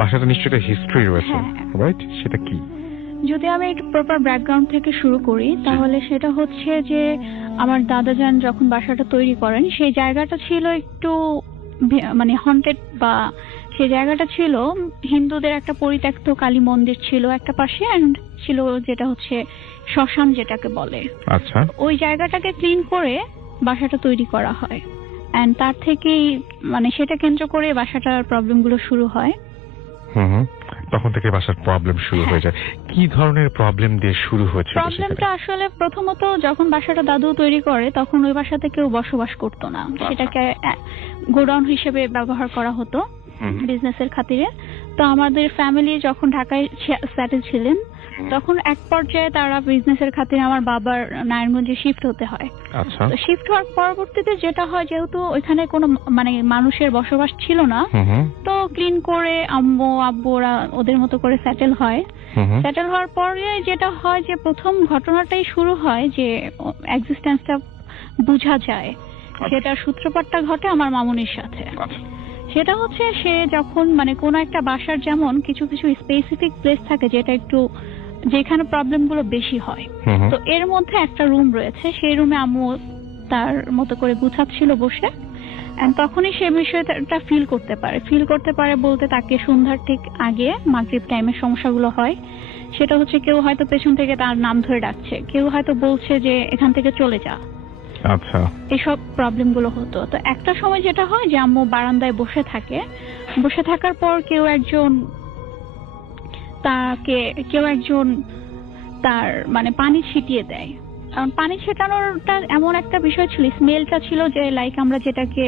বাসাটা নিশ্চয়ই একটা হিস্ট্রি রয়েছে, রাইট? সেটা কি? যদি আমি একটু প্রপার ব্যাকগ্রাউন্ড থেকে শুরু করি তাহলে সেটা হচ্ছে যে আমার দাদাজান যখন বাসাটা তৈরি করেন সেই জায়গাটা ছিল একটু মানে হন্টেড, বা সেই জায়গাটা ছিল হিন্দুদের একটা পরিত্যক্ত কালী মন্দির ছিল একটা পাশে, এন্ড ছিল যেটা হচ্ছে শ্মশান যেটাকে বলে। আচ্ছা। ওই জায়গাটাকে ক্লিন করে বাসাটা তৈরি করা হয়, এন্ড তার থেকেই মানে সেটা কেন্দ্র করে বাসাটার প্রবলেমগুলো শুরু হয়। তখন থেকে বাসার প্রবলেম শুরু হয়ে যায়। কি ধরনের প্রবলেম দিয়ে শুরু হয়েছে? প্রবলেমটা আসলে প্রথমত যখন বাসাটা দাদু তৈরি করে তখন ওই বাসাতে কেউ বসবাস করতো না, সেটাকে গোডাউন হিসেবে ব্যবহার করা হতো বিজনেসের খাতিরে। তো আমাদের ফ্যামিলি যখন ঢাকায় সেটেল ছিলেন তখন এক পর্যায়ে তারা বিজনেসের খাতিরে আমার বাবার নারায়ণগঞ্জে শিফট হতে হয়। আচ্ছা। তো শিফট হওয়ার পরবর্তীতে যেটা হয়, যেহেতু ওইখানে কোনো মানে মানুষের বসবাস ছিল না, তো ক্লিন করে আম্মু আব্বুরা ওদের মতো করে সেটেল হয়। সেটেল হওয়ার পরে যেটা হয় যে প্রথম ঘটনাটাই শুরু হয় যে এক্সিস্টেন্সটা বোঝা যায়, সেটার সূত্রপাতটা ঘটে আমার মামুনির সাথে। সেটা হচ্ছে সে যখন মানে কোনো একটা বাসার যেমন কিছু কিছু স্পেসিফিক প্লেস থাকে যেটা একটু যেখানে প্রবলেম গুলো বেশি হয়, তো এর মধ্যে একটা রুম রয়েছে, সেই রুমে আম্মু তার মতো করে গুছাচ্ছিল বসে, তখনই সে বিষয়টা ফিল করতে পারে বলতে তাকে সন্ধ্যার ঠিক আগে মাগরিব টাইমের সমস্যাগুলো হয়। সেটা হচ্ছে কেউ হয়তো পেছন থেকে তার নাম ধরে ডাকছে, কেউ হয়তো বলছে যে এখান থেকে চলে যা। আচ্ছা। এইসব প্রবলেম গুলো হতো। তো একটা সময় যেটা হয় যে আম্মু বারান্দায় বসে থাকে, বসে থাকার পর কেউ একজন তার মানে পানি ছিটিয়ে দেয়। কারণ পানি ছিটানোরটা এমন একটা বিষয় ছিল, স্মেলটা ছিল যে লাইক আমরা যেটাকে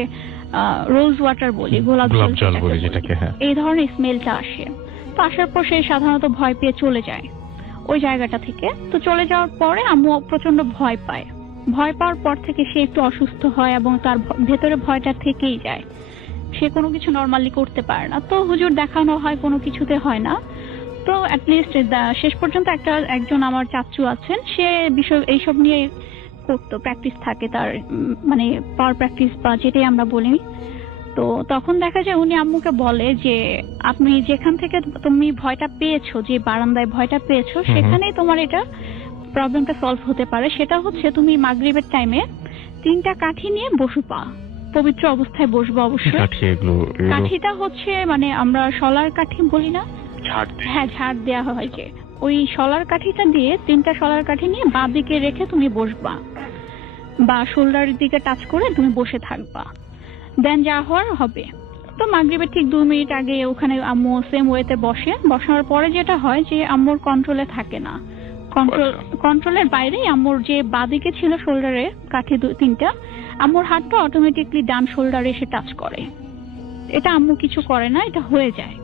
রোজ ওয়াটার বলি, গোলাপ জল বলি যেটাকে, এই ধরনের স্মেলটা আসে। তো আসার পর সে সাধারণত ভয় পেয়ে চলে যায় ওই জায়গাটা থেকে। তো চলে যাওয়ার পরে আম্মু প্রচন্ড ভয় পায়। ভয় পাওয়ার পর থেকে সে একটু অসুস্থ হয় এবং তার ভেতরে ভয়টা থেকেই যায়, সে কোনো কিছু নর্মালি করতে পারে না। তো হুজুর দেখানো হয়, কোনো কিছুতে হয় না। তো অ্যাটলিস্ট শেষ পর্যন্ত একজন আমার চাচু আছেন, সে বিষয় এইসব নিয়ে করতো, প্র্যাকটিস থাকে তার, মানে পাওয়ার প্র্যাকটিস বা যেটাই আমরা বলি। তো তখন দেখা যায় উনি আম্মুকে বলে যে আপনি যেখান থেকে তুমি ভয়টা পেয়েছো, যে বারান্দায় ভয়টা পেয়েছো, সেখানেই তোমার এটা প্রবলেমটা সলভ হতে পারে। সেটা হচ্ছে তুমি মাগরিবের টাইমে 3টা কাঠি নিয়ে বসবা, পবিত্র অবস্থায় বসবা অবশ্যই। কাঠিটা হচ্ছে মানে আমরা শলার কাঠি বলি না, হ্যাঁ ঝাড় দেওয়া হয়, যে ওই শলার কাঠিটা দিয়ে 3টা শলার কাঠি নিয়ে বাঁ দিকে রেখে তুমি বসবা, বা শোল্ডারের দিকে টাচ করে তুমি বসে থাকবা, দেন যা হওয়ার হবে। তো মাগরিবের ঠিক 2 মিনিট আগে ওখানে আম্মু সেম ওয়েতে বসার পরে যেটা হয় যে আম্মুর কন্ট্রোলে থাকে না, কন্ট্রোলের বাইরেই আম্মুর যে বাঁদিকে ছিল শোল্ডারে কাঠি 3টা, আম্মুর হাতটা অটোমেটিকলি ডান শোল্ডারে এসে টাচ করে। এটা আম্মু কিছু করে না, এটা হয়ে যায়।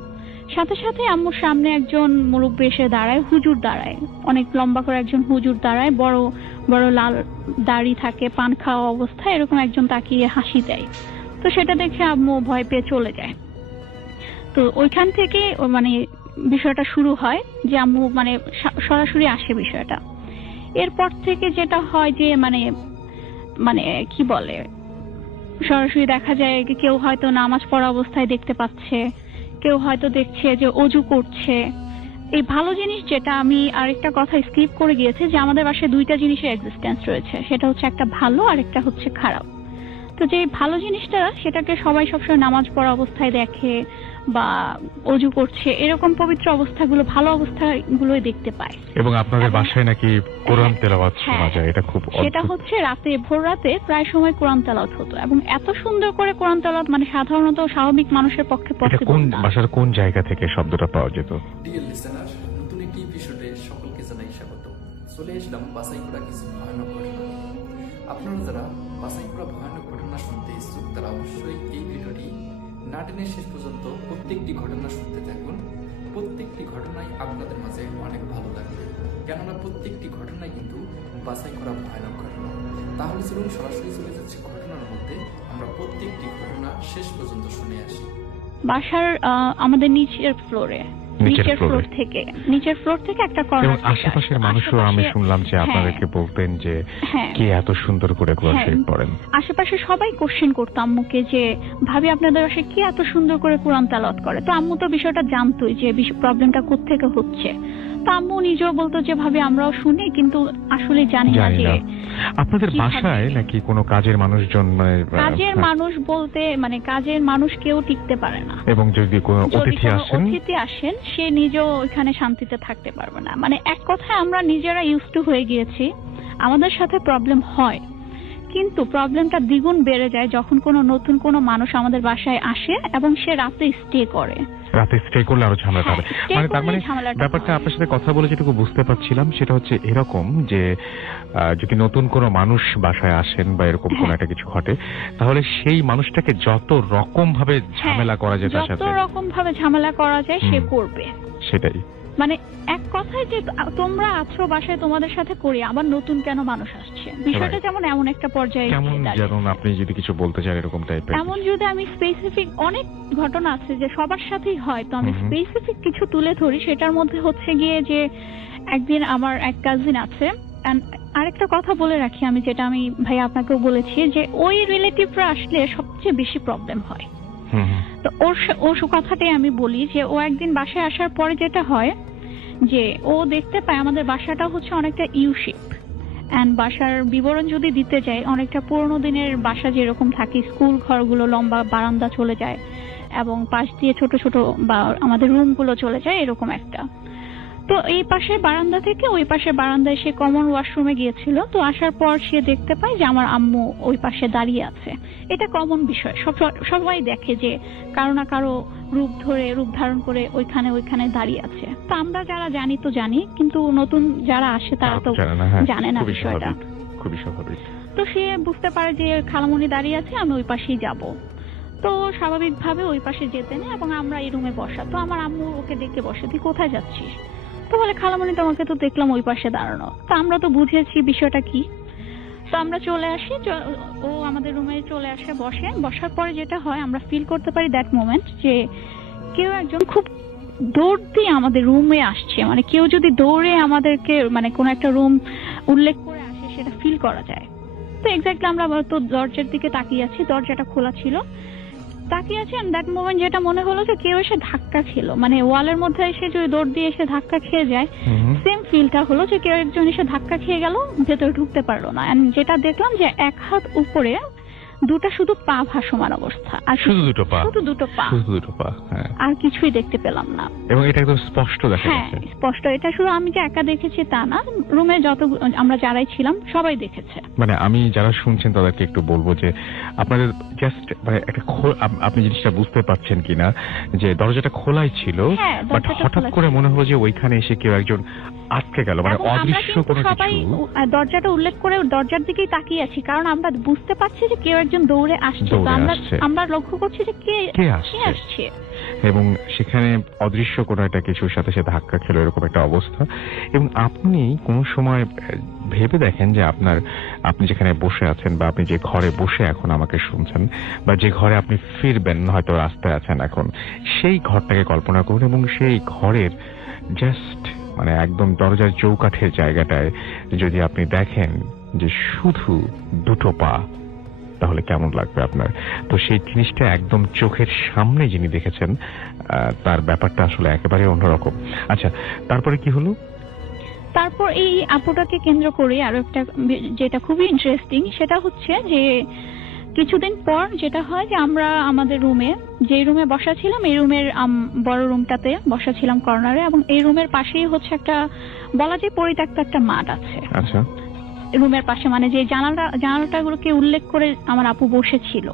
সাথে সাথে আম্মুর সামনে একজন মুরব্বি এসে দাঁড়ায়, হুজুর দাঁড়ায়, অনেক লম্বা করে একজন হুজুর দাঁড়ায়, বড় বড় লাল দাড়ি থাকে, পান খাওয়া অবস্থায় এরকম একজন তাকিয়ে হাসি দেয়। তো সেটা দেখে আম্মু ভয় পেয়ে চলে যায়। তো ওইখান থেকে মানে বিষয়টা শুরু হয় যে আম্মু মানে সরাসরি আসে বিষয়টা। এরপর থেকে যেটা হয় যে মানে কি বলে, সরাসরি দেখা যায় কেউ হয়তো নামাজ পড়া অবস্থায় দেখতে পাচ্ছে, কেউ হয়তো দেখছে যে অজু করছে। এই ভালো জিনিস যেটা, আমি আরেকটা কথা স্কিপ করে গিয়েছি, যে আমাদের বাসায় 2টা জিনিসের এক্সিস্টেন্স রয়েছে, সেটা হচ্ছে একটা ভালো আর একটা হচ্ছে খারাপ। তো যে ভালো জিনিসটা সেটাকে সবাই সবসময় নামাজ পড়া অবস্থায় দেখে বা অজু করছে, এরকম পবিত্র অবস্থাগুলো, ভালো অবস্থাগুলোই দেখতে পায়। এবং আপনাদের বাসায় নাকি কোরআন তেলাওয়াত শোনা যায়, এটা খুব অদ্ভুত। সেটা হচ্ছে ভোর রাতে প্রায় সময় কোরআন তেলাওয়াত হতো, এবং এত সুন্দর করে কোরআন তেলাওয়াত মানে সাধারণত স্বাভাবিক মানুষের পক্ষে পসিবল না। বাসার কোন জায়গা থেকে শব্দটা পাওয়া যেত? ডিয়ার লিসেনার, নতুন একটি এপিসোডে সকলকে জানাই স্বাগত। চলে আসলাম বাছাই করা কিছু ভয়ানক ঘটনা। আপনারা যারা বাছাই করা ভয়ানক ঘটনা শুনতে ইচ্ছুক তারা অবশ্যই এই ভিডিওটি না টেনে শেষ পর্যন্ত প্রত্যেকটি ঘটনা শুনতে থাকুন। প্রত্যেকটি ঘটনাই আপনাদের মাঝে অনেক ভালো লাগবে, কেননা প্রত্যেকটি ঘটনাই কিন্তু বাছাই করা ভয়ানক ঘটনা। তাহলে চলুন সরাসরি চলে যাচ্ছে ঘটনার মধ্যে, আমরা প্রত্যেকটি ঘটনা শেষ পর্যন্ত শুনে আসি। বাসার আমাদের নিচের ফ্লোরে নিচের ফ্লোর থেকে একটা কর্নার। আশেপাশের মানুষও আমি শুনলাম যে আপনাদেরকে বলতেন যে কি এত সুন্দর করে কোরআন শরীফ পড়েন। আশেপাশে সবাই কোশ্চেন করতো আম্মুকে যে ভাবি আপনাদের বাসায় কি এত সুন্দর করে কোরআন তেলাওয়াত করে। তো আম্মু তো বিষয়টা জানতোই যে প্রবলেমটা কোত্থেকে হচ্ছে। তো আম্মু নিজেও বলতো যে ভাবি আমরাও শুনি কিন্তু আসলে জানি না যে আপনাদের বাসায় নাকি কোনো কাজের মানুষজন, কাজের মানুষ বলতে মানে কাজের মানুষ কেউ টিকতে পারে না, এবং যদি কোনো অতিথি আসেন সে নিজেও ওইখানে শান্তিতে থাকতে পারবে না। মানে এক কথায় আমরা নিজেরা ইউজ টু হয়ে গিয়েছি, আমাদের সাথে প্রবলেম হয়, কিন্তু প্রবলেমটা দ্বিগুণ বেড়ে যায় যখন কোনো নতুন কোনো মানুষ আমাদের বাসায় আসে এবং সে রাতে স্টে করে। রাতে স্টে করলে আরো ঝামেলা হবে। মানে তার মানে ব্যাপারটা আপনার সাথে কথা বলে যেটুকু বুঝতে পারছিলাম সেটা হচ্ছে এরকম যে যদি নতুন কোনো মানুষ বাসায় আসেন বা এরকম কোনো একটা কিছু ঘটে, তাহলে সেই মানুষটাকে যত রকম ভাবে ঝামেলা করা যায় তার সাথে, যত রকম ভাবে ঝামেলা করা যায় সে করবে। সেটাই মানে এক কথায় যে তোমরা আছো বাসায়, তোমাদের সাথে করি, আবার নতুন কেন মানুষ আসছে, বিষয়টা যেমন এমন একটা পর্যায়ে যেমন আপনি যদি কিছু বলতে চান এরকম টাইপের। এমন যদি আমি স্পেসিফিক অনেক ঘটনা আছে যে সবার সাথেই হয়, তো আমি স্পেসিফিক কিছু তুলে ধরি। সেটার মধ্যে হচ্ছে গিয়ে যে একদিন আমার এক কাজিন আছে, আরেকটা কথা বলে রাখি আমি, যেটা আমি ভাই আপনাকেও বলেছি, যে ওই রিলেটিভরা আসলে সবচেয়ে বেশি প্রবলেম হয়। তো ওর কথাটাই আমি বলি যে ও একদিন বাসায় আসার পরে যেটা হয় যে ও দেখতে পায় আমাদের বাসাটা হচ্ছে অনেকটা ইউ শেপ, এন্ড বাসার বিবরণ যদি দিতে যায় অনেকটা পুরোনো দিনের বাসা যেরকম থাকে, স্কুল ঘরগুলো লম্বা বারান্দা চলে যায় এবং পাশ দিয়ে ছোট ছোট বা আমাদের রুমগুলো চলে যায়, এরকম একটা। তো এই পাশে বারান্দা থেকে ওই পাশে বারান্দায় সে কমন ওয়াশরুমে গিয়েছিল। তো আসার পর সে দেখতে পায় যে আমার আম্মু ওই পাশে দাঁড়িয়ে আছে। এটা কমন বিষয়, সবাই দেখে যে কারো না কারো রূপ ধারণ করে ওইখানে দাঁড়িয়ে আছে। তো আমরা যারা জানি তো জানি, কিন্তু নতুন যারা আসে তারা তো জানে না বিষয়টা। খুবই স্বাভাবিক। তো সে বুঝতে পারে যে খালামণি দাঁড়িয়ে আছে, আমি ওই পাশেই যাব। তো স্বাভাবিকভাবে ওই পাশে যেতে নেই এবং আমরা এই রুমে বসা। তো আমার আম্মু ওকে ডেকে বসে, তুই কোথায় যাচ্ছিস? তো বলে খালামণি তোমাকে তো দেখলাম ওই পাশে দাঁড়ানো। তো আমরা তো বুঝেছি বিষয়টা কি। তো আমরা চলে আসি, ও আমাদের রুমে চলে আসে, বসার পরে যেটা হয় আমরা ফিল করতে পারি দ্যাট মোমেন্ট যে কেউ একজন খুব দৌড় দিয়ে আমাদের রুমে আসছে। মানে কেউ যদি দৌড়ে আমাদেরকে মানে কোনো একটা রুম উল্লেখ করে আসে সেটা ফিল করা যায়। তো এক্স্যাক্টলি আমরা তো দরজার দিকে তাকিয়ে আছি, দরজাটা খোলা ছিল, তাকিয়ে আছি, দ্যাট মোমেন্ট যেটা মনে হলো যে কেউ এসে ধাক্কা খেলো, মানে ওয়ালের মধ্যে এসে যদি দৌড় দিয়ে এসে ধাক্কা খেয়ে যায়, সেম ফিলটা হলো যে কেউ একজন এসে ধাক্কা খেয়ে গেল, ভেতরে ঢুকতে পারলো না। যেটা দেখলাম যে এক হাত উপরে দুটা শুধু পা ভাসমান অবস্থা, আর শুধু দুটো পা, আর কিছুই দেখতে পেলাম না। এবং এটা একদম স্পষ্ট দেখা যাচ্ছে। স্পষ্ট। এটা শুধু আমি যে একা দেখেছি তা না, রুমে যত আমরা যারাই ছিলাম সবাই দেখেছে। মানে আমি যারা শুনছেন তাদেরকে একটু বলবো যে আপনাদের জাস্ট মানে একটা আপনি জিনিসটা বুঝতে পারছেন কিনা যে দরজাটা খোলাই ছিল, বাট হঠাৎ করে মনে হলো যে ওইখানে এসে কেউ একজন আটকে গেল, মানে অদৃশ্য কোনো কিছু। সবাই দরজাটা উল্লেখ করে দরজার দিকেই তাকিয়ে আছি, কারণ আমরা বুঝতে পারছি যে কেউ একজন দৌড়ে আসছে। আমরা লক্ষ্য করছি যে কে আসছে, এবং সেখানে অদৃশ্য কোনো একটা কিছুর সাথে সে ধাক্কা খেলো, এরকম একটা অবস্থা। এবং আপনি কোনো সময় ভেবে দেখেন যে আপনি যেখানে বসে আছেন বা আপনি যে ঘরে বসে এখন আমাকে শুনছেন বা যে ঘরে আপনি ফিরবেন, হয়তো রাস্তায় আছেন এখন, সেই ঘরটাকে কল্পনা করুন এবং সেই ঘরের জাস্ট মানে একদম দরজার চৌকাঠের জায়গাটায় যদি আপনি দেখেন যে শুধু দুটো পা, তাহলে কেমন লাগবে আপনার? তো সেই জিনিসটা একদম চোখের সামনে যিনি দেখেছেন তার ব্যাপারটা আসলে একেবারে অন্যরকম। আচ্ছা, তারপরে কি হলো? তারপর এই আপুটাকে কেন্দ্র করে আরো একটা যেটা খুবই ইন্টারেস্টিং, সেটা হচ্ছে যে কিছুদিন পর যেটা হয় যে আমরা আমাদের যে রুমে বসা ছিলাম, এই রুমের বড় রুমটাতে বসা ছিলাম কর্নারে, এবং এই রুমের পাশেই হচ্ছে একটা বলা যায় পরিত্যক্ত একটা মাঠ আছে। আচ্ছা। রুমের পাশে মানে যে জানালাটাগুলোকে উল্লেখ করে আমার আপু বসেছিল।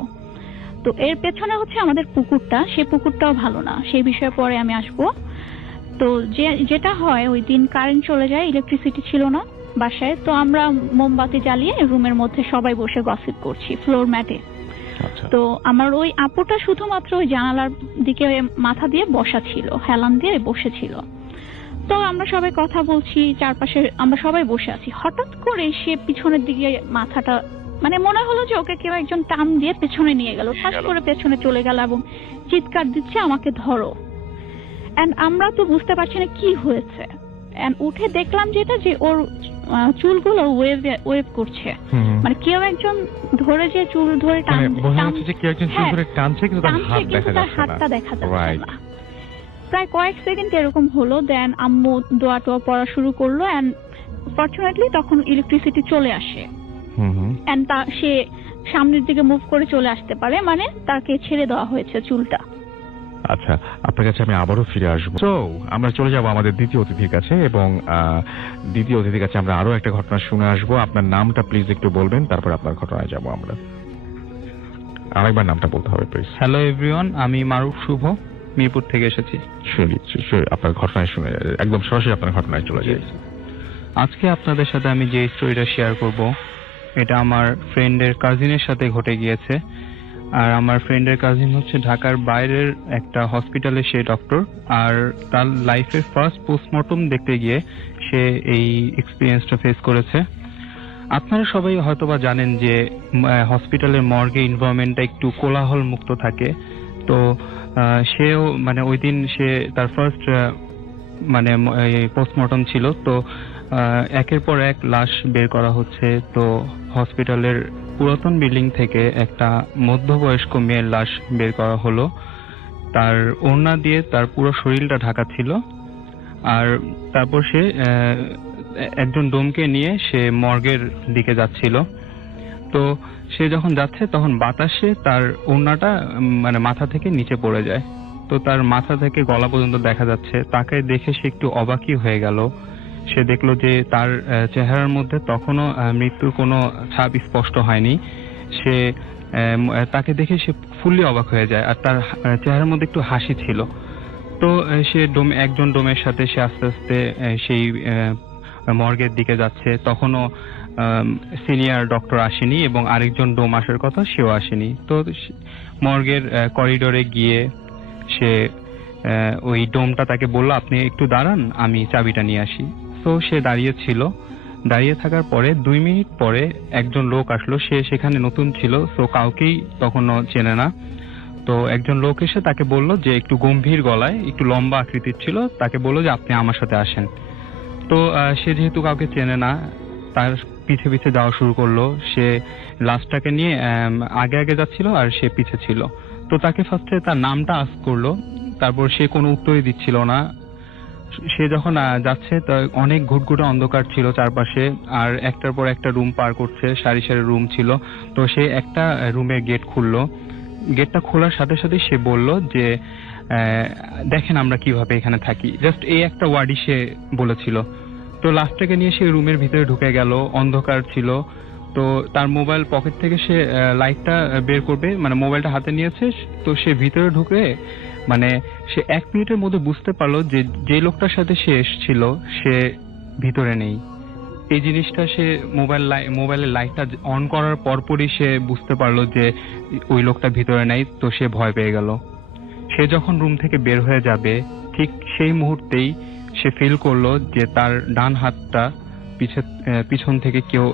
তো এর পেছনে হচ্ছে আমাদের পুকুরটা, সেই পুকুরটাও ভালো না, সেই বিষয়ে পরে আমি আসবো। তো যেটা হয় ওই দিন কারেন্ট চলে যায়, ইলেকট্রিসিটি ছিল না বাসায়। তো আমরা মোমবাতি জ্বালিয়ে রুমের মধ্যে সবাই বসে গসিপ করছি ফ্লোর ম্যাটে। তো আমার ওই আপুটা শুধুমাত্র ওই জানালার দিকে মাথা দিয়ে বসা ছিল, হেলান দিয়ে বসেছিল। তো আমরা সবাই কথা বলছি, চারপাশে আমরা সবাই বসে আছি। হঠাৎ করে সে পিছনের দিকে মাথাটা, মানে মনে হলো যে ওকে কেউ একজন টান দিয়ে পেছনে নিয়ে গেল, ঠাস করে পেছনে চলে গেল এবং চিৎকার দিচ্ছে, আমাকে ধরো। এন্ড আমরা তো বুঝতে পারছি না কি হয়েছে, এন্ড উঠে দেখলাম যেটা যে ওর চুলগুলো ওয়েভ করছে, মানে কেউ একজন ধরে যে চুল ধরে টানছে কিন্তু তার হাতটা দেখা যাচ্ছে না। প্রায় কয়েক সেকেন্ড এরকম হলো, দেন আম্মু দোয়া টোয়া পড়া শুরু করলো, এন্ড ফরচুনেটলি তখন ইলেকট্রিসিটি চলে আসে, এন্ড সে সামনের দিকে মুভ করে চলে আসতে পারে, মানে তাকে ছেড়ে দেওয়া হয়েছে চুলটা। আচ্ছা, আপনার কাছে আমি আবারও ফিরে আসবো। তো আমরা চলে যাব আমাদের দ্বিতীয় অতিথির কাছে, এবং দ্বিতীয় অতিথির কাছে আমরা আরো একটা ঘটনা শুনে আসবো। আপনার নামটা প্লিজ একটু বলবেন, তারপর আপনার ঘটনায় যাব আমরা। আরেকবার নামটা বলতে হবে প্লিজ। হ্যালো এভরিওয়ান, আমি মারুফ শুভ, মিরপুর থেকে এসেছি। আপনার ঘটনায় শুনে একদম সরাসরি আপনার ঘটনায় চলে যাই। আজকে আপনাদের সাথে আমি যে স্টোরিটা শেয়ার করব, এটা আমার ফ্রেন্ডের কাজিনের সাথে ঘটে গিয়েছে। আর আমার ফ্রেন্ডের কাজিন হচ্ছে ঢাকার বাইরের একটা হসপিটালে সে ডক্টর, আর তার লাইফের ফার্স্ট পোস্টমর্টম দেখতে গিয়ে সে এই এক্সপিরিয়েন্সটা ফেস করেছে। আপনারা সবাই হয়তোবা জানেন যে হসপিটালের মর্গে এনভায়রনমেন্টটা একটু কোলাহল মুক্ত থাকে। তো সেও মানে ওই দিন সে তার ফার্স্ট মানে পোস্টমর্টম ছিল। তো একের পর এক লাশ বের করা হচ্ছে। তো হসপিটালের পুরাতন বিল্ডিং থেকে একটা মধ্যবয়স্ক মেয়ের লাশ বের করা হলো। তার ওড়না দিয়ে তার পুরো শরীরটা ঢাকা ছিল। আর তারপর সে একজন ডোমকে নিয়ে সে মর্গের দিকে যাচ্ছিল। তো সে যখন যাচ্ছে তখন বাতাসে তার ওড়নাটা মানে মাথা থেকে নিচে পড়ে যায়। তো তার মাথা থেকে গলা পর্যন্ত দেখা যাচ্ছে। তাকে দেখে সে একটু অবাকই হয়ে গেল। সে দেখলো যে তার চেহারার মধ্যে তখনও মৃত্যুর কোনো ছাপ স্পষ্ট হয়নি। সে তাকে দেখে সে ফুললি অবাক হয়ে যায়, আর তার চেহারার মধ্যে একটু হাসি ছিল। তো সে একজন ডোমের সাথে সে আস্তে আস্তে সেই মর্গের দিকে যাচ্ছে। তখনও সিনিয়র ডক্টর আসেনি এবং আরেকজন ডোম আসার কথা, সেও আসেনি। তো মর্গের করিডোরে গিয়ে সে ওই ডোমটা তাকে বলল, আপনি একটু দাঁড়ান, আমি চাবিটা নিয়ে আসি। তো সে দাঁড়িয়েছিল। দাঁড়িয়ে থাকার পরে 2 মিনিট পরে একজন লোক আসলো। সে সেখানে নতুন ছিল, তো কাউকেই তখনও চেনে না। তো একজন লোক এসে তাকে বলল যে, একটু গম্ভীর গলায়, একটু লম্বা আকৃতির ছিল, তাকে বলল যে আপনি আমার সাথে আসেন। তো সে যেহেতু কাউকে চেনে না, তার পিছে পিছে যাওয়া শুরু করলো। সে লাশটাকে নিয়ে আগে আগে যাচ্ছিল আর সে পিছে ছিল। তো তাকে ফার্স্টে তার নামটা আস্ক করলো, তারপর সে কোনো উত্তরই দিচ্ছিল না। সে যখন যাচ্ছে অনেক ঘুটঘুটে অন্ধকার ছিল চারপাশে, আর একটার পর একটা রুম পার করছে, সারি সারি রুম ছিল। তো সে একটা রুমের গেট খুললো। গেটটা খোলার সাথে সাথে সে বলল যে, দেখেন আমরা কিভাবে এখানে থাকি, জাস্ট এই একটা ওয়ার্ডই সে বলেছিল। তো লাস্টটাকে নিয়ে সে রুমের ভিতরে ঢুকে গেল। অন্ধকার ছিল। তো তার মোবাইল পকেট থেকে সে লাইটটা বের করবে, মানে মোবাইলটা হাতে নিয়েছে। তো সে ভিতরে ঢুকে মানে সে 1 মিনিটের মধ্যে বুঝতে পারলো যে যে লোকটার সাথে সে এসেছিল সে ভিতরে নেই। এই জিনিসটা সে মোবাইলের লাইটটা অন করার পরপরই সে বুঝতে পারলো যে ওই লোকটা ভিতরে নাই। তো সে ভয় পেয়ে গেল। সে যখন রুম থেকে বের হয়ে যাবে, ঠিক সেই মুহূর্তেই সে ফিল করলো যে তার ডান হাতটা পিছন থেকে কেউ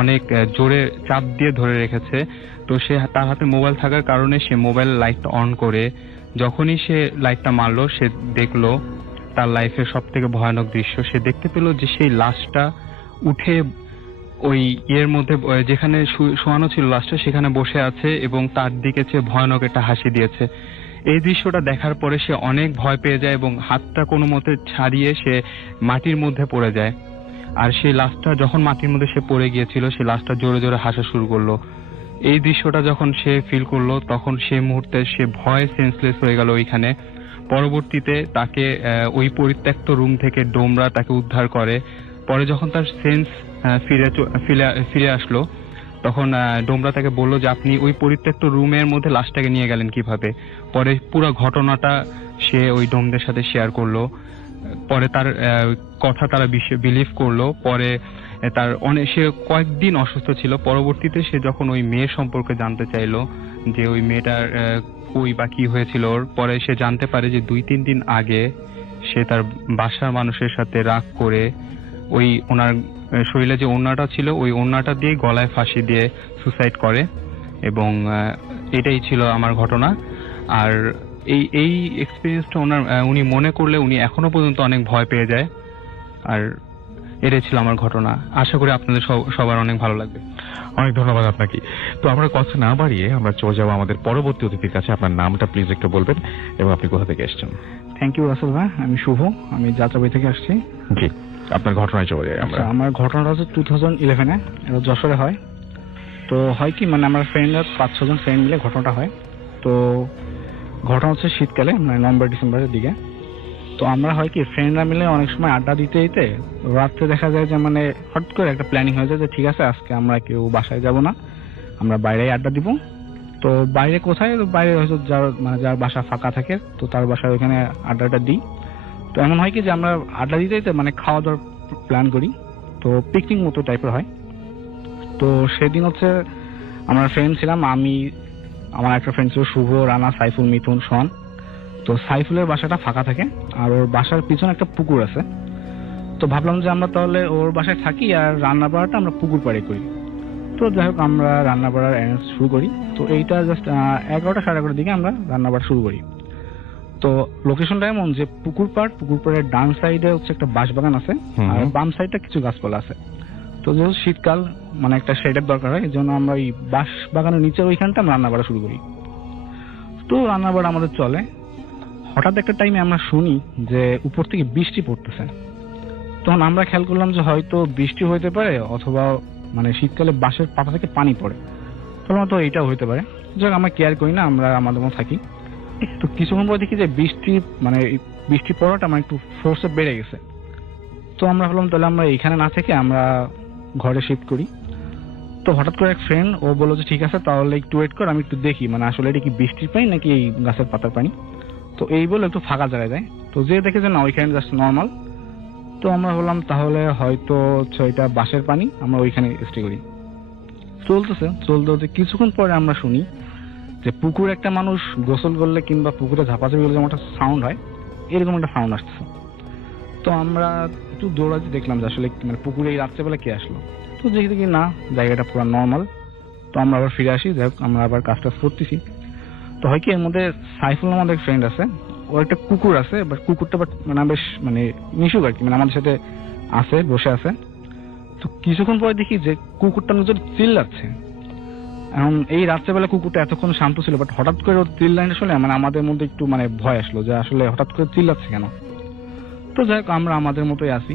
অনেক জোরে চাপ দিয়ে ধরে রেখেছে। তো সে তার হাতে মোবাইল থাকার কারণে সে মোবাইল লাইটটা অন করে যখনই সে লাইটটা মারলো, সে দেখলো তার লাইফের সব থেকে ভয়ানক দৃশ্য। সে দেখতে পেল যে সেই লাশটা উঠে ওই ইয়ের মধ্যে যেখানে শোয়ানো ছিল লাশটা, সেখানে বসে আছে এবং তার দিকে চেয়ে ভয়ানক একটা হাসি দিয়েছে। এই দৃশ্যটা দেখার পরে সে অনেক ভয় পেয়ে যায় এবং হাতটা কোনো মতে ছাড়িয়ে সে মাটির মধ্যে পড়ে যায়। আর সেই লাশটা যখন মাটির মধ্যে সে পড়ে গিয়েছিল, সেই লাশটা জোরে জোরে হাসা শুরু করলো। এই দৃশ্যটা যখন সে ফিল করলো, তখন সেই মুহূর্তে সে ভয় সেন্সলেস হয়ে গেল ওইখানে। পরবর্তীতে তাকে ওই পরিত্যক্ত রুম থেকে ডোমরা তাকে উদ্ধার করে। পরে যখন তার সেন্স ফিরে আসলো, তখন ডোমরা তাকে বলল যে আপনি ওই পরিত্যক্ত রুমের মধ্যে লাশটাকে নিয়ে গেলেন কিভাবে। পরে পুরো ঘটনাটা সে ওই ডোমদের সাথে শেয়ার করলো। পরে তার কথা তারা বিলিভ করলো। পরে তার সে কয়েকদিন অসুস্থ ছিল। পরবর্তীতে সে যখন ওই মেয়ের সম্পর্কে জানতে চাইলো যে ওই মেয়েটার কই বা কি হয়েছিল, পরে সে জানতে পারে যে 2-3 দিন আগে সে তার বাসার মানুষের সাথে রাগ করে ওই ওনার শরীরে যে ওড়নাটা ছিল ওই ওড়নাটা দিয়ে গলায় ফাঁসি দিয়ে সুসাইড করে। এবং এটাই ছিল আমার ঘটনা। আর এই এক্সপিরিয়েন্সটা উনি মনে করলে উনি এখনো পর্যন্ত অনেক ভয় পেয়ে যায়। আর এটাই ছিল আমার ঘটনা। আশা করি আপনাদের সবার অনেক ভালো লাগবে। অনেক ধন্যবাদ আপনাকে। তো আমরা কথা না বাড়িয়ে আমরা চলে যাবো আমাদের পরবর্তী অতিথির কাছে। আপনার নামটা প্লিজ একটু বলবেন এবং আপনি কোথা থেকে এসেছেন? থ্যাংক ইউ রাসেল ভাই, আমি শুভ, আমি যাত্রাবাড়ি থেকে আসছি। জি, আপনার ঘটনায় চলে যাই আমরা। আমার ঘটনাটা হচ্ছে 2011-এ, এটা যশোরে হয়। তো হয় কি, মানে আমার ফ্রেন্ডরা 5-6 জন ফ্রেন্ড মিলে ঘটনাটা হয়। তো ঘটনা হচ্ছে শীতকালে, মানে নভেম্বর ডিসেম্বরের দিকে। তো আমরা হয় কি, ফ্রেন্ডরা মিলে অনেক সময় আড্ডা দিতে দিতে রাত্রে দেখা যায় যে মানে হঠাৎ করে একটা প্ল্যানিং হয়ে যায় যে ঠিক আছে আজকে আমরা কেউ বাসায় যাব না, আমরা বাইরেই আড্ডা দিব। তো বাইরে কোথায়, বাইরে হয়তো যার বাসা ফাঁকা থাকে তো তার বাসায় ওখানে আড্ডাটা দিই। তো এমন হয় কি যে আমরা আড্ডা দিতে দিতে মানে খাওয়া দাওয়ার প্ল্যান করি, তো পিকনিক মতো টাইপের হয়। তো সেদিন হচ্ছে আমরা ফ্রেন্ড ছিলাম, আমি, আমার একটা ফ্রেন্ড ছিল শুভ, রানা, সাইফুল, মিথুন, সোহান। তো সাইফুলের বাসাটা ফাঁকা থাকে আর ওর বাসার পিছনে একটা পুকুর আছে। তো ভাবলাম যে আমরা তাহলে ওর বাসায় থাকি আর রান্না বাড়াটা আমরা পুকুর পাড়ে করি। তো যাই হোক আমরা রান্না বাড়ার অ্যারেঞ্জ শুরু করি। তো এইটা জাস্ট 11টা সাড়ে 11টার দিকে আমরা রান্না বাড়া শুরু করি। তো লোকেশনটা এমন যে পুকুর পাড়ের ডান সাইডে হচ্ছে একটা বাঁশ বাগান আছে আর বাম সাইডটা কিছু গাছপালা আছে। তো যেহেতু শীতকাল, মানে একটা শেডের দরকার হয়, এই জন্য আমরা ওই বাঁশ বাগানের নিচে ওইখানটা আমরা রান্না বাড়া শুরু করি। তো রান্না বাড়া আমাদের চলে। হঠাৎ একটা টাইমে আমরা শুনি যে উপর থেকে বৃষ্টি পড়তেছে। তখন আমরা খেয়াল করলাম যে হয়তো বৃষ্টি হইতে পারে অথবা মানে শীতকালে বাঁশের পাতা থেকে পানি পড়ে, তখন তো এইটাও হইতে পারে। যাক আমরা কেয়ার করি না, আমরা আমাদের মতো থাকি। তো কিছুক্ষণ পরে দেখি যে বৃষ্টি পড়াটা মানে একটু ফোর্সে বেড়ে গেছে। তো আমরা ভাবলাম তাহলে আমরা এখানে না থেকে আমরা ঘরে শিফট করি। তো হঠাৎ করে এক ফ্রেন্ড ও বললো যে ঠিক আছে তাহলে একটু ওয়েট কর, আমি একটু দেখি মানে আসলে এটা কি বৃষ্টির পানি নাকি এই গাছের পাতার পানি। তো এই বলে একটু ফাঁকা জায়গায় যায়। তো যে দেখে যে না ওইখানে জাস্ট নর্মাল। তো আমরা বললাম তাহলে হয়তো এটা বাঁশের পানি, আমরা ওইখানে স্টে করি। চলতে কিছুক্ষণ পরে আমরা শুনি যে পুকুরে একটা মানুষ গোসল করলে কিংবা পুকুরে ঝাঁপাঝাপি করলে যেমন একটা সাউন্ড হয়, এরকম একটা সাউন্ড আসতেছে। তো আমরা একটু দৌড়াতে দেখলাম যে আসলে মানে পুকুরে এই রাত্রেবেলা কে আসলো। তো দেখি না, জায়গাটা পুরো নর্মাল। তো আমরা আবার ফিরে আসি, যাই হোক আমরা আবার কাজটা করতেছি। তো হয় কি, এর মধ্যে সাইফুল আমাদের ফ্রেন্ড আছে, ও একটা কুকুর আছে, বাট কুকুরটা মানে বেশ মানে মিশুক আর কি, মানে আমাদের সাথে আছে, বসে আছে। তো কিছুক্ষণ পরে দেখি যে কুকুরটা নজর চিল্লাচ্ছে। এখন এই রাত্রেবেলা কুকুরটা এতক্ষণ শান্ত ছিল, বাট হঠাৎ করে ওর চিল্লাইনটা শুনে মানে আমাদের মধ্যে একটু মানে ভয় আসলো যে আসলে হঠাৎ করে চিল্লাচ্ছে কেন। তো যাই হোক আমরা আমাদের মতোই আসি।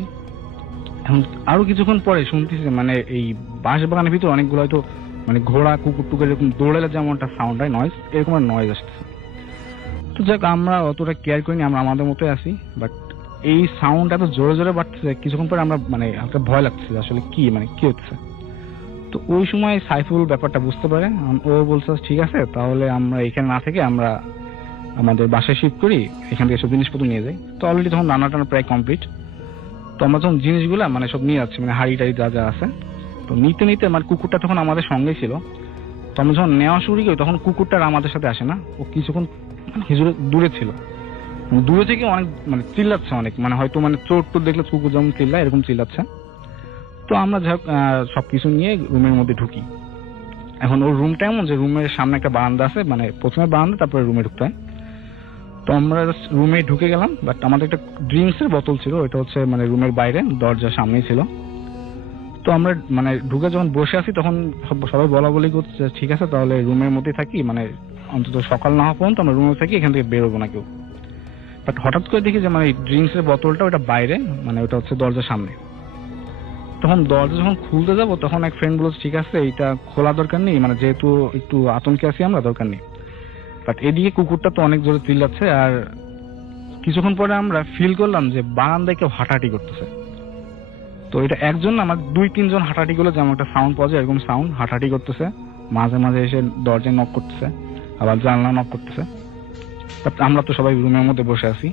এখন আরো কিছুক্ষণ পরে শুনতেছি মানে এই বাঁশ বাগানের ভিতরে অনেকগুলো হয়তো মানে ঘোড়া কুকুর টুকুর এরকম দৌড়ালে যেমন একটা সাউন্ড হয়, নয়েজ, এরকম একটা নয়েজ আসতেছে। তো যাক আমরা অতটা কেয়ার করিনি, আমরা আমাদের মতোই আসি। বাট এই সাউন্ড এত জোরে জোরে বাড়তেছে, কিছুক্ষণ পরে আমরা মানে একটা ভয় লাগছে আসলে কি হচ্ছে। তো ওই সময় সাইফুল ব্যাপারটা বুঝতে পারে, ও বলছে ঠিক আছে তাহলে আমরা এখানে না থেকে আমরা আমাদের বাসায় শিফট করি, এখান থেকে সব জিনিসপত্র নিয়ে যাই। তো অলরেডি তখন রান্নাটা প্রায় কমপ্লিট। তো আমরা তখন জিনিসগুলা মানে সব নিয়ে যাচ্ছি, মানে হাড়ি টাড়ি যা যা আছে। তো নিতে নিতে আমার কুকুরটা তখন আমাদের সঙ্গে ছিল। তো আমরা যখন নেওয়া শুরু করি তখন কুকুরটা আমাদের সাথে আসে না, ও কিছুক্ষণ দূরে ছিল। দূরে থেকে অনেক মানে চিল্লাচ্ছে অনেক, মানে হয়তো মানে চোর টোর দেখলে কুকুর যেমন চিল্লায় এরকম চিল্লাচ্ছে। তো আমরা যাই হোক সবকিছু নিয়ে রুমের মধ্যে ঢুকি। এখন ওর রুমটা এমন যে রুমের সামনে একটা বারান্দা আছে, মানে প্রথমে বারান্দা তারপরে রুমে ঢুকতে হয়। তো আমরা রুমে ঢুকে গেলাম, বাট আমাদের একটা ড্রিঙ্কসের বোতল ছিল, এটা হচ্ছে মানে রুমের বাইরে দরজার সামনেই ছিল। তো আমরা মানে ঢুকে যখন বসে আছি তখন সবাই বলা বলি করছে ঠিক আছে তাহলে রুমের মধ্যেই থাকি, মানে অন্তত সকাল না হওয়া পর্যন্ত আমরা রুমে থাকি, এখান থেকে বেরোবো না কেউ। বাট হঠাৎ করে দেখি যে মানে ড্রিঙ্কসের বোতলটা ওটা বাইরে, মানে ওটা হচ্ছে দরজার সামনে। তখন দরজা যখন খুলতে যাবো তখন এক ফ্রেন্ড বলছে ঠিক আছে এইটা খোলা দরকার নেই, মানে যেহেতু একটু আতঙ্কে আছি আমরা, দরকার নেই। বাট এদিকে কুকুরটা তো অনেক জোরে চিল্লাচ্ছে। আর কিছুক্ষণ পরে আমরা ফিল করলাম যে বারান্দায় কেউ হাঁটাহাঁটি করতেছে। তো এটা একজন না, আমার 2-3 জন হাঁটাহাঁটি করলে যেমন একটা সাউন্ড পাওয়া যায় এরকম সাউন্ড, হাঁটাহাঁটি করতেছে, মাঝে মাঝে এসে দরজায় নক করতেছে, আবার জানলা নক করতেছে। আমরা তো সবাই রুমের মধ্যে বসে আছি।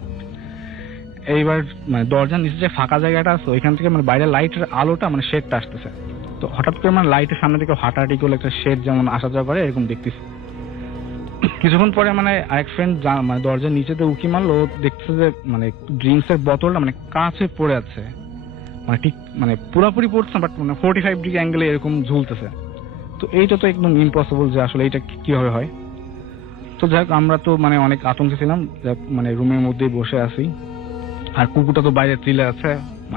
এইবার মানে দরজার নিচে যে ফাঁকা জায়গাটা আছে ওইখান থেকে মানে বাইরে লাইটের আলোটা মানে শেডটা আসতেছে। তো হঠাৎ করে মানে লাইটের সামনে থেকে হাঁটাহাঁটি করলে একটা শেড যেমন আসা যাওয়া করে এরকম দেখতেছি। কিছুক্ষণ পরে মানে আরেক ফ্রেন্ড মানে দরজার নিচেতে উকি মারলো, দেখতেছে যে মানে ড্রিঙ্কসের বোতলটা মানে কাছে পড়ে আছে, মানে ঠিক মানে পুরোপুরি পড়ছে বাট মানে 45 ডিগ্রি অ্যাঙ্গেলে এরকম ঝুলতেছে। তো এইটা তো একদম ইম্পসিবল যে আসলে এইটা কিভাবে হয়। তো যাক আমরা তো মানে অনেক আতঙ্কে ছিলাম, যাক মানে রুমের মধ্যেই বসে আছি, আর কুকুরটা তো বাইরে চিলে আছে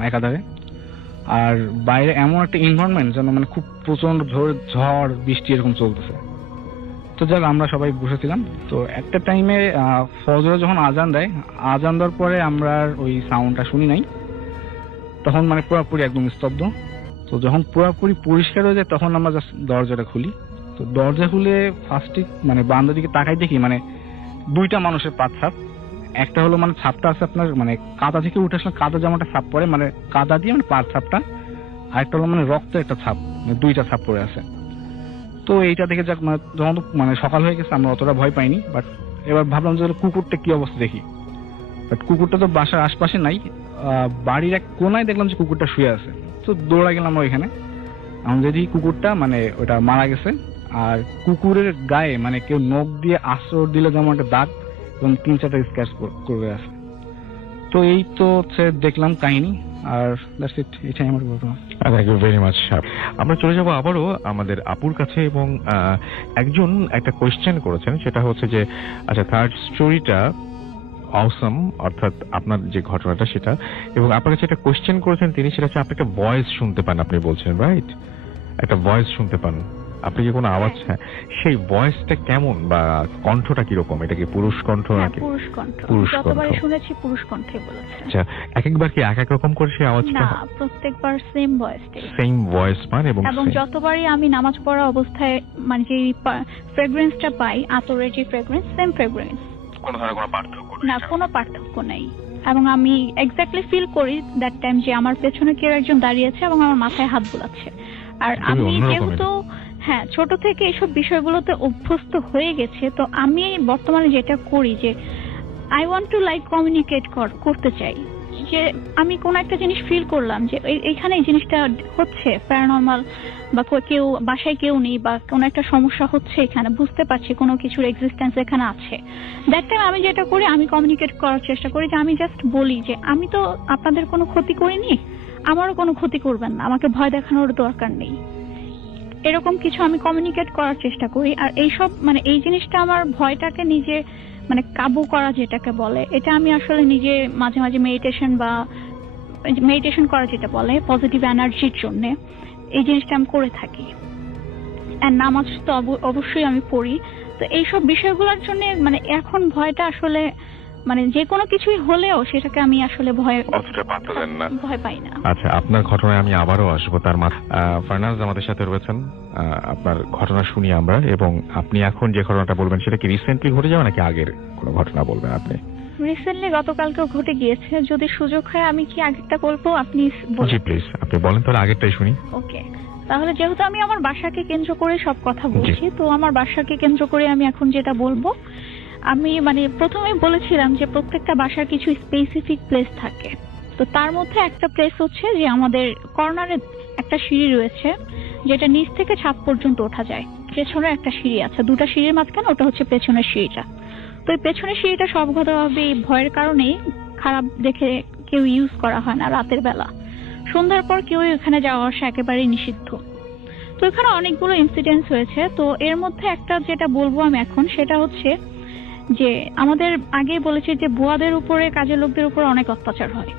একাধারে, আর বাইরে এমন একটা এনভায়রনমেন্ট যেন মানে খুব প্রচন্ড ঝড় বৃষ্টি এরকম চলতেছে। তো যাক আমরা সবাই বসেছিলাম। তো একটা টাইমে ফজরে যখন আজান দেয়, আজান দেওয়ার পরে আমরা আর ওই সাউন্ডটা শুনি নাই, তখন মানে পুরোপুরি একদম স্তব্ধ। তো যখন পুরোপুরি পরিষ্কার হয়ে যায় তখন আমরা জাস্ট দরজাটা খুলি। তো দরজা খুলে ফার্স্টে মানে বারান্দার দিকে তাকাই, দেখি মানে দুইটা মানুষের পাঁচ ছাপ। একটা হলো মানে ছাপটা আছে আপনার মানে কাদা থেকে উঠে আসলে কাদা যেমনটা ছাপ পড়ে, মানে কাদা দিয়ে মানে পাঁচ ছাপটা, আরেকটা হলো মানে রক্তের একটা ছাপ, মানে দুইটা ছাপ পড়ে আছে। তো এইটা দেখে যাক যখন মানে সকাল হয়ে গেছে আমরা অতটা ভয় পাইনি, বাট এবার ভাবলাম যে কুকুরটা কি অবস্থা দেখি। বাট কুকুরটা তো বাসার আশপাশে নাই, বাড়ির এক কোনায় দেখলাম যে কুকুরটা শুয়ে আছে। তো দৌড়া গেলাম ওইখানে, আমরা যদি কুকুরটা মানে ওটা মারা গেছে, আর কুকুরের গায়ে মানে কেউ নখ দিয়ে আঁচড় দিলে যেমন একটা দাগ এবং 3-4টা স্ক্র্যাচ করে আছে। তো এই তো হচ্ছে দেখলাম কাহিনী, আর দ্যাটস ইট, এটাই আমার ঘটনা। Thank you very much. আমরা চলে যাব আবারও আমাদের আপুর কাছে, এবং একজন একটা কোয়েশ্চেন করেছেন, সেটা হচ্ছে যে আচ্ছা থার্ড স্টোরিটা অসম, অর্থাৎ আপনার যে ঘটনাটা সেটা, এবং আপনার কাছে একটা কোয়েশ্চেন করেছেন তিনি, সেটা হচ্ছে আপনি একটা ভয়েস শুনতে পান, আপনি বলছেন রাইট, একটা ভয়েস শুনতে পান, আপনি কি কোনো আওয়াজ, হ্যাঁ সেই ভয়েসটা কেমন বা কণ্ঠটা কিরকম, এটা কি পুরুষ কণ্ঠ নাকি? পুরুষ কণ্ঠ, পুরুষ যতবার কণ্ঠ। শুনেছি পুরুষ কণ্ঠে বলেছে। আচ্ছা, এক একবার কি এক এক রকম করে সেই আওয়াজটা? না, প্রত্যেকবার সেম ভয়েসটাই, সেম ভয়েস পান, এবং যতবারই আমি নামাজ পড়া অবস্থায় মানে যে ফ্রেগ্রেন্সটা পাই, আতরের যে ফ্রেগ্রেন্স, সেম ফ্রেগ্রেন্স, কোনো ধরনের কোনো পার্থক্য না, কোনো পার্থক্য নেই। এবং আমি এক্স্যাক্টলি ফিল করি দ্যাট টাইম যে আমার পেছনে কেউ একজন দাঁড়িয়ে আছে এবং আমার মাথায় হাত বুলাচ্ছে। আর আমি যেহেতু ছোট থেকে এইসব বিষয়গুলোতে অভ্যস্ত হয়ে গেছে, তো আমি বর্তমানে যেটা করি যে I want to like communicate করতে চাই, যে আমি কোন একটা জিনিস ফিল করলাম যে এইখানে এই জিনিসটা হচ্ছে প্যারানর্মাল, বা কেউ বাসায় কেউ নেই, বা কোন একটা সমস্যা হচ্ছে এখানে, বুঝতে পারছি কোনো কিছুর এক্সিস্টেন্স এখানে আছে। দ্যাট টাইম আমি যেটা করি, আমি কমিউনিকেট করার চেষ্টা করি, যে আমি জাস্ট বলি যে আমি তো আপনাদের কোনো ক্ষতি করিনি, আমারও কোনো ক্ষতি করবেন না, আমাকে ভয় দেখানোর দরকার নেই, এরকম কিছু আমি কমিউনিকেট করার চেষ্টা করি। আর এইসব মানে এই জিনিসটা আমার ভয়টাকে নিজে মানে কাবু করা যেটাকে বলে, এটা আমি আসলে নিজে মাঝে মাঝে মেডিটেশন করা যেটা বলে পজিটিভ এনার্জির জন্য, এই জিনিসটা আমি করে থাকি। আর নামাজ তো অবশ্যই আমি পড়ি। তো এইসব বিষয়গুলোর জন্য মানে এখন ভয়টা আসলে মানে যে কোনো কিছুই হলেও সেটাকে আমি আসলে ভয় পাই না। আচ্ছা, আপনার ঘটনায় আমি আবারও আসবো। তার ফারনাজ আমাদের সাথে রয়েছেন, আপনার ঘটনা শুনি আমরা, এবং আপনি এখন যে ঘটনাটা বলবেন সেটা কি রিসেন্টলি ঘটে যাওয়া নাকি আগের কোনো ঘটনা বলবেন আপনি? রিসেন্টলি গতকালকেও ঘটে গিয়েছে, যদি সুযোগ হয় আমি কি আগেরটা বলবো? আপনি জি প্লিজ আপনি বলেন, তাহলে আগেরটাই শুনি। ওকে, তাহলে যেহেতু আমি আমার বাসাকে কেন্দ্র করে সব কথা বলছি, তো আমার বাসাকে কেন্দ্র করে আমি এখন যেটা বলবো, আমি মানে প্রথমে বলেছিলাম যে প্রত্যেকটা বাসার কিছু স্পেসিফিক প্লেস থাকে। তো তার মধ্যে একটা প্লেস হচ্ছে যে আমাদের কর্নারে একটা সিঁড়ি রয়েছে, যেটা নিচ থেকে ছাদ পর্যন্ত ওঠা যায়। পেছনে একটা সিঁড়ি আছে, দুটা সিঁড়ির মাঝখানে, ওটা হচ্ছে পেছনের সিঁড়িটা। তো এই পেছনের সিঁড়িটা সবগতভাবে ভয়ের কারণেই খারাপ দেখে কেউ ইউজ করা হয় না রাতের বেলা। সন্ধ্যার পর কেউ এখানে যাওয়া আসা একেবারেই নিষিদ্ধ। তো এখানে অনেকগুলো ইনসিডেন্টস হয়েছে। তো এর মধ্যে একটা যেটা বলবো আমি এখন, সেটা হচ্ছে যে আমাদের আগেই বলেছি যে বুয়াদের উপরে, কাজের লোকদের উপরে অনেক অত্যাচার হয়।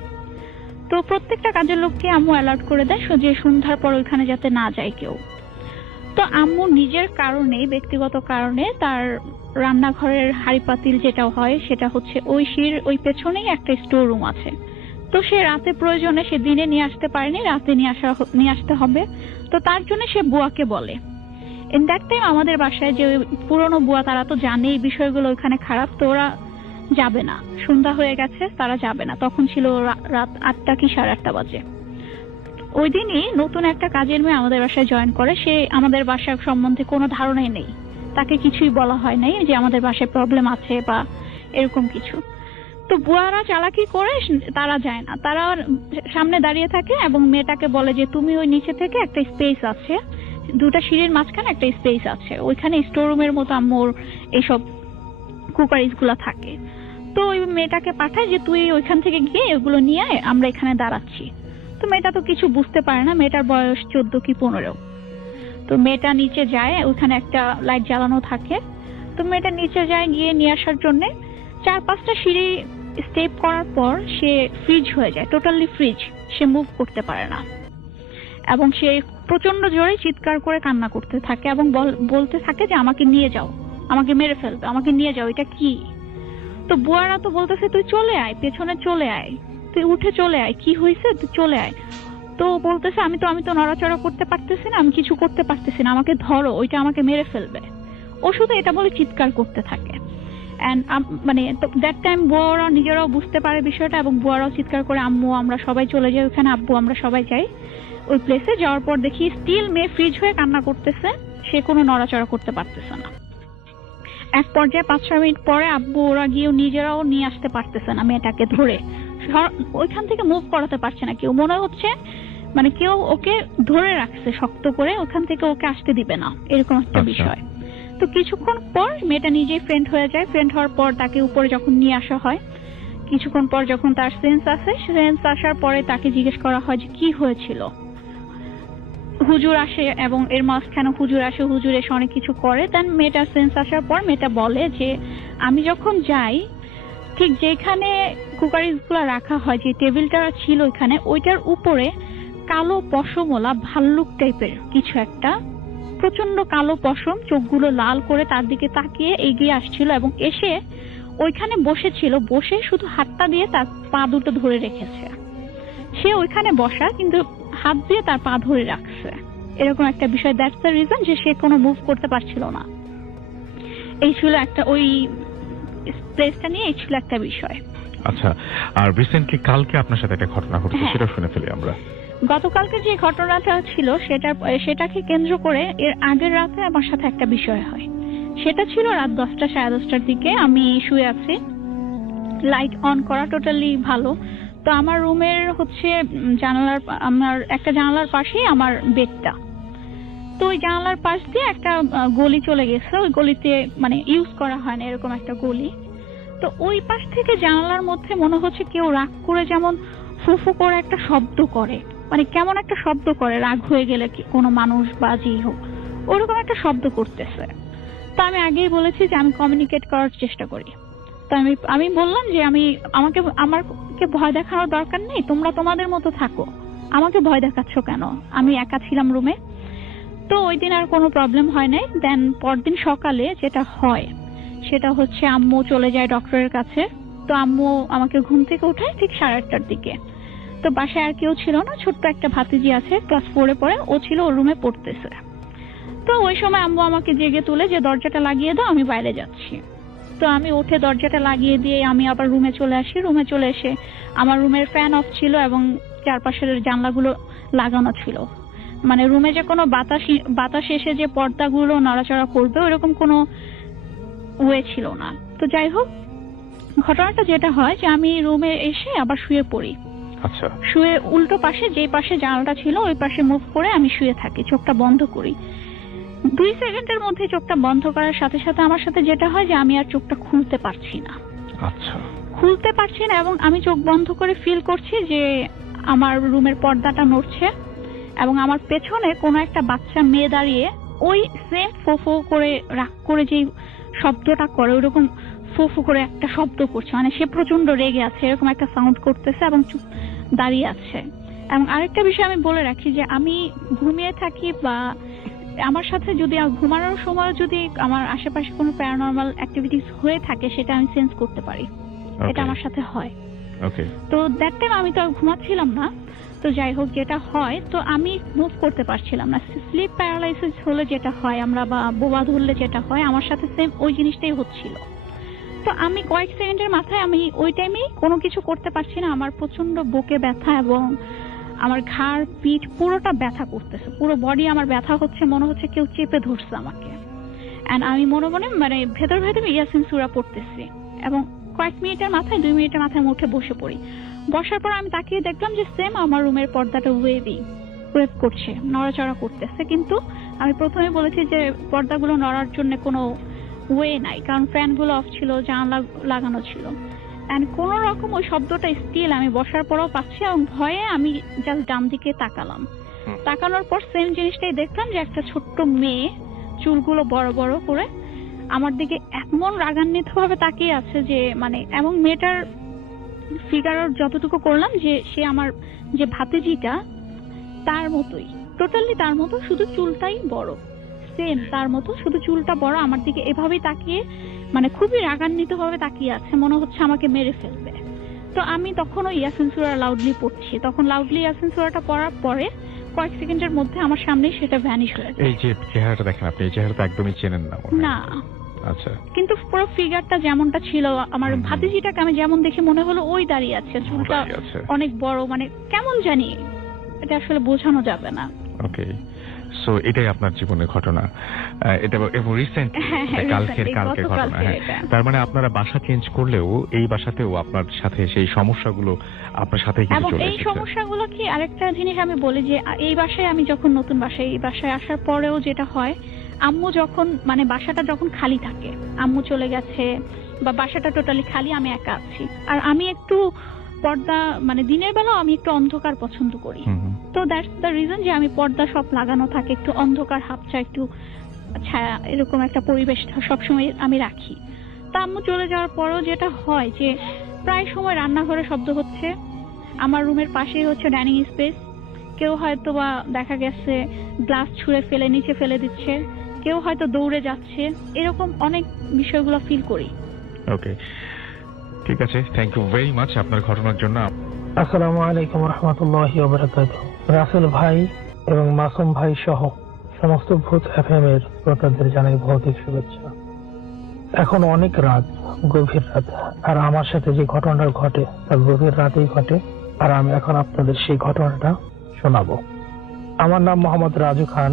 তো প্রত্যেকটা কাজের লোককে আম্মু অ্যালার্ট করে দেয় যে সন্ধ্যার পর ওইখানে যাতে না যায় কেউ। তো আম্মু নিজের কারণে, ব্যক্তিগত কারণে, তার রান্নাঘরের হাঁড়ি পাতিল যেটা হয় সেটা হচ্ছে ওই সিঁড়ির ওই পেছনেই একটা স্টোর রুম আছে। তো সে রাতে প্রয়োজনে, সে দিনে নিয়ে আসতে পারেনি, রাতে নিয়ে আসতে হবে। তো তার জন্য সে বুয়াকে বলে। ইন দ্যাট টাইম আমাদের বাসায় যে পুরনো বুয়া, তারা তো জানে এই বিষয়গুলো ওইখানে খারাপ, তো ওরা যাবে না, সন্ধ্যা হয়ে গেছে, তারা যাবে না। তখন ছিল রাত 8টা কি 8:30 বাজে। ওই দিনই নতুন একটা কাজের মেয়ে আমাদের বাসায় জয়েন করে। সে আমাদের বাসার সম্বন্ধে কোনো ধারণাই নেই, তাকে কিছুই বলা হয় নাই যে আমাদের বাসায় প্রবলেম আছে বা এরকম কিছু। তো বুয়ারা চালাকি করে তারা যায় না, তারা সামনে দাঁড়িয়ে থাকে এবং মেয়েটাকে বলে যে তুমি ওই নিচে থেকে একটা স্পেস আছে, দুটা সিঁড়ির মাঝখানে একটা স্পেস আছে, ওইখানে স্টোর রুমের মতো আম্মুর এইসব কুকারিজ গুলা থাকে। তো ওই মেয়েটাকে পাঠায় যে তুই ওইখান থেকে গিয়ে এগুলো নিয়ে আয়, আমরা এখানে দাঁড়াচ্ছি। তো মেয়েটা তো কিছু বুঝতে পারে না, মেয়েটার বয়স 14 কি 15। তো মেয়েটা নিচে যায়, ওইখানে একটা লাইট জ্বালানো থাকে। তো মেয়েটা নিচে যায়, গিয়ে নিয়ে আসার জন্য 4-5টা সিঁড়ি স্টেপ করার পর সে ফ্রিজ হয়ে যায়, টোটালি ফ্রিজ, সে মুভ করতে পারে না এবং সে প্রচন্ড জোরে চিৎকার করে কান্না করতে থাকে এবং বলতে থাকে যে আমাকে নিয়ে যাও, আমাকে মেরে ফেলবে, আমাকে নিয়ে যাও, এটা কি? তো বুয়ারা তো বলতেছে তুই চলে আয়, পেছনে চলে আয়, তুই উঠে চলে আয়, কি হয়েছে, তুই চলে আয়। তো বলতেছে আমি তো নড়াচড়া করতে পারতেছি না, আমি কিছু করতে পারতেছি না, আমাকে ধরো, ওইটা আমাকে মেরে ফেলবে। ও শুধু এটা বলে চিৎকার করতে থাকে। এন্ড মানে দ্যাট টাইম বুয়ারা নিজেরাও বুঝতে পারে বিষয়টা এবং বুয়ারাও চিৎকার করে আম্মু আমরা সবাই চলে যাই ওখানে, আব্বু আমরা সবাই যাই ওই প্লেসে। যাওয়ার পর দেখি স্টিল মেয়ে ফ্রিজ হয়ে কান্না করতেছে, সে কোনো নড়াচড়া করতে পারতেছে না। এক পর্যায়ে 5-6 মিনিট পরে আব্বু ওরা গিয়েও নিজেরাও নিয়ে আসতে পারতেছে না মেয়েটাকে ধরে, ওইখান থেকে মুভ করাতে পারছে না কেউ, মনে হচ্ছে মানে কেউ ওকে ধরে রাখছে শক্ত করে, ওখান থেকে ওকে আসতে দিবে না, এরকম একটা বিষয়। তো কিছুক্ষণ পর মেয়েটা নিজেই ফ্রেন্ড হয়ে যায়। ফ্রেন্ড হওয়ার পর তাকে উপরে যখন নিয়ে আসা হয়, কিছুক্ষণ পর যখন তার সেন্স আসে, সেন্স আসার পরে তাকে জিজ্ঞেস করা হয় যে কি হয়েছিল। হুজুর আসে এবং এর মাঝখানে হুজুর আসে, হুজুর এসে অনেক কিছু করে। দেন মেয়েটার সেন্স আসার পর মেয়েটা বলে যে আমি যখন যাই ঠিক যেখানে কুকারিজগুলো রাখা হয়, যে টেবিলটা ছিল ওইখানে, ওইটার উপরে কালো পশমওয়ালা ভাল্লুক টাইপের কিছু একটা, প্রচন্ড কালো পশম, চোখগুলো লাল করে তার দিকে তাকিয়ে এগিয়ে আসছিল এবং এসে ওইখানে বসেছিল, বসে শুধু হাতটা দিয়ে তার পা দুটো ধরে রেখেছে। সে ওইখানে বসা কিন্তু হাত দিয়ে তার পা ধরে রাখছে, এরকম একটা বিষয়। দ্যাটস দ্য রিজন যে সে কোনো মুভ করতে পারছিল না। এই ছিল একটা, ওই প্লেসটা নিয়ে এই ছিল একটা বিষয়। আচ্ছা, আর রিসেন্টলি কালকে আপনার সাথে একটা ঘটনা ঘটেছে, সেটা শুনে ফেলি আমরা। গতকালকে যে ঘটনাটা ছিল সেটাকে কেন্দ্র করে এর আগের রাতে আমার সাথে একটা বিষয় হয়। সেটা ছিল রাত 10টা সাড়ে 10টার দিকে, আমি শুয়ে আছি, লাইট অন করা, টোটালি ভালো। তো আমার রুমের হচ্ছে আমার একটা জানালার পাশেই আমার বেডটা। তো ওই জানালার পাশ দিয়ে একটা গলি চলে গেছে, ওই গলিতে মানে ইউজ করা হয় না, এরকম একটা গলি। তো ওই পাশ থেকে জানালার মধ্যে মনে হচ্ছে কেউ রাগ করে যেমন ফুফু করে একটা শব্দ করে, মানে কেমন একটা শব্দ করে রাগ হয়ে গেলে কোনো মানুষ বা যেই হোক, ওরকম একটা শব্দ করতেছে। তো আমি আগেই বলেছি যে আমি কমিউনিকেট করার চেষ্টা করি। তো আমি বললাম যে আমাকে ভয় দেখানোর দরকার নেই, তোমরা তোমাদের মতো থাকো, আমাকে ভয় দেখাচ্ছ কেন? আমি একা ছিলাম রুমে। তো ওই দিন আর কোনো প্রবলেম হয় নাই। দেন পরদিন সকালে যেটা হয় সেটা হচ্ছে আম্মু চলে যায় ডক্টরের কাছে। তো আম্মু আমাকে ঘুম থেকে উঠায় ঠিক 8:30টার দিকে। তো বাসায় আর কেউ ছিল না, ছোট্ট একটা ভাতিজি আছে, ক্লাস 4-এ পড়ে, ও ছিল ওর রুমে পড়তেছে। তো ওই সময় আম্মু আমাকে জেগে তুলে যে দরজাটা লাগিয়ে দাও, আমি বাইরে যাচ্ছি। তো আমি উঠে দরজাটা লাগিয়ে দিয়ে আমি আবার রুমে চলে আসি। রুমে চলে এসে আমার রুমের ফ্যান অফ ছিল এবং চারপাশের জানলাগুলো লাগানো ছিল, মানে রুমে যে কোনো বাতাস এসে যে পর্দাগুলো নড়াচড়া করবে ওরকম কোনো ওয়ে ছিল না। তো যাই হোক, ঘটনাটা যেটা হয় যে আমি রুমে এসে আবার শুয়ে পড়ি। আচ্ছা, শুয়ে উল্টো পাশে, যে পাশে জানালাটা ছিল ওই পাশে মুভ করে আমি শুয়ে থাকি, চোখটা বন্ধ করি। 2 সেকেন্ডের মধ্যে চোখটা বন্ধ করার সাথে সাথে আমার সাথে যেটা হয় যে আমি আর চোখটা খুলতে পারছি না। আচ্ছা, খুলতে পারছি না এবং আমি চোখ বন্ধ করে ফিল করছি যে আমার রুমের পর্দাটা নড়ছে এবং আমার পেছনে কোনো একটা বাচ্চা মেয়ে দাঁড়িয়ে ওই সেম ফোফো করে রাগ করে যেই শব্দটা করে ওরকম ফুফু করে একটা শব্দ করছে, মানে সে প্রচন্ড রেগে আছে, এরকম একটা সাউন্ড করতেছে এবং চুপ দাঁড়িয়ে আছে। এবং আরেকটা বিষয় আমি বলে রাখি যে আমি ঘুমিয়ে থাকি বা আমার সাথে যদি ঘুমানোর সময় যদি আমার আশেপাশে কোনো প্যারানরমাল অ্যাক্টিভিটিস হয়ে থাকে সেটা আমি সেন্স করতে পারি, এটা আমার সাথে হয়। তো দ্যাট টাইম আমি তো ঘুমাচ্ছিলাম না। তো যাই হোক, যেটা হয়, তো আমি মুভ করতে পারছিলাম না। স্লিপ প্যারালাইসিস হলে যেটা হয় আমরা, বা বোবা ধরলে যেটা হয়, আমার সাথে সেম ওই জিনিসটাই হচ্ছিল। তো আমি কয়েক সেকেন্ডের মাথায় আমি ওই টাইমেই কোনো কিছু করতে পারছি না। আমার প্রচন্ড বুকে ব্যথা এবং আমার ঘাড় পিঠ পুরোটা ব্যথা করতেছে, পুরো বডি আমার ব্যথা হচ্ছে, মনে হচ্ছে কেউ চেপে ধরছে আমাকে। এন্ড আমি মনে মনে মানে ভেতর ভেতরে ইয়াসিন সূরা পড়তেছি এবং কয়েক মিনিটের মাথায় 2 মিনিটের মাথায় আমি উঠে বসে পড়ি। বসার পর আমি তাকিয়ে দেখলাম যে সেম আমার রুমের পর্দাটা ওয়েভ করছে, নড়াচড়া করতেছে। কিন্তু আমি প্রথমে বলেছি যে পর্দাগুলো নড়ার জন্য কোনো ওয়ে নাই, কারণ ফ্যানগুলো অফ ছিল, জানলা লাগানো ছিল। এন্ড কোন রকম ওই শব্দটা স্টিল আমি বসার পরও পাচ্ছি এবং ভয়ে আমি জাস্ট ডান দিকে তাকালাম। তাকানোর পর সেম জিনিসটাই দেখলাম যে একটা ছোট্ট মেয়ে, চুলগুলো বড় বড় করে, আমার দিকে এমন রাগান্বিত ভাবে তাকিয়ে আছে যে মানে, এবং মেয়েটার ফিগার যতটুকু করলাম যে সে আমার যে ভাতিজিটা তার মতোই, টোটালি তার মতো, শুধু চুলটাই বড়, সেম তার মতো, শুধু চুলটা বড়, আমার দিকে এভাবেই তাকিয়ে মানে খুবই রাগান্বিত ভাবে তাকিয়ে আছে, মনে হচ্ছে আমাকে মেরে ফেলবে। তো আমি তখনও ইয়াসিন সূরা লাউডলি পড়ছি, তখন লাউডলি ইয়াসিন সূরাটা পড়ার পরে কয়েক সেকেন্ডের মধ্যে আমার সামনেই সেটা ভ্যানিশ হয়ে যায়। এই যে চেহারাটা দেখেন আপনি, এই চেহারাটা একদমই চেনেন না মনে হয়। না, আচ্ছা, কিন্তু পুরো ফিগারটা যেমনটা ছিল, আমার ভাতিজিটাকে আমি যেমন দেখে মনে হলো ওই দাঁড়িয়ে আছে, চুলটা দাঁড়িয়ে আছে। অনেক বড়, মানে কেমন জানি, এটা আসলে বোঝানো যাবে না। ওকে, সো এটাই আপনার জীবনের ঘটনা, এটা এবং রিসেন্ট কালকের ঘটনা। হ্যাঁ, তার মানে আপনারা বাসা চেঞ্জ করলেও এই বাসাতেও আপনার সাথে সেই সমস্যাগুলো আপনার সাথে এবং এই সমস্যাগুলো কি, আরেকটা জিনিস আমি বলি যে এই বাসায় আমি যখন নতুন বাসায়, এই বাসায় আসার পরেও যেটা হয়, আম্মু যখন মানে বাসাটা যখন খালি থাকে, আম্মু চলে গেছে বা বাসাটা টোটালি খালি, আমি একা আছি, আর আমি একটু পর্দা মানে দিনের বেলাও আমি একটু অন্ধকার পছন্দ করি, তো দ্যাটস দ্য রিজন যে আমি পর্দা সব লাগানো থাকে, একটু অন্ধকার হাপচা, একটু ছায়া, এরকম একটা পরিবেশ সবসময় আমি রাখি। তা আম্মু চলে যাওয়ার পরও যেটা হয় যে প্রায় সময় রান্নাঘরে শব্দ হচ্ছে, আমার রুমের পাশেই হচ্ছে ডাইনিং স্পেস, কেউ হয়তো বা দেখা গেছে গ্লাস ছুঁড়ে ফেলে নিচে ফেলে দিচ্ছে, কেউ হয়তো দৌড়ে যাচ্ছে, এরকম অনেক বিষয়গুলো ফিল করি। ওকে, ঠিক আছে, থ্যাংক ইউ ভেরি মাচ আপনার ঘটনার জন্য। আসসালামু আলাইকুম রহমতুল্লাহি ওয়া বারাকাতুহু। রাসেল ভাই এবং মাসুম ভাই সহ সমস্ত ভূত এফএম এর শ্রোতাদের জানাই ভৌতিক শুভেচ্ছা। এখন অনেক রাত, গভীর রাত, আর আমার সাথে যে ঘটনাটা ঘটে তা গভীর রাতেই ঘটে, আর আমি এখন আপনাদের সেই ঘটনাটা শোনাবো। আমার নাম মোহাম্মদ রাজু খান,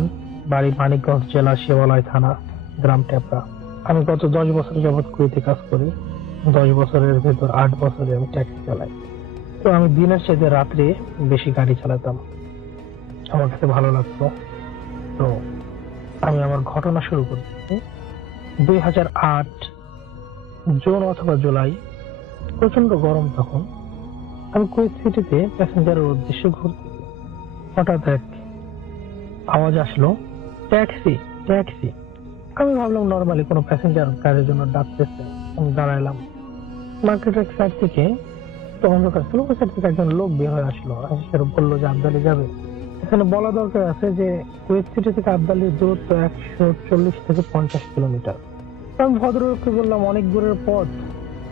বাড়ি মানিকগঞ্জ জেলা শিবালয় থানা, গ্রাম টেপরা। আমি গত 10 বছর যাবৎ কুয়েতে কাজ করি। 10 বছরের ভেতর 8 বছরে আমি ট্যাক্সি চালাই। তো আমি দিনের চাইতে রাত্রে বেশি গাড়ি চালাতাম, আমার কাছে ভালো লাগতো। তো আমি আমার ঘটনা শুরু করছি। 2008 জুন অথবা জুলাই, প্রচন্ড গরম তখন। আমি কুয়েত সিটিতে প্যাসেঞ্জারের উদ্দেশ্যে ঘুরতে, হঠাৎ এক আওয়াজ আসলো, ট্যাক্সি ট্যাক্সি। আমি ভাবলাম নর্মালি কোনো প্যাসেঞ্জার গাড়ির জন্য ডাকতেছে। আমি দাঁড়াইলাম। মার্কেটের সাইড থেকে তো অন্ধকার ছিল, ওই সাইড থেকে একজন লোক বের হয়ে আসলো, সে বললো যে আবদালি যাবে। এখানে বলা দরকার আছে যে কুয়েত সিটি থেকে আবদালির দূরত্ব 140 থেকে 50 কিলোমিটার। আমি ভদ্রলোককে বললাম অনেক দূরের পথ,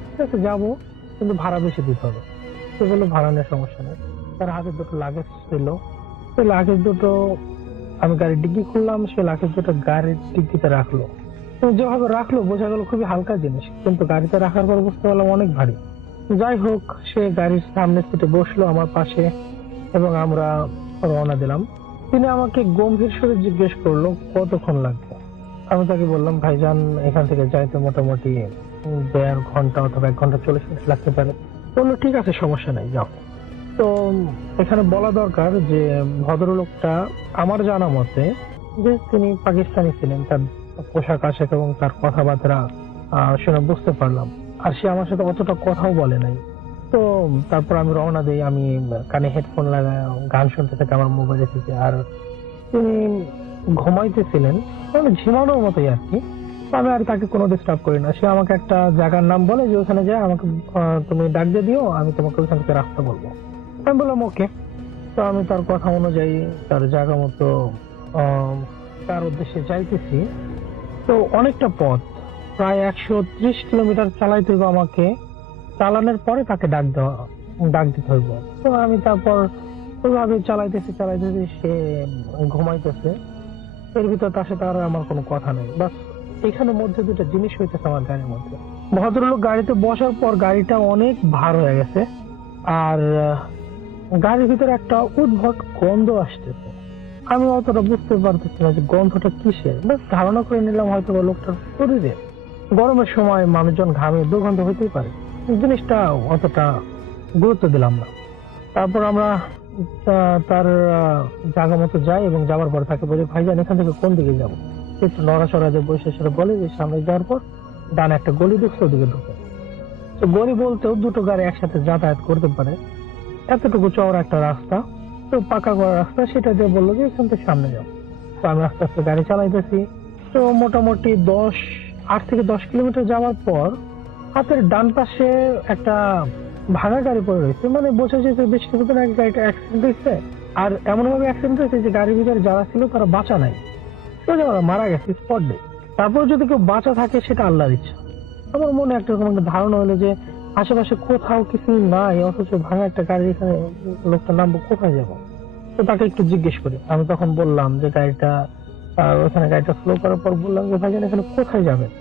ঠিক আছে যাবো, কিন্তু ভাড়া বেশি দিতে হবে। সে বললো ভাড়া নেওয়ার সমস্যা নেই। তার হাতে দুটো লাগেজ ছিল, সেই লাগেজ দুটো আমি গাড়ির ডিগ্গি খুললাম, সে লাগেজ দুটো গাড়ির ডিগ্গিতে রাখলো। যেভাবে রাখলো বোঝা গেল খুবই হালকা জিনিস, কিন্তু গাড়িতে রাখার পর বুঝতে পারলাম অনেক ভারী। যাই হোক, সে গাড়ির সামনের সিটে বসলো আমার পাশে এবং আমরা রওনা দিলাম। তিনি আমাকে গম্ভীর স্বরে জিজ্ঞেস করলো কতক্ষণ লাগবে। আমি তাকে বললাম ভাইজান এখান থেকে যাইতে মোটামুটি 1.5 ঘন্টা অথবা 1 ঘন্টা 40 মিনিট লাগতে পারে। বললো ঠিক আছে, সমস্যা নাই, যাও। তো এখানে বলা দরকার যে ভদ্রলোকটা আমার জানা মতে যে তিনি পাকিস্তানি ছিলেন, তার পোশাক আশাক এবং তার কথাবার্তা শুনে বুঝতে পারলাম। আর সে আমার সাথে অতটা কথাও বলে নাই। তো তারপর আমি রওনা দিই, আমি কানে হেডফোন লাগাই, গান শুনতে থাকি আমার মোবাইলে থেকে। আর তিনি ঘুমাইতেছিলেন, মানে ঝিমানোর মতোই আর কি। আমি আর তাকে কোনো ডিস্টার্ব করি না। সে আমাকে একটা জায়গার নাম বলে যে ওখানে যায় আমাকে তুমি ডাক দিয়ে দিও, আমি তোমাকে ওখান থেকে রাস্তা বলবো। আমি বললাম ওকে। তো আমি তার কথা অনুযায়ী তার জায়গা মতো তার উদ্দেশ্যে যাইতেছি। তো অনেকটা পথ, প্রায় 130 কিলোমিটার চালাইতে হইব আমাকে। চালানোর পরে তাকে ডাক দিতে হইব। তো আমি তারপর ওইভাবে চালাইতেছি, সে ঘুমাইতেছে। এর ভিতর তার সাথে আর আমার কোনো কথা নেই। বাস এখানে মধ্যে দুটো জিনিস হইতেছে আমার গাড়ির মধ্যে। ভদ্রলোক গাড়িতে বসার পর গাড়িটা অনেক ভার হয়ে গেছে, আর গাড়ির ভিতরে একটা উদ্ভট গন্ধ আসতেছে। আমি অতটা বুঝতে পারতেছি না যে গন্ধটা কিসের। বাস ধারণা করে নিলাম হয়তো লোকটার শরীরে। গরমের সময় মানুষজন ঘামে, দুর্গন্ধ হইতেই পারে। জিনিসটা অতটা গুরুত্ব দিলাম না। তারপর আমরা তার জায়গা মতো যাই এবং যাওয়ার পর তাকে বলি ভাইজান এখান থেকে কোন দিকে যাবো। একটু নড়াচড়া যে বসে সেটা বলে যে সামনে যাওয়ার পর ডান একটা গলি দেখছে, ওদিকে ঢুকে। তো গলি বলতেও দুটো গাড়ি একসাথে যাতায়াত করতে পারে, এতটুকু চওড়া একটা রাস্তা, তো পাকা করা রাস্তা। সেটা দিয়ে বললো যে এখান থেকে সামনে যাও। তো আমি আস্তে আস্তে গাড়ি চালাইতেছি। তো মোটামুটি 10 8 থেকে 10 কিলোমিটার যাওয়ার পর হাতের ডান পাশে একটা ভাঙা গাড়ি পড়ে রয়েছে, মানে বোঝা যেতে বেশ কিছুদিন আগে গাড়িটা অ্যাক্সিডেন্ট হয়েছে। আর এমন ভাবে অ্যাক্সিডেন্ট হয়েছে যে গাড়ির ভিতরে যারা ছিল তারা বাঁচা নাই, সোজা ওরা মারা গেছে স্পট ডেট। তারপর যদি কেউ বাঁচা থাকে সেটা আল্লাহর ইচ্ছা। আমার মনে একটা রকম একটা ধারণা হলো যে আশেপাশে কোথাও কিছু নাই, অথচ ভাঙা একটা গাড়ি, এখানে লোকটা নামবো, কোথায় যাবো? তো তাকে একটু জিজ্ঞেস করি। আমি তখন বললাম যে গাড়িটা, ওখানে গাড়িটা স্লো করার পর বললাম যে ভাইজান এখানে কোথায় যাবেন?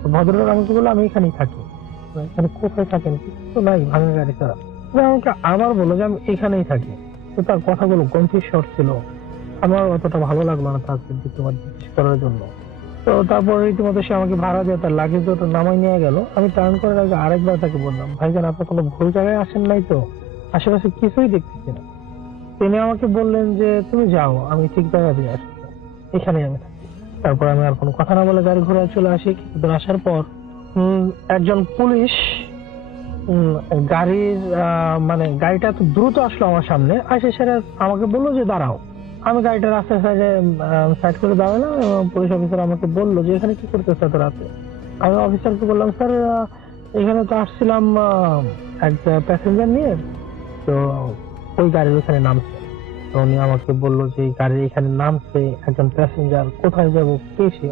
তো ভদ্রলোক আমাকে বললো আমি এখানেই থাকি। এখানে কোথায় থাকেন? কিছু তো নাই, ভাঙা গাড়ি ছাড়া। আমাকে আবার বললো যে আমি এখানেই থাকি। তো তার কথাগুলো গম্ভীর স্বর ছিল, আমার অতটা ভালো লাগলো না তাকে দ্বিতীয়বার জিজ্ঞেস করার জন্য। তো তারপর রীতিমতো সে আমাকে ভাড়া দিয়ে তার লাগেজ ওটা নামাই নিয়ে গেল। আমি টার্ন করার আগে আরেকবার তাকে বললাম, ভাইজান আপনি কোনো ভুল জায়গায় আসেন নাই তো? আশেপাশে কিছুই দেখতেছি না। তিনি আমাকে বললেন যে তুমি যাও, আমি ঠিক জায়গা দিয়ে আসছি, এখানেই আমি থাকি। তারপর আমি আর কোনো কথা না বলে গাড়ি ঘোড়ায় চলে আসি। কিছুদিন আসার পর একজন পুলিশ গাড়ির মানে গাড়িটা তো দ্রুত আসলো আমার সামনে, আসে সেটা আমাকে বললো যে দাঁড়াও। আমি গাড়িটা রাস্তার সাইডে সাইড করে দাঁড়ালাম এবং পুলিশ অফিসার আমাকে বললো যে এখানে কি করতেছে এত রাতে? আমি অফিসারকে বললাম, স্যার এখানে তো আসছিলাম একটা প্যাসেঞ্জার নিয়ে, তো ওই গাড়ির ওখানে নামছে। তো উনি আমাকে বললো যে গাড়ির এখানে নামছে একজন প্যাসেঞ্জার, কোথায় যাবো, কে সে?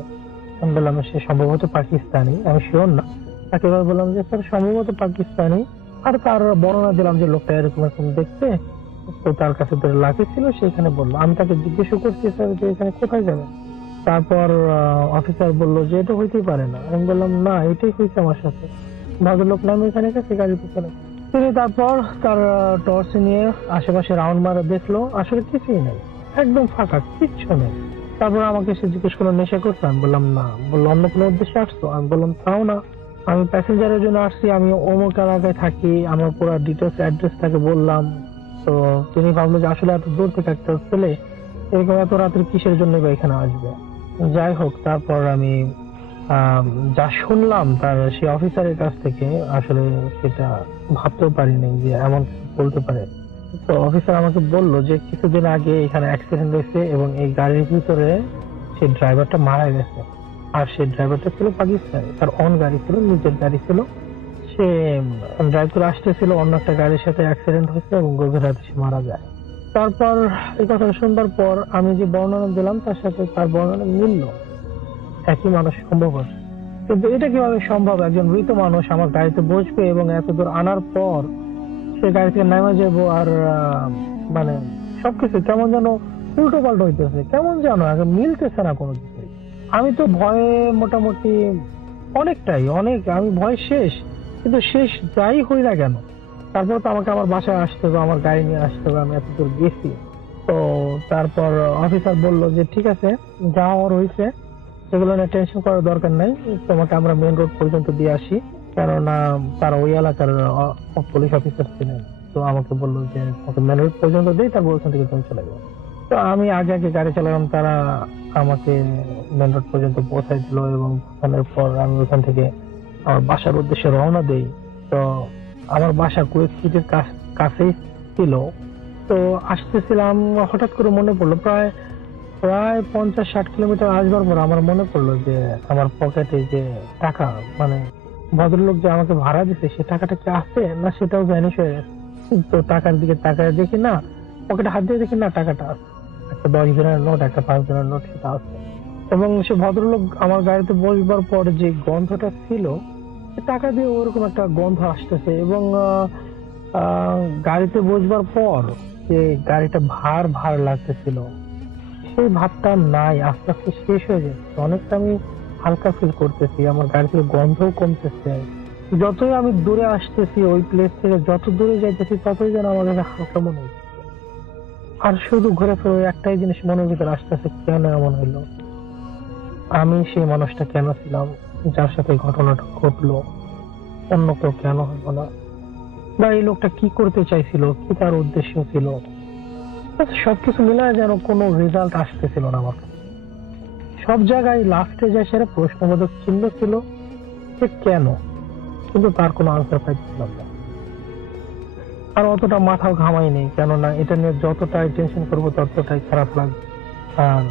আমি বললাম সে সম্ভবত পাকিস্তানি, আমি শিওর না। তাকে বললাম যে স্যার সম্ভবত পাকিস্তানি। আর তার বর্ণনা দিলাম যে লোকটা এরকম এরকম দেখতে, তো তার কাছে লাগেজ ছিল সেখানে বললো। আমি তাকে জিজ্ঞেস করছি স্যার যে এখানে কোথায় যাবেন? তারপর অফিসার বললো যে এটা হইতেই পারে না। আমি বললাম না, এটাই হয়েছে আমার সাথে। ভদ্রলোক নামে এখানে গেছে গাড়ির পিছনে। তিনি তারপর তার টর্চ নিয়ে আশেপাশে রাউন্ড মারা দেখলো, আসলে কিছুই নেই, একদম ফাঁকা, কিচ্ছু নেই। তারপর আমাকে সে জিজ্ঞেস করলো নেশা করছো? আমি বললাম না। বললো অন্য কোনো উদ্দেশ্যে আসছো? আমি বললাম তাও না, আমি প্যাসেঞ্জারের জন্য আসছি, আমি অমুক এলাকায় থাকি, আমার পুরো ডিটেলস অ্যাড্রেস তাকে বললাম। তো তিনি ভাবলো যে আসলে এত দূর থেকে একটা ছেলে এরকম এত রাত্রে কিসের জন্য বা এখানে আসবে। যাই হোক, তারপর আমি যা শুনলাম তার সেই অফিসারের কাছ থেকে, আসলে সেটা ভাবতেও পারিনি যে এমন বলতে পারে। তো অফিসার আমাকে বলল যে কিছুদিন আগে এখানে অ্যাক্সিডেন্ট হয়েছে এবং এই গাড়ির ভিতরে সেই ড্রাইভারটা মারা গেছে। আর সেই ড্রাইভারটা ছিল পাকিস্তানি, তার অন গাড়ি ছিল, নিজের গাড়ি ছিল। সে ড্রাইভ করে আসতেছিল, অন্য একটা গাড়ির সাথে অ্যাক্সিডেন্ট হয়েছে এবং গভীর রাতে সে মারা যায়। তারপর এই কথা শুনবার পর আমি যে বর্ণনা দিলাম তার সাথে তার বর্ণনা মিলল, একই মানুষ সম্ভবত। কিন্তু এটা কিভাবে সম্ভব? একজন মৃত মানুষ আমার গাড়িতে বসবে এবং এত দূর আনার পর সে গাড়ি থেকে নেমে যাবো, আর মানে সবকিছু কেমন যেন উল্টো পাল্টো হইতেছে, কেমন যেন মিলতেছে না কোনো কিছু। আমি তো ভয়ে মোটামুটি আমি ভয় শেষ, কিন্তু শেষ যাই হই না কেন, তারপর তো আমাকে আমার বাসায় আসতে হবে, আমার গাড়ি নিয়ে আসতে হবে, আমি এত দূর গেছি। তো তারপর অফিসার বলল যে ঠিক আছে, যা হওয়ার হয়েছে, সেগুলো নিয়ে টেনশন করার দরকার নাই, তোমাকে আমরা মেন রোড পর্যন্ত দিয়ে আসি। কেননা তারা ওই এলাকার পুলিশ অফিসার ছিলেন। তো আমাকে বললো যে তোমাকে মেন রোড পর্যন্ত দিই, তারপর ওখান থেকে তুমি চলে যাবো। তো আমি আগে আগে গাড়ি চালালাম, তারা আমাকে মেন রোড পর্যন্ত পৌঁছাই দিল এবং পৌঁছানোর পর আমি ওখান থেকে আমার বাসার উদ্দেশ্যে রওনা দেই। তো আমার বাসা কুয়েত সিটির কাছেই ছিল। তো আসতেছিলাম, হঠাৎ করে মনে পড়লো প্রায় 50-60 কিলোমিটার আসবার পর আমার মনে পড়লো যে আমার পকেটে যে টাকা, মানে ভদ্রলোক যে আমাকে ভাড়া দিচ্ছে সে টাকাটা কি আছে না সেটাও ভ্যানিশ হয়ে গেছে। তো টাকার দিকে তাকায় দেখি না, পকেটে হাত দিয়ে দেখি না, টাকাটা আছে, একটা 10 দিনের নোট, একটা 5 দিনের নোট, সেটা আছে। এবং সে ভদ্রলোক আমার গাড়িতে বসবার পর যে গন্ধটা ছিল, টাকা দিয়ে ওরকম একটা গন্ধ আসতেছে। এবং গাড়িতে বসবার পর যে গাড়িটা ভার ভার লাগতেছিল, সেই ভাবটা নাই, আস্তে আস্তে শেষ হয়ে যাচ্ছে। অনেকটা আমি হালকা ফিল করতেছি, আমার গাড়ি থেকে গন্ধও কমতেছে। যতই আমি দূরে আসতেছি ওই প্লেস থেকে, যত দূরে যাইতেছি ততই যেন আমার কাছে হালকা মনে হচ্ছে। আর শুধু ঘুরে ফিরে একটাই জিনিস মনের ভিতরে আসতেছে, কেন এমন হইলো? আমি সেই মানুষটা কেন ছিলাম যার সাথে ঘটনাটা ঘটলো? অন্য কেউ কেন হলো না? বা এই লোকটা কি করতে চাইছিল, কি তার উদ্দেশ্য ছিল? সবকিছু মিলায় যেন কোনো রেজাল্ট আসতেছিল না আমার কাছে। সব জায়গায় লাস্টে যায় সেটা প্রশ্নবোধক চিহ্ন ছিল যে কেন, কিন্তু তার কোনো আনসার পাইছিলাম না। আর অতটা মাথাও ঘামাই নেই, কেননা এটা নিয়ে যতটাই টেনশন করবো ততটাই খারাপ লাগবে। আর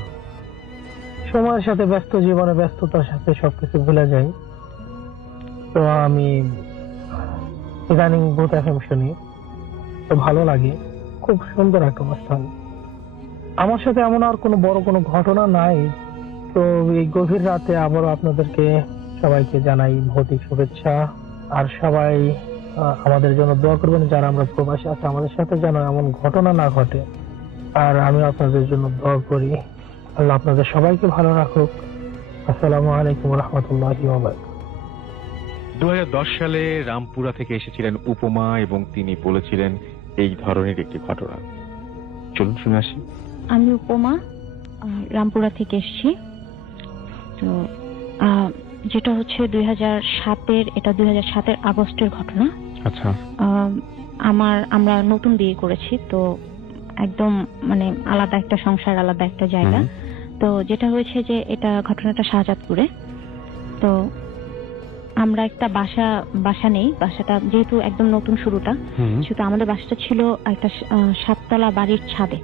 সময়ের সাথে ব্যস্ত জীবনে ব্যস্ততার সাথে সবকিছু ভুলে যাই। তো আমি ইদানিং ভূত এফএম শুনি, তো ভালো লাগে, খুব সুন্দর একটা অনুষ্ঠান। আমার সাথে এমন আর কোনো বড় কোনো ঘটনা নাই। তো এই গভীর রাতে আবারও আপনাদেরকে সবাইকে জানাই ভৌতিক শুভেচ্ছা। আর সবাই আমাদের জন্য দোয়া করবেন, যারা আমরা প্রবাসী আছে আমাদের সাথে যেন এমন ঘটনা না ঘটে। আর আমি আপনাদের জন্য দোয়া করি, আল্লাহ আপনাদের সবাইকে ভালো রাখুক। আসসালামু আলাইকুম রহমতুল্লাহি ওয়া বারাকাতুহু। 2010 সালে রামপুরা থেকে এসেছিলেন উপমা এবং তিনি বলেছিলেন এই ধরনের একটি ঘটনা। চলুন শুনে আসি। আমি উপমা, রামপুরা থেকে এসেছি। তো যেটা হচ্ছে 2007 আগস্টের ঘটনা। আচ্ছা। আমরা নতুন বিয়ে করেছি, তো একদম মানে আলাদা একটা সংসার, আলাদা একটা জায়গা। তো যেটা হয়েছে যে এটা ঘটনাটা শাহজাদপুরে। তো আমরা একটা বাসা নেই, বাসাটা যেহেতু একদম নতুন শুরুটা, সেটা আমাদের বাসাটা ছিল একটা 7তলা বাড়ির ছাদে।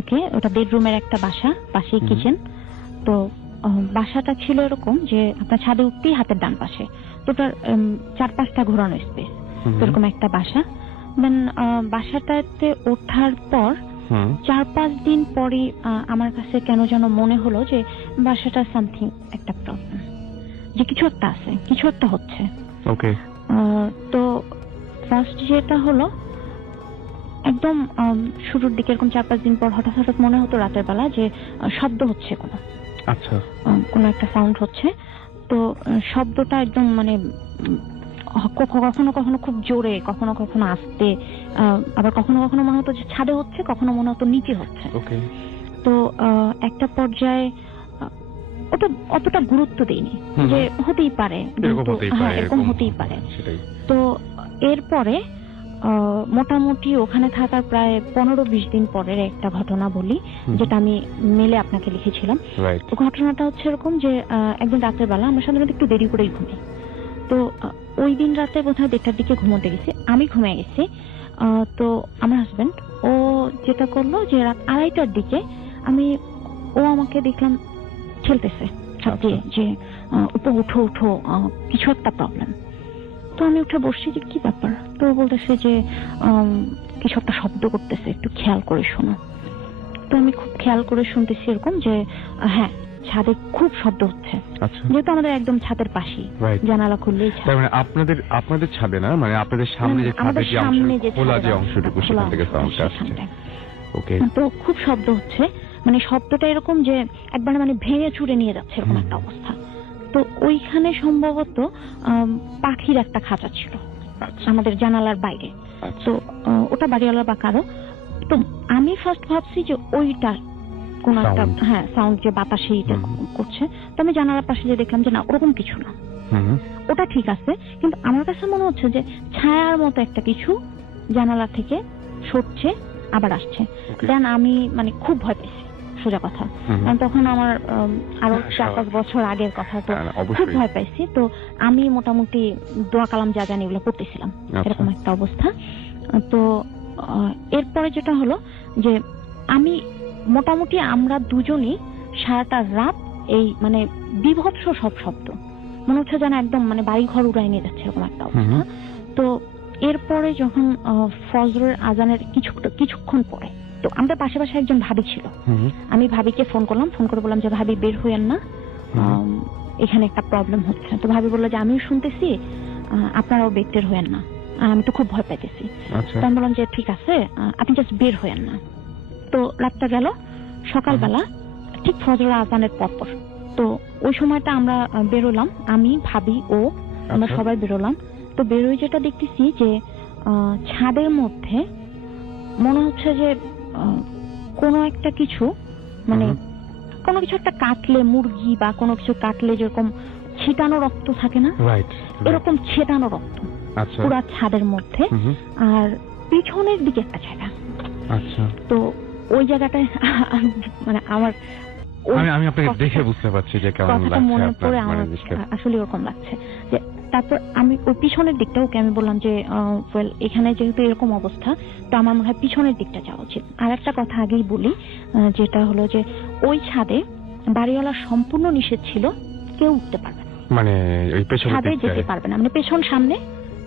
ওকে, ওটা বেডরুমের একটা বাসা, পাশেই কিচেন। তো বাসাটা ছিল এরকম যে আপনার ছাদে উঠতেই হাতের ডান পাশে, তো ওটার 4-5টা ঘোরানো স্পেস, এরকম একটা বাসা। দেন বাসাটাতে ওঠার পর 4-5 দিন পরে আমার কাছে কেন যেন মনে হলো যে বাসাটা সামথিং একটা প্রবলেম, যে কিছু একটা আছে, কিছু একটা হচ্ছে। ওকে। তো ফার্স্ট যেটা হলো, একদম শুরুর দিকে এরকম 4-5 দিন পর হঠাৎ মনে হতো রাতের বেলা যে শব্দ হচ্ছে, কোনো একটা সাউন্ড হচ্ছে। তো শব্দটা একদম মানে কখনো কখনো খুব জোরে, কখনো কখনো আস্তে, আবার কখনো কখনো মনে হতো যে ছাদে হচ্ছে, কখনো মনে হতো নিচে হচ্ছে। তো একটা পর্যায়ে ওটা অতটা গুরুত্ব দেইনি, যে হতেই পারে, এরকম হতেই পারে। তো এরপরে মোটামুটি ওখানে থাকার প্রায় 15-20 দিন পরের একটা ঘটনা বলি, যেটা আমি মেলে আপনাকে লিখেছিলাম। তো ঘটনাটা হচ্ছে এরকম যে একদিন রাতের বেলা আমরা সাধারণত একটু দেরি করেই ঘুমাই। তো ওই দিন রাতে বোধহয় 1টার দিকে ঘুমোতে গেছি, আমি ঘুমিয়ে গেছি। তো আমার হাজবেন্ড ও যেটা করলো যে রাত 2:30টার দিকে ও আমাকে দেখলাম ঠেলতেছে ছাদ দিয়ে, যে উঠো কিছু একটা প্রবলেম। তো আমি উঠে বসছি যে কি ব্যাপার। তো বলতেছে যে কিছু একটা শব্দ করতেছে, একটু খেয়াল করে শোনো। তো আমি খুব খেয়াল করে শুনতেছি এরকম যে হ্যাঁ, ছাদে খুব শব্দ হচ্ছে। যেহেতু আমাদের একদম ছাদের পাশেই, জানালা খুললেই ছাদ। মানে আপনাদের ছাদে না, মানে আপনাদের সামনে যে ছাদের যে খোলা যে অংশটুকু, সেখান থেকে সাউন্ড আসছে। ওকে। তো খুব শব্দ হচ্ছে, মানে শব্দটা এরকম যে একবার মানে ভেঙে চুরে নিয়ে যাচ্ছে, এরকম একটা অবস্থা। তো ওইখানে সম্ভবত পাখির একটা খাঁচা ছিল আমাদের জানালার বাইরে। তো ওটা বাড়িওয়ালা বা কারো। তো আমি ফার্স্ট ভাবছি যে ওইটা কোন একটা সাউন্ড, যে বাতাসে এটা করছে। তো আমি জানালার পাশে যে দেখলাম যে না, ওরকম কিছু না, ওটা ঠিক আছে। কিন্তু আমার কাছে মনে হচ্ছে যে ছায়ার মতো একটা কিছু জানালা থেকে সরছে আবার আসছে। দেন আমি মানে খুব ভয় পেয়েছি, সোজা কথা। কারণ তখন আমার আরো 4-5 বছর আগের কথা, তো খুব ভয় পাইছি। তো আমি মোটামুটি দোয়া কালাম যা জানি এগুলো পড়তেছিলাম, এরকম একটা অবস্থা। তো এরপরে যেটা হলো যে আমি মোটামুটি আমরা দুজনই সারাটা রাত এই মানে বিভৎস সব শব্দ, মনে হচ্ছে যেন একদম মানে বাড়ি ঘর উড়াই নিয়ে যাচ্ছে, এরকম একটা অবস্থা। তো এরপরে যখন ফজরের আজানের কিছুক্ষণ পরে, তো আমাদের পাশে একজন ভাবি ছিল। আমি ভাবিকে ফোন করে বললাম যে ভাবি বের হইয়েন না, এখানে একটা প্রবলেম হচ্ছে। তো ভাবি বললো যে আমিও শুনতেছি, আপনারাও বের হইয়েন না, আমি তো খুব ভয় পাইতেছি। তো আমি বললাম যে ঠিক আছে, আপনি জাস্ট বের হইয়েন না। তো রাতটা গেল, সকালবেলা ঠিক ফজরের আজানের পরপর, তো ওই সময়টা আমরা বেরোলাম, আমি ভাবি ও আমরা সবাই বেরোলাম। তো বেরোই যেটা দেখতেছি যে ছাদের মধ্যে মনে হচ্ছে যে কোনো একটা কিছু, মানে কোনো কিছু একটা কাটলে, মুরগি বা কোনো কিছু কাটলে যেরকম ছিটানো রক্ত থাকে না, এরকম ছেটানো রক্ত পুরা ছাদের মধ্যে। আর পিছনের দিকে একটা জায়গা। তো ওই জায়গাটায় মানে আমি আপনাকে দেখে বুঝতে পারছি যে কেমন লাগছে, মনে পড়ে আমার আসলে ওরকম লাগছে। যে তারপর আমি ওই পিছনের দিকটা, ওকে আমি বললাম যে এখানে যেহেতু এরকম অবস্থা, তো আমার মনে হয় পিছনের দিকটা যাওয়া উচিত। আর একটা কথা আগেই বলি, যেটা হলো যে ওই ছাদে বাড়িওয়ালা সম্পূর্ণ নিষেধ ছিল, কেউ উঠতে পারবে না, মানে ওই পেছনে ছাদে যেতে পারবে না, মানে পেছন সামনে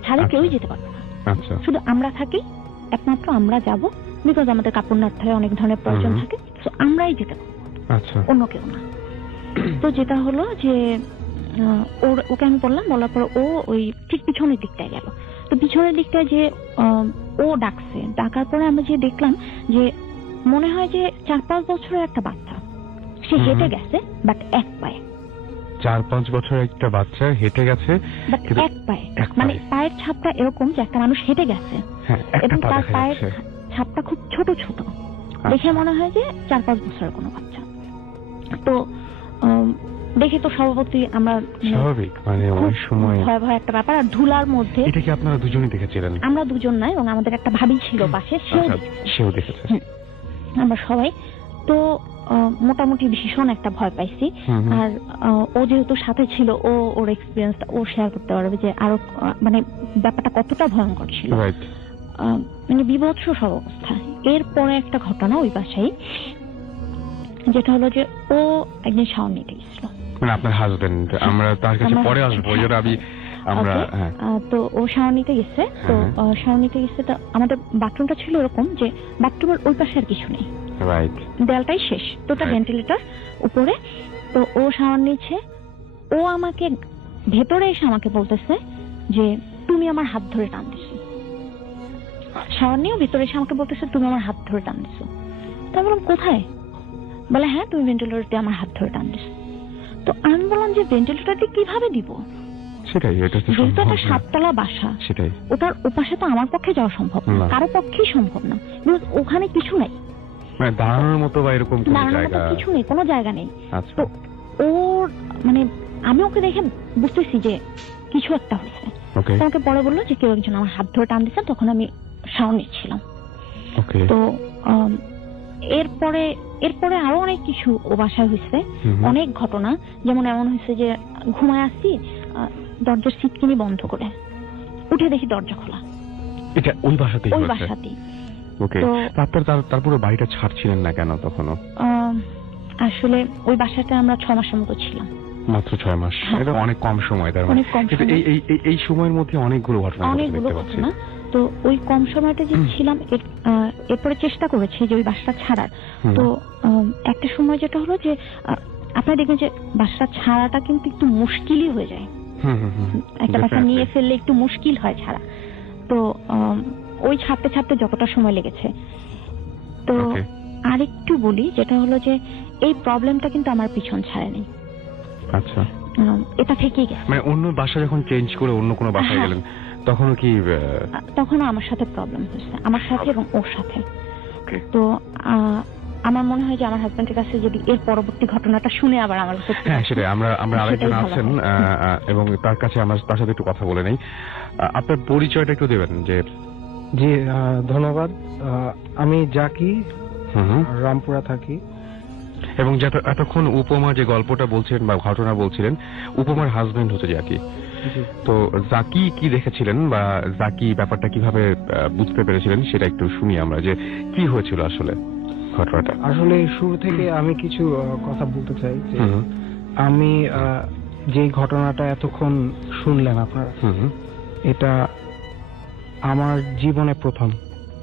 ছাদে কেউই যেতে পারবে না। আচ্ছা, শুধু আমরা থাকি, একমাত্র আমরা যাব, বিকজ আমাদের কাপড় নাড়তে হয়, অনেক ধরনের প্রয়োজন থাকে, তো আমরাই যেতে পারবো, আচ্ছা, অন্য কেউ না। তো যেটা হলো যে ওকে আমি বলার পর ও ওই ঠিক পিছনের দিকটায় গেল। তো পিছনের দিকটায় যে ও ডাকছে, ডাকার পরে আমি যে দেখলাম যে মনে হয় যে 4-5 বছরের একটা বাচ্চা, সে হেঁটে গেছে বাট এক পায়ে। 4-5 বছরের একটা বাচ্চা হেঁটে গেছে বাট এক পায়ে, মানে পায়ের ছাপটা এরকম যে একটা মানুষ হেঁটে গেছে, এবং তার পায়ের ছাপটা খুব ছোট ছোট, দেখে মনে হয় যে 4-5 বছরের কোনো বাচ্চা। তো দেখে তো স্বভাবতই আমরা স্বাভাবিক, মানে ওই সময় ভয়াবহ একটা ব্যাপার। আর ধুলার মধ্যে এটা কি আপনারা দুজনেই দেখেছিলেন? আমরা দুজন নাই, এবং আমাদের একটা ভাবি ছিল পাশে, সেও দেখেছে, আমরা সবাই। তো মোটামুটি ভীষণ একটা ভয় পাইছি। আর ও যেহেতু সাথে ছিল, ওর এক্সপিরিয়েন্সটা ও শেয়ার করতে পারবে যে আরো মানে ব্যাপারটা কতটা ভয়ঙ্কর ছিল, মানে বিভৎস সব অবস্থা। এরপরে একটা ঘটনা ওই বাসায়, যেটা হলো যে ও একদিন শাওয়ার নিতে গেছিল, মানে আপনার হাজবেন্ড, আমরা তার কাছে পরে আসবো, তো ও শাওয়ার নিতে গেছে। তো শাওয়ার নিতে গেছে, তো আমাদের বাথরুমটা ছিল এরকম যে বাথরুমের ওই পাশে আর কিছু নেই, দেয়ালটাই শেষ, তো ওটা ভেন্টিলেটর উপরে। তো ও শাওয়ার নিচ্ছে, ও আমাকে ভেতরে এসে আমাকে বলতেছে যে তুমি আমার হাত ধরে টান দিছো। শাওয়ার নিয়েও ভেতরে এসে আমাকে বলতেছে তুমি আমার হাত ধরে টান দিছো। তো আমি বললাম কোথায়? বলে হ্যাঁ তুমি ভেন্টিলেটর দিয়ে আমার হাত ধরে টান দিছো। তো আমি বললাম যে ভেন্টিলেটর দিয়ে কিভাবে দিব, সেটাই, যেহেতু একটা 7তলা বাসা, সেটাই ওটার ওপাশে তো আমার পক্ষে যাওয়া সম্ভব না, কারো পক্ষেই সম্ভব না, ওখানে কিছু নাই, মানে দাঁড়ানোর মতো বা এরকম কিছু নেই, কোনো জায়গা নেই। আচ্ছা, তো ওর মানে আমি ওকে দেখে বুঝতেছি যে কিছু একটা হয়েছে। আমাকে পরে বললো যে কেউ একজন আমার হাত ধরে টান দিচ্ছে, তখন আমি শাওয়ার নিচ্ছিলাম। তো এরপরে আরো অনেক কিছু ও বাসায় হয়েছে, অনেক ঘটনা। যেমন এমন হয়েছে যে ঘুমায় আসছি, দরজার সিটকিনি বন্ধ করে উঠে দেখি দরজা খোলা। এটা ওই বাসাতেই? ওই বাসাতেই। ওকে, তারপরে বাড়িটা ছাড়ছিলেন না কেন তখনও? আসলে ওই বাসাতে আমরা 6 মাসের মতো ছিলাম। মাত্র 6 মাস, এটা অনেক কম সময়। তার মানে এই সময়ের মধ্যে অনেকগুলো ঘটনা। তো ওই কম সময়টা যে ছিলাম, এরপরে চেষ্টা করেছি যে ওই বাসাটা ছাড়ার। তো একটা সময় যেটা হলো যে আপনারা দেখবেন যে বাসাটা ছাড়াটা কিন্তু একটু মুশকিলই হয়ে যায়, একটা বাসা নিয়ে ফেললে একটু মুশকিল হয় ছাড়া। তো ওই ছাড়তে যতটা সময় লেগেছে। তো আরেকটু বলি, যেটা হলো যে এই প্রবলেমটা কিন্তু আমার পিছন ছাড়েনি। আচ্ছা, এটা থেকেই গেছে। মানে অন্য বাসা যখন চেঞ্জ করে অন্য কোনো বাসায় গেলেন, তখনও কি? তখনও আমার সাথে প্রবলেম হয়েছে, আমার সাথে এবং ওর সাথে। তো আমার মনে হয় যে আমার হাজবেন্ডের কাছে যদি এর পরবর্তী ঘটনাটা শুনে আবার আমার কাছে, হ্যাঁ সেটাই, আমরা আরেকজন আছেন এবং তার কাছে আমরা তার সাথে একটু কথা বলে নেই। আপনার পরিচয়টা একটু দেবেন? যে জি ধন্যবাদ, আমি জাকি, রামপুরা থাকি। এবং এতক্ষণ উপমা যে গল্পটা বলছিলেন বা ঘটনা বলছিলেন, উপমার হাজবেন্ড হচ্ছে জাকি। তো জাকি কি দেখেছিলেন বা জাকি ব্যাপারটা কিভাবে বুঝতে পেরেছিলেন সেটা একটু শুনি আমরা, যে কি হয়েছিল আসলে ঘটনাটা। আসলে শুরু থেকে আমি কিছু কথা বলতে চাই। যে আমি যে ঘটনাটা এতক্ষণ শুনলেন আপনারা, এটা আমার জীবনে প্রথম,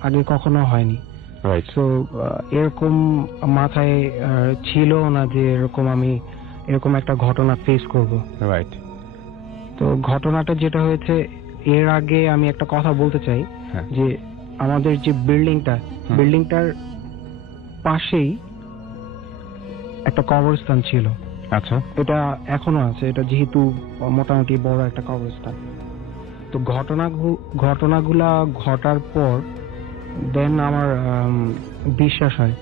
আগে কখনো হয়নি। তো এরকম মাথায় ছিল না যে আমি এরকম একটা ঘটনা ফেস করব। রাইট। তো ঘটনাটা যেটা হয়েছে, এর আগে আমি একটা কথা বলতে চাই যে আমাদের যে বিল্ডিংটার পাশেই একটা কবরস্থান ছিল। আচ্ছা, এটা এখনো আছে, এটা যেহেতু মোটামুটি বড় একটা কবরস্থান। তো ঘটনাগুলা ঘটার পর দেন আমার বিশ্বাস হয়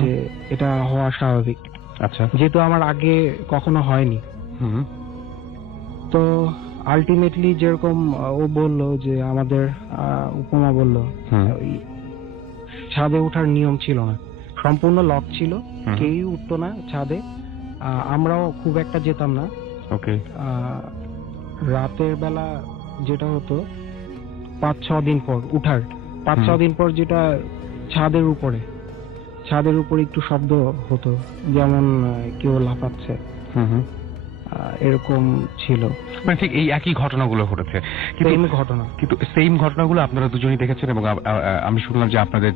যে এটা হওয়া স্বাভাবিক। আচ্ছা, যেহেতু আমার আগে কখনো হয়নি। তো আলটিমেটলি যেরকম ও বললো যে আমাদের উপমা বললো, ছাদে ওঠার নিয়ম ছিল না, সম্পূর্ণ লক ছিল, কেউই উঠতো না ছাদে, আমরাও খুব একটা যেতাম না। ওকে। রাতের বেলা যেটা হতো 5-6 দিন পর উঠার, 5-6 দিন পর যেটা ছাদের উপরে ছাদের উপর একটু শব্দ হতো, যেমন কেউ লাফাচ্ছে, এরকম ছিল। মানে ঠিক এই একই ঘটনাগুলো ঘটেছে, কিন্তু সেম ঘটনাগুলো আপনারা দুজনেই দেখেছেন, এবং আমি শুনলাম যে আপনাদের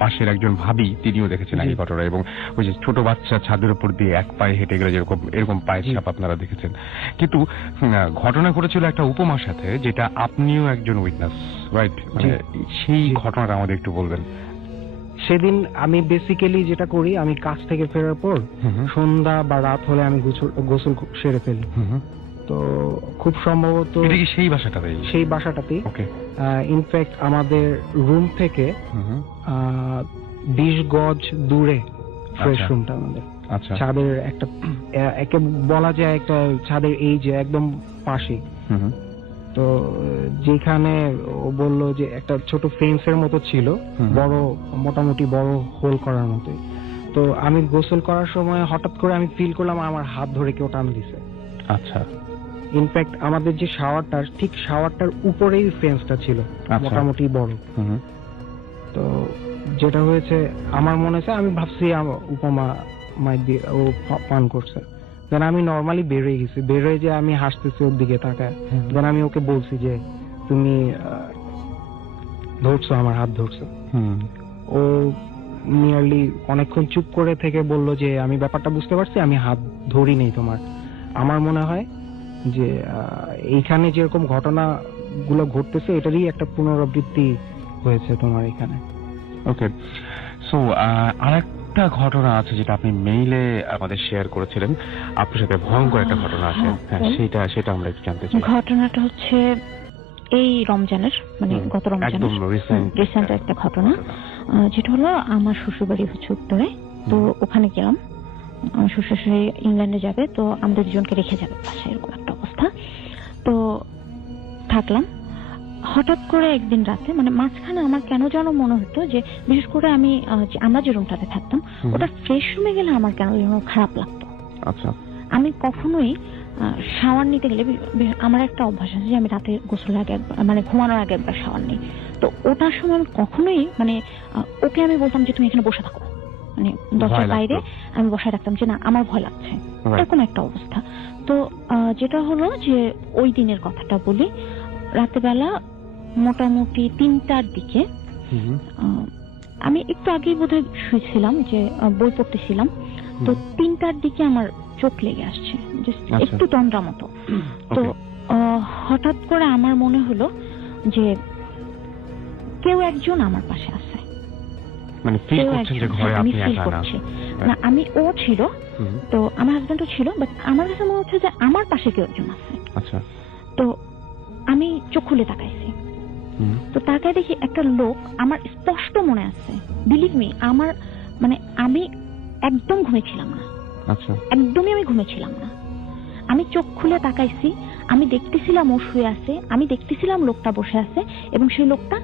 পাশের একজন ভাবি তিনিও দেখেছেন একই ঘটনা, এবং ওই যে ছোট বাচ্চা ছাদের উপর দিয়ে এক পায়ে হেঁটে গেলে যেরকম এরকম পায়ের ছাপ আপনারা দেখেছেন। কিন্তু ঘটনা ঘটেছিল একটা উপমার সাথে, যেটা আপনিও একজন উইটনেস, রাইট? মানে সেই ঘটনাটা আমাদের একটু বলবেন। সেদিন আমি বেসিক্যালি যেটা করি, আমি কাজ থেকে ফেরার পর সন্ধ্যা বা রাত হলে আমি গোসল সেরে ফেলি। তো খুব সম্ভবত সেই বাসাটাতেই ইনফ্যাক্ট আমাদের রুম থেকে 20 গজ দূরে ফ্রেশ রুমটা আমাদের। ছাদের একটা একে বলা যায় একটা ছাদের এই যে একদম পাশে। তো যেখানে ও বললো যে একটা ছোট ফেন্সের মতো ছিল, বড়, মোটামুটি বড় হোল করার মতো। তো আমি গোসল করার সময় হঠাৎ করে আমি ফিল করলাম আমার হাত ধরে কেউ টান দিছে। আচ্ছা। ইনফ্যাক্ট আমাদের যে শাওয়ারটার ঠিক শাওয়ারটার উপরেই ফেন্সটা ছিল, মোটামুটি বড়। তো যেটা হয়েছে আমার মনে হচ্ছে, আমি ভাবছি উপমা মাইট বি ও পান করছে। দেন আমি নর্মালি বেরোয় গেছি, বেরোয় যে আমি হাসতেছি ওর দিকে তাকায়। দেন আমি ওকে বলছি যে তুমি ধরছো, আমার হাত ধরছো। ও নিয়ারলি অনেকক্ষণ চুপ করে থেকে বলল যে আমি ব্যাপারটা বুঝতে পারছি, আমি হাত ধরি নেই তোমার। আমার মনে হয় যে এইখানে যেরকম ঘটনাগুলো ঘটতেছে এটারই একটা পুনরাবৃত্তি হয়েছে তোমার এখানে। ওকে, সো আরেকটা ঘটনা আছে যেটা আপনি মেইলে আমাদের শেয়ার করেছিলেন, আপনার সাথে ভয়ঙ্কর একটা ঘটনা আছে। হ্যাঁ, সেটা আমরা একটু জানতে চাই। ঘটনাটা হচ্ছে এই রমজানের, মানে গত রমজানের রিসেন্ট একটা ঘটনা, যেটা হলো আমার শ্বশুরবাড়ি হচ্ছে উত্তরে। তো ওখানে গেলাম, আমার শ্বশুরশাশুড়ি ইংল্যান্ডে যাবে, তো আমাদের দুজনকে রেখে যাবে বাসায়, এরকম একটা অবস্থা। তো থাকলাম। হঠাৎ করে একদিন রাতে, মানে মাঝখানে আমার কেন যেন মনে হতো যে, বিশেষ করে আমরা যে রুমটাতে থাকতাম ওটা ফ্রেশ রুমে গেলে আমার কেন যেন খারাপ লাগতো। আচ্ছা। আমি কখনোই শাওয়ার নিতে গেলে, আমার একটা অভ্যাস আছে যে আমি রাতে গোসলের আগে মানে ঘুমানোর আগে একবার শাওয়ার নিই। তো ওটার সময় আমি কখনোই মানে ওকে আমি বলতাম যে তুমি এখানে বসে থাকো, মানে দরজার বাইরে আমি বসায় রাখতাম যে না আমার ভয় লাগছে, এরকম একটা অবস্থা। তো যেটা হলো যে ওই দিনের কথাটা বলি, রাতেবেলা মোটামুটি 3টার দিকে, আমি একটু আগেই বোধহয় শুয়েছিলাম, যে বই পড়তেছিলাম। তো 3টার দিকে আমার চোখ লেগে আসছে, একটু তন্দ্রা মতো। তো হঠাৎ করে আমার মনে হলো যে কেউ একজন আমার পাশে আছে, মানে ফিল করছেন যে ঘরে আপনি একা না। আমি ও ছিল, তো আমার হাজবেন্ডও ছিল, বাট আমার কাছে মনে হচ্ছে যে আমার পাশে কেউ একজন আছে। আচ্ছা। তো আমি চোখ খুলে তাকাইছি, তো তাকায় দেখি একটা লোক, আমার স্পষ্ট মনে আছে, বিলিভ মি, আমার মানে আমি একদম ঘুমেছিলাম না। আচ্ছা। একদমই আমি ঘুমেছিলাম না। আমি চোখ খুলে তাকাইছি, আমি দেখতেছিলাম ও শুয়ে আছে, আমি দেখতেছিলাম লোকটা বসে আছে, এবং সেই লোকটা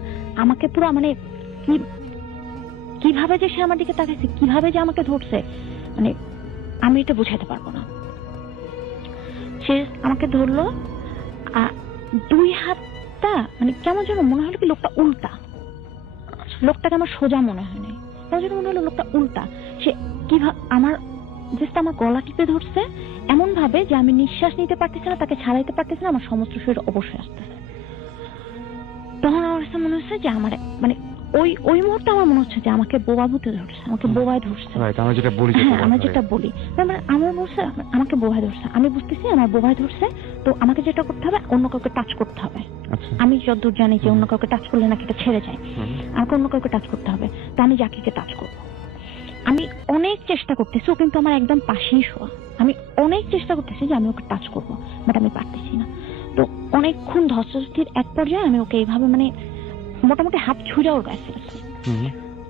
আমাকে পুরো মানে কিভাবে যে সে আমার দিকে তাকাইছে, কিভাবে যে আমাকে ধরছে, মানে আমি এটা বুঝাতে পারবো না। সে আমাকে ধরলো, 2 হাতটা মানে কেমন যেন মনে হলো কি লোকটা উল্টা, লোকটাকে আমার সোজা মনে হয়নি, কেমন যেন মনে হলো লোকটা উল্টা। সে কিভাবে আমার গলা টিপে ধরছে এমন ভাবে যে আমি নিঃশ্বাস নিতে পারতেছি না, তাকে ছাড়াইতে পারতেছি না, আমার সমস্ত শরীর অবশ্যই আসতেছে। তখন আমার কাছে মনে হচ্ছে যে আমার মানে ওই মুহূর্তে আমার মনে হচ্ছে যে আমাকে বোবা ভূতে ধরছে, আমাকে বোবায় ধরছে। আমরা যেটা বলি মানে আমার বলছে আমাকে বোবায় ধরছে, আমি বুঝতেছি আমার বোবায় ধরছে। তো আমাকে যেটা করতে হবে, অন্য কাউকে টাচ করতে হবে। আমি যতদূর জানি যে অন্য কাউকে টাচ করলে নাকি এটা ছেড়ে যায়, আমাকে অন্য কাউকে টাচ করতে হবে। তো আমি জাকিকে টাচ করবো। আমি অনেক চেষ্টা করতেছি, ও কিন্তু আমার একদম পাশেই শোয়া। আমি অনেক চেষ্টা করতেছি যে আমি ওকে টাচ করবো, বাট আমি পারতেছি না। তো অনেকক্ষণ ধস্তাধস্তির এক পর্যায়ে আমি ওকে এইভাবে মানে মোটামুটি হাত ছুঁড়ে ওর গায়ে ফেলেছি।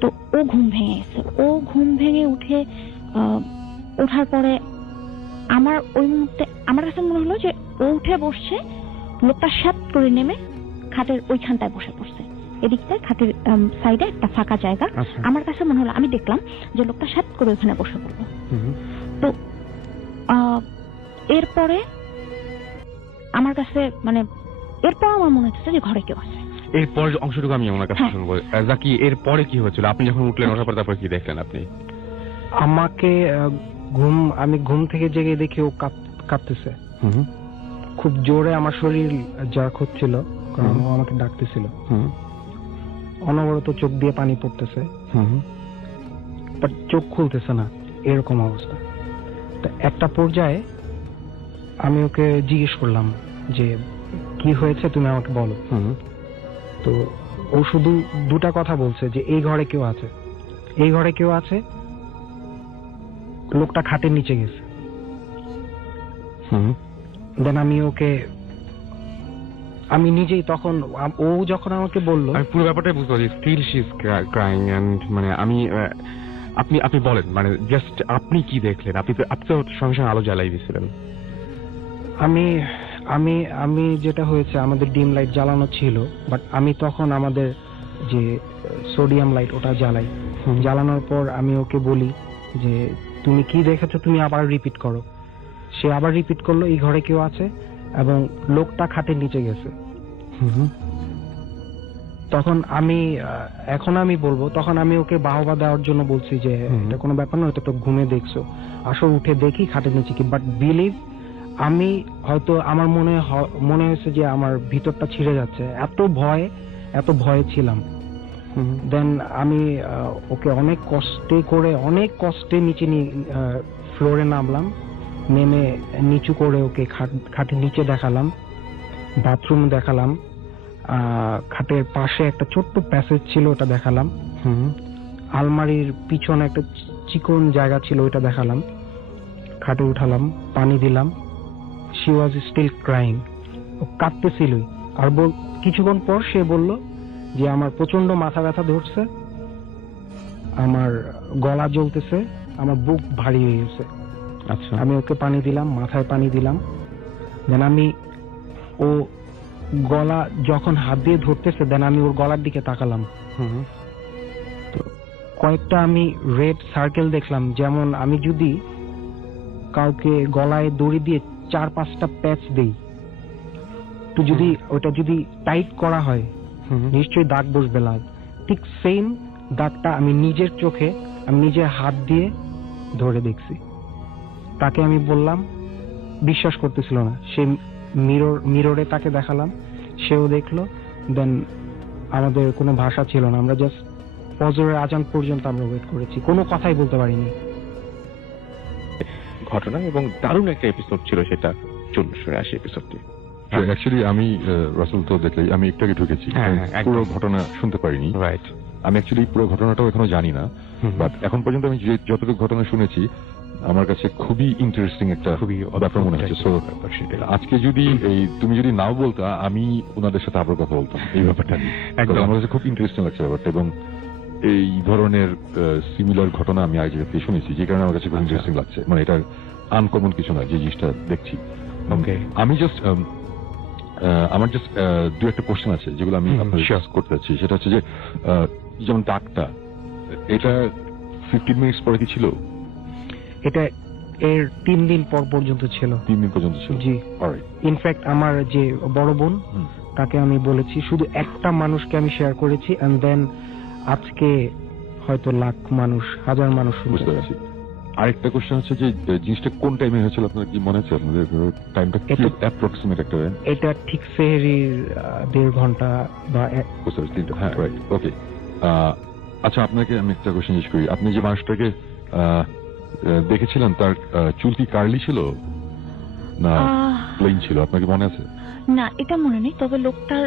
তো ও ঘুম ভেঙে গেছে। ও ঘুম ভেঙে ওঠার পরে আমার ওই মুহূর্তে আমার কাছে মনে হলো যে ও উঠে বসছে, লোকটা শ্যাপ করে নেমে খাটের ওইখানটায় বসে পড়ছে। এদিকটায় খাটের সাইডে একটা ফাঁকা জায়গা। আমার কাছে মনে হলো, আমি দেখলাম যে লোকটা শ্যাপ করে ওখানে বসে পড়লো। তো এরপরে আমার কাছে মানে এরপর আমার মনে হচ্ছে যে ঘরে কেউ আছে। এর পরের অংশটুকু আমি ওনার কাছে হ্যাঁ। শুনবো। জাকি, এর পরে কি হয়েছিল? আপনি যখন উঠলেন, ওঠার পর তারপর কি দেখলেন আপনি? আমাকে আমি ঘুম থেকে জেগে দেখি ও কাঁপতেছে হুম খুব জোরে। আমার শরীর জার্ক হচ্ছিল কারণ ও আমাকে ডাকতেছিল। হুম অনবরত চোখ দিয়ে পানি পড়তেছে, হুম বাট চোখ খুলতেছে না, এরকম অবস্থা। তো একটা পর্যায়ে আমি ওকে জিজ্ঞেস করলাম যে কি হয়েছে, তুমি আমাকে বলো। হুম তো ও শুধু দুটা কথা বলছে যে এই ঘরে কেউ আছে, এই ঘরে কেউ আছে, লোকটা খাটের নিচে গেছে। হুম দেন আমি নিজেই তখন ও যখন আমাকে বলল, আমি পুরো ব্যাপারটাই বুঝতে পারছি। Still she is crying and মানে আপনি বলেন, মানে জাস্ট আপনি কি দেখলেন? আপনি তো সঙ্গে সঙ্গে আলো জ্বালাই দিয়েছিলেন। আমি যেটা হয়েছে, আমাদের ডিম লাইট জ্বালানো ছিল, বাট আমি তখন আমাদের যে সোডিয়াম লাইট ওটা জ্বালাই। জ্বালানোর পর আমি ওকে বলি যে তুমি কি দেখেছো, তুমি আবার রিপিট করো। সে আবার রিপিট করলো, এই ঘরে কেউ আছে এবং লোকটা খাটের নিচে গেছে। তখন আমি বলবো, তখন আমি ওকে বাহবা দেওয়ার জন্য বলছি যে এটা কোনো ব্যাপার না, হয়তো তো ঘুমে দেখছো, আসো উঠে দেখি খাটের নিচে কি। বাট বিলিভ আমি হয়তো আমার মনে হয়েছে যে আমার ভিতরটা ছিঁড়ে যাচ্ছে, এত ভয়ে ছিলাম। দেন আমি ওকে অনেক কষ্টে নিচে ফ্লোরে নামলাম, নেমে নিচু করে ওকে খাটের নিচে দেখালাম, বাথরুম দেখালাম, খাটের পাশে একটা ছোট্ট প্যাসেজ ছিল ওটা দেখালাম, আলমারির পিছনে একটা চিকন জায়গা ছিল ওইটা দেখালাম, খাটে উঠালাম, পানি দিলাম। শি ওয়াজ স্টিল ক্রাইং, ও কাঁদতেছিলই। আর কিছুক্ষণ পর সে বলল যে আমার প্রচন্ড মাথা ব্যথা ধরছে, আমার গলা জ্বলতেছে, আমার বুক ভারী হয়ে গেছে। আচ্ছা, আমি ওকে পানি দিলাম, মাথায় পানি দিলাম। দেন ও গলা যখন হাত দিয়ে ধরতেছে, দেন আমি ওর গলার দিকে তাকালাম। তো কয়েকটা আমি রেড সার্কেল দেখলাম, যেমন আমি যদি কাউকে গলায় দড়ি দিয়ে 4-5টা প্যাচ দেই, তো যদি ওটা যদি টাইট করা হয় নিশ্চয়ই দাগ বসবে লাল। ঠিক সেম দাগটা আমি নিজের চোখে, আমি নিজের হাত দিয়ে ধরে দেখছি। তাকে আমি বললাম, বিশ্বাস করতেছিল না। সে মিররে তাকে দেখালাম, সেও দেখলো। দেন আমাদের কোনো ভাষা ছিল না, আমরা জাস্ট ফজরের আজান পর্যন্ত আমরা ওয়েট করেছি, কোনো কথাই বলতে পারিনি। ঘটনা এবং দারুণ একটা এপিসোড ছিল সেটা। চলুন শুনে আসি এপিসোডটি। অ্যাকচুয়ালি আমি রাসেল তো দেখলেই, আমি একটু আগে ঢুকেছি, পুরো ঘটনা শুনতে পারিনি। রাইট। আমি অ্যাকচুয়ালি পুরো ঘটনাটাও এখনো জানি না, বাট এখন পর্যন্ত আমি যতটুকু ঘটনা শুনেছি আমার কাছে খুবই ইন্টারেস্টিং একটা ব্যাপার মনে হচ্ছে। সো আজকে যদি তুমি যদি নাও বলতা, আমি ওনাদের সাথে আবার কথা বলতাম এই ব্যাপারটা নিয়ে। আমার কাছে খুব ইন্টারেস্টিং লাগছে ব্যাপারটা, এবং এই ধরনের সিমিলার ঘটনা আমি আগে থেকে শুনেছি, যে কারণে আমার কাছে খুব ইন্টারেস্টিং লাগছে। মানে এটা আনকমন কিছু না যে জিনিসটা দেখছি। আমি জাস্ট আমার জাস্ট দু একটা কোশ্চেন আছে যেগুলো আমি আপনাদের করতে চাচ্ছি। সেটা হচ্ছে যে যেমন ডাকটা, এটা 15 মিনিটস পরে কি ছিল? এটা এর 3 দিন পর পর্যন্ত ছিল। 3 দিন পর্যন্ত ছিল? জি। ইনফ্যাক্ট আমার যে বড় বোন, তাকে আমি বলেছি, শুধু একটা মানুষকে আমি শেয়ার করেছি, এন্ড দেন আজকে হয়তো লাখ মানুষ, হাজার মানুষ। বুঝতে পারছি। আরেকটা কোশ্চেন হচ্ছে যে জিনিসটা কোন টাইমে হয়েছিল, আপনার কি মনে আছে? আপনাদের টাইমটা কি অ্যাপ্রক্সিমেট একটা? এটা ঠিক সেহরির 1.5 ঘন্টা বা বুঝতে পারছি। হ্যাঁ, রাইট, ওকে। আচ্ছা, আপনাকে আমি একটা কোশ্চেন জিজ্ঞেস করি। আপনি যে মানুষটাকে দেখেছিলেন, তার চুল কি কার্লি ছিল না প্লেন ছিল, আপনার কি মনে আছে? না, এটা মনে নেই, তবে লোকটার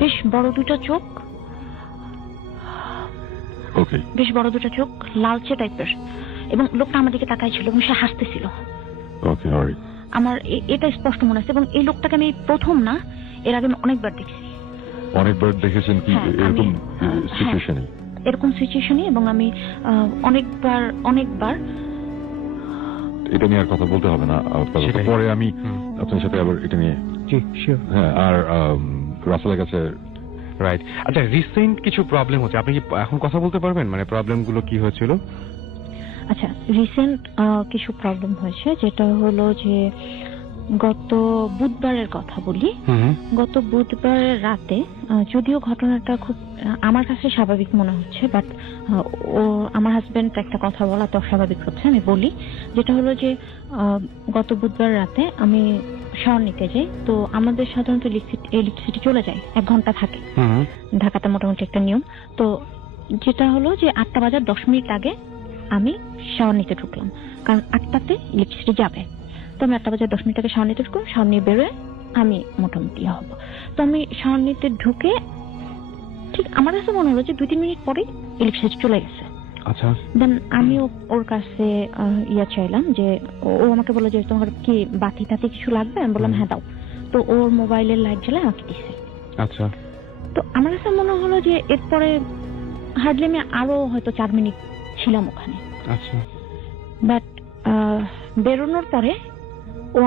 বেশ বড় দুটো চোখ। ওকে, বেশ বড় দুটো চোখ, লালচে টাইপের, এবং লোকটা আমার দিকে তাকাই ছিল এবং সে হাসতেছিল। ওকে, অলরাইট। আমার এটা স্পষ্ট মনে আছে, এবং এই লোকটাকে আমি প্রথম না, এর আগে অনেকবার দেখছি। অনেকবার দেখেছেন কি এরকম সিচুয়েশনে? এরকম সিচুয়েশনে, এবং আমি অনেকবার এটা নিয়ে আর কথা বলতে হবে না, পরে আমি আপনার সাথে আবার এটা নিয়ে। হ্যাঁ, আর রাসেলের কাছে। রাইট। আচ্ছা, রিসেন্ট কিছু প্রবলেম হচ্ছে, আপনি কি এখন কথা বলতে পারবেন? মানে প্রবলেমগুলো কি হয়েছিল? আচ্ছা, রিসেন্ট কিছু প্রবলেম হয়েছে, যেটা হলো যে গত বুধবারের কথা বলি। গত বুধবারের রাতে, যদিও ঘটনাটা খুব আমার কাছে স্বাভাবিক মনে হচ্ছে, বাট ও আমার হাজবেন্ড একটা কথা বলাতে অস্বাভাবিক হচ্ছে, আমি বলি। যেটা হলো যে গত বুধবার রাতে আমি শাওয়ার নিতে যাই। তো আমাদের সাধারণত ইলেকট্রিসিটি চলে যায়, 1 ঘন্টা থাকে ঢাকাতে, মোটামুটি একটা নিয়ম। তো যেটা হলো যে 8টা বাজার 10 মিনিট আগে আমি শাওয়ার নিতে ঢুকলাম, কারণ 8টাতে ইলেকট্রিসিটি যাবে। তো আমি 8টা বাজার 10 মিনিট আগে শাওয়ার নিতে ঢুকলাম, শাওয়ার নিয়ে বেরোয় আমি মোটামুটি হব। তো আমি শাওয়ার নিতে ঢুকে ঠিক আমার কাছে মনে হলো যে 2-3 মিনিট পরেই ইলেকট্রিসিটি চলে গেছে। আচ্ছা। দেন আমি ওর কাছে চাইলাম যে, ও আমাকে বললো যে তোমার কি বাতি টাতি কিছু লাগবে? আমি বললাম হ্যাঁ দাও। তো ওর মোবাইলের লাইট জ্বালায় আমাকে দিচ্ছে। আচ্ছা। তো আমার কাছে মনে হলো যে এরপরে হার্ডলি আমি আরো হয়তো 4 মিনিট ছিলাম ওখানে। আচ্ছা। বাট বেরোনোর পরে ও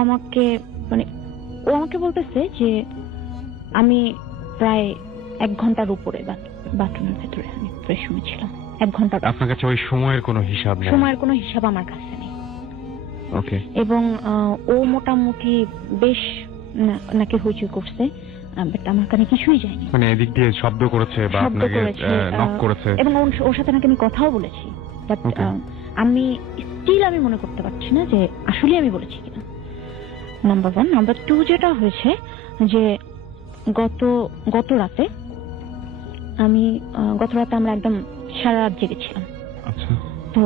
আমাকে বলতেছে যে আমি প্রায় 1 ঘন্টার উপরে বাথরুমের ভেতরে আমি ফ্রেশ রুমে ছিলাম। 1 ঘন্টা। আপনার কাছে ওই সময়ের কোনো হিসাব নেই? সময়ের কোনো হিসাব আমার কাছে নেই। ওকে। এবং ও মোটামুটি বেশ নাকি হইচই করছে, বাট আমার কানে কিছুই যায়নি। মানে এদিক দিয়ে শব্দ করেছে বা আপনাকে নক করেছে, এবং ওর সাথে নাকি আমি কথাও বলেছি, বাট আমি মনে করতে পারছি না যে আসলে আমি বলেছি কিনা। নাম্বার 1। নাম্বার 2, যেটা হয়েছে যে গত রাতে আমরা একদম সারা রাত জেগেছিলাম। আচ্ছা। তো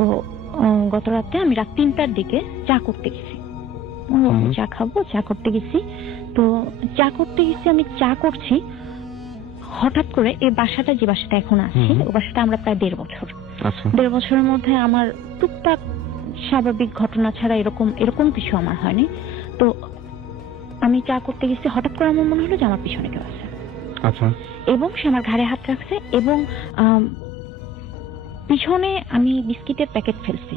গত রাতে আমি রাত 3টার দিকে চা করতে গেছি। চা খাবো, চা করতে গেছি। তো চা করতে গেছি, আমি চা করছি, হঠাৎ করে এই বাসাটা, যে বাসাটা এখন আছি, ও বাসাটা আমরা প্রায় 1.5 বছর। আচ্ছা। 1.5 বছরের মধ্যে আমার টুকটাক স্বাভাবিক ঘটনা ছাড়া এরকম কিছু আমার হয়নি। তো আমি চা করতে গেছি, হঠাৎ করে আমার মনে হলো যে আমার পিছনে কেউ আছে। আচ্ছা। এবং সে আমার ঘাড়ে হাত রাখছে, এবং পিছনে আমি বিস্কিটের প্যাকেট ফেলছি।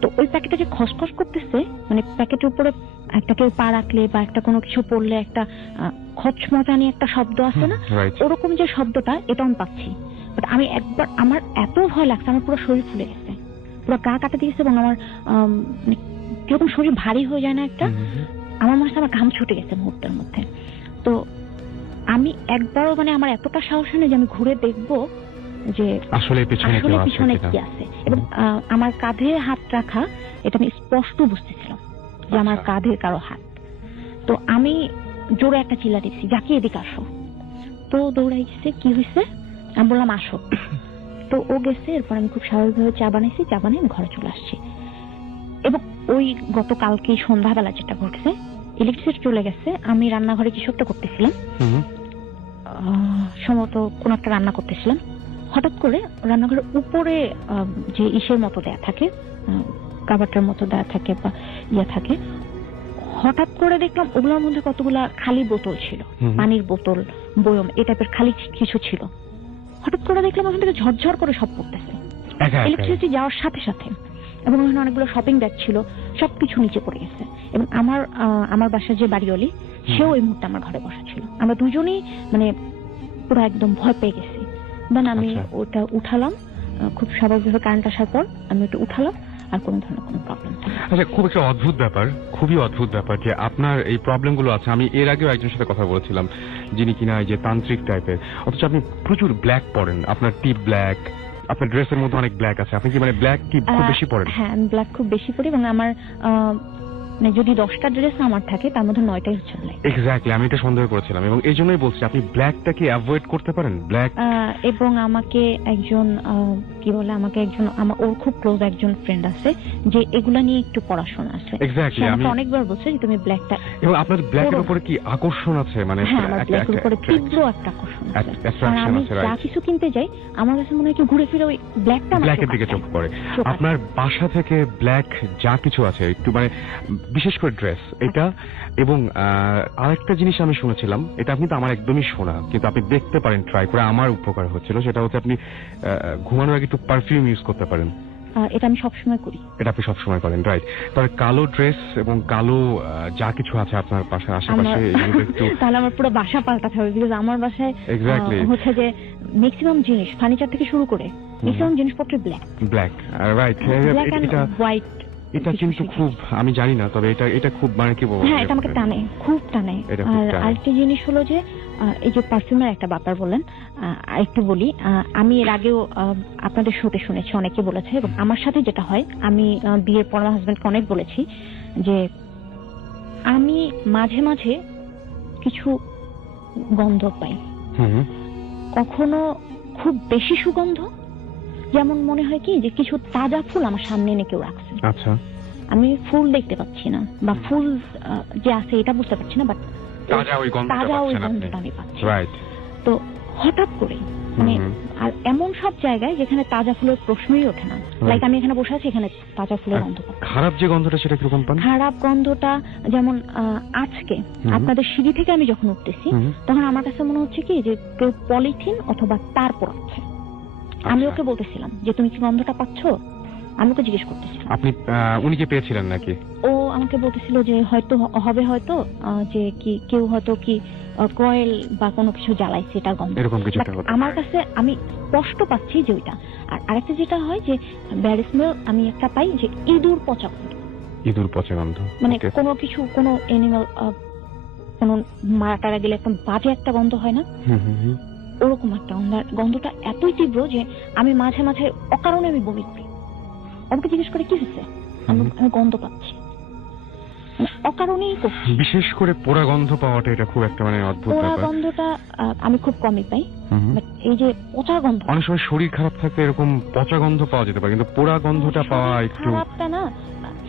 তো ওই প্যাকেটটা যে খসখস করতেছে, মানে প্যাকেটের উপরে একটা কেউ পা রাখলে বা একটা কোনো কিছু পড়লে একটা খচমচানি একটা শব্দ আছে না, ওরকম যে শব্দটা, এটা আমি পাচ্ছি। বাট আমি একবার, আমার এত ভয় লাগছে, আমার পুরো শরীর ফুলে গেছে, পুরো গা কাটা দিয়েছে, এবং আমার কিরকম শরীর ভারী হয়ে যায় না একটা, আমার মনে হচ্ছে আমার ঘাম ছুটে গেছে মুহূর্তের মধ্যে। তো আমি একবারও, মানে আমার এতটা সাহস নেই যে আমি ঘুরে দেখবো যে আসলে পিছনে কি আছে। এবং আমার কাঁধে হাত রাখা, এটা আমি স্পষ্ট বুঝতেছিলাম যে আমার কাঁধে কারো হাত। তো আমি জোরে একটা চিল্লা দিচ্ছি, যাকে এদিকে আসো। তো দৌড়াইছে, কি হয়েছে? আমি বললাম আসো। তো ও গেছে। এরপর আমি খুব স্বাভাবিকভাবে চা বানিয়ে আমি ঘরে চলে আসছি। এবং ওই গতকালকে সন্ধ্যাবেলা যেটা ঘটছে, ইলেকট্রিসিটি চলে গেছে। আমি রান্নাঘরে কিছু একটা করতেছিলাম, সম্ভবত কোন একটা রান্না করতেছিলাম। হঠাৎ করে রান্নাঘরের উপরে যে ইসের মতো দেয়া থাকে, কাবারটার মতো দেয়া থাকে বা থাকে, হঠাৎ করে দেখলাম ওগুলোর মধ্যে কতগুলা খালি বোতল ছিল, পানির বোতল, বয়ম, এই টাইপের খালি কিছু ছিল। হঠাৎ করে দেখলাম ওখান থেকে ঝরঝর করে সব পড়তেছে ইলেকট্রিসিটি যাওয়ার সাথে সাথে। এবং ওখানে অনেকগুলো শপিং ব্যাগ ছিল, সবকিছু নিচে পড়ে গেছে। এবং আমার বাসার যে বাড়িওয়ালি, সেও এই মুহূর্তে আমার ঘরে বসা ছিল। আমরা দুজনেই মানে পুরো একদম ভয় পেয়ে গেছি। দেন আমি ওটা উঠালাম, খুব স্বাভাবিকভাবে কারেন্ট আসার পর আমি ওটা উঠালাম, আর কোনো ধরনের কোনো প্রবলেম নেই। আচ্ছা, খুব একটা অদ্ভুত ব্যাপার, খুবই অদ্ভুত ব্যাপার যে আপনার এই প্রবলেমগুলো আছে। আমি এর আগেও একজনের সাথে কথা বলেছিলাম, যিনি কিনা এই যে তান্ত্রিক টাইপের, অথচ আপনি প্রচুর ব্ল্যাক পরেন, আপনার টিপ ব্ল্যাক, আপনার ড্রেসের মধ্যে অনেক ব্ল্যাক আছে। আপনি কি মানে ব্ল্যাক কি খুব বেশি পরেন? হ্যাঁ, আমি ব্ল্যাক খুব বেশি পরি, এবং আমার মানে যদি 10টা ড্রেস আমার থাকে, তার মধ্যে 9টাই হচ্ছে ব্ল্যাক। এক্স্যাক্টলি, আমি এটা সন্দেহ করেছিলাম, এবং এই জন্যই বলছি আপনি ব্ল্যাকটাকে অ্যাভয়েড করতে পারেন। ব্ল্যাক। এবং আমাকে একজন আমার ওর খুব ক্লোজ একজন ফ্রেন্ড আছে, যে এগুলা নিয়ে একটু পড়াশোনা আছে। এক্স্যাক্টলি, আমি অনেকবার বলছি যে তুমি ব্ল্যাকটা। এবং আপনার ব্ল্যাকের উপরে কি আকর্ষণ আছে? মানে আমার ব্ল্যাকের উপরে তীব্র একটা আকর্ষণ আছে। আমি যা কিছু কিনতে যাই, আমার কাছে মনে হয় কি ঘুরে ফিরে ওই ব্ল্যাকের দিকে চোখ পড়ে। আপনার বাসা থেকে ব্ল্যাক যা কিছু আছে, একটু মানে বিশেষ করে ড্রেস, এটা। এবং আরেকটা জিনিস আমি শুনেছিলাম, এটা কিন্তু আমার একদমই শোনা, কিন্তু আপনি দেখতে পারেন, ট্রাই করে, আমার উপকার হচ্ছিল। সেটা হচ্ছে আপনি ঘুমানোর আগে একটু পারফিউম ইউজ করতে পারেন। এটা আমি সবসময় করি। এটা আপনি সবসময় করেন, রাইট? তবে কালো ড্রেস এবং কালো যা কিছু আছে আপনার বাসার আশেপাশে, একটু তাহলে আমার পুরো বাসা পাল্টাতে হবে, বিকজ আমার বাসায় হচ্ছে যে ম্যাক্সিমাম জিনিস, ফার্নিচার থেকে শুরু করে ম্যাক্সিমাম জিনিসপত্র ব্ল্যাক, রাইট? এটা হোয়াইট এটা কিন্তু খুব, আমি জানি না, তবে এটা খুব মানে কি বলবো, হ্যাঁ এটা আমাকে টানে, খুব টানে। এটা খুব আর টানে। আরেকটা জিনিস হলো যে এই যে পারফিউমের একটা ব্যাপার বললেন, একটু বলি। আমি এর আগেও আপনাদের শোতে শুনেছি, অনেকে বলেছে, এবং আমার সাথে যেটা হয়, আমি বিয়ের পর আমার হাজবেন্ডকে অনেক বলেছি যে আমি মাঝে মাঝে কিছু গন্ধ পাই, কখনো খুব বেশি সুগন্ধ, যেমন মনে হয় কি যে কিছু তাজা ফুল আমার সামনে এনে কেউ রাখছে। আচ্ছা, আমি ফুল দেখতে পাচ্ছি না, বা ফুল যে আছে এটা বুঝতে পারছি না, বাট তাজা ওই গন্ধটা আমি পাচ্ছি। রাইট। তো হঠাৎ করে মানে, আর এমন সব জায়গায় যেখানে তাজা ফুলের প্রশ্নই ওঠে না, লাইক আমি এখানে বসে আছি, এখানে তাজা ফুলের গন্ধ পাচ্ছি। খারাপ যে গন্ধটা সেটা কিরকম পান? খারাপ গন্ধটা যেমন আজকে আপনাদের সিঁড়ি থেকে আমি যখন উঠতেছি, তখন আমার কাছে মনে হচ্ছে কি যে কেউ পলিথিন অথবা তার পরাচ্ছে। আমি ওকে বলতেছিলাম যে তুমি কি গন্ধটা পাচ্ছ, আমি ওকে জিজ্ঞেস করতেছিলাম। আপনি উনি কি পেয়েছিলেন নাকি? ও আমাকে বলতেছিল যে হয়তো হবে, হয়তো যে কি কেউ হয়তো কি কয়েল বা কোনো কিছু জ্বালাইছে, এটা গন্ধ এরকম কিছু একটা হতে আমার পারে। কাছে আমি স্পষ্ট পাচ্ছি যে ওইটা। আর আরেকটা যেটা হয় যে ব্যাড স্মেল আমি একটা পাই যে ইঁদুর পচা গন্ধ। ইঁদুর পচা গন্ধ মানে কোনো কিছু, কোনো এনিম্যাল, কোনো মারা টারা গেলে একদম বাজে একটা গন্ধ হয় না, ওরকম একটা গন্ধটা এতই তীব্র যে আমি মাঝে মাঝে অকারণে আমি বমি করি। আমাকে জিজ্ঞেস করে কি হয়েছে, আমি গন্ধ পাচ্ছি, মানে অকারণেই করছি। বিশেষ করে পোড়া গন্ধ পাওয়াটা এটা খুব একটা মানে অদ্ভুত পোড়া ব্যাপার। গন্ধটা আমি খুব কমই পাই, বাট এই যে পচা গন্ধ, অনেক সময় শরীর খারাপ থাকলে এরকম পচা গন্ধ পাওয়া যেতে পারে, কিন্তু পোড়া গন্ধটা পাওয়া একটু। খারাপটা না,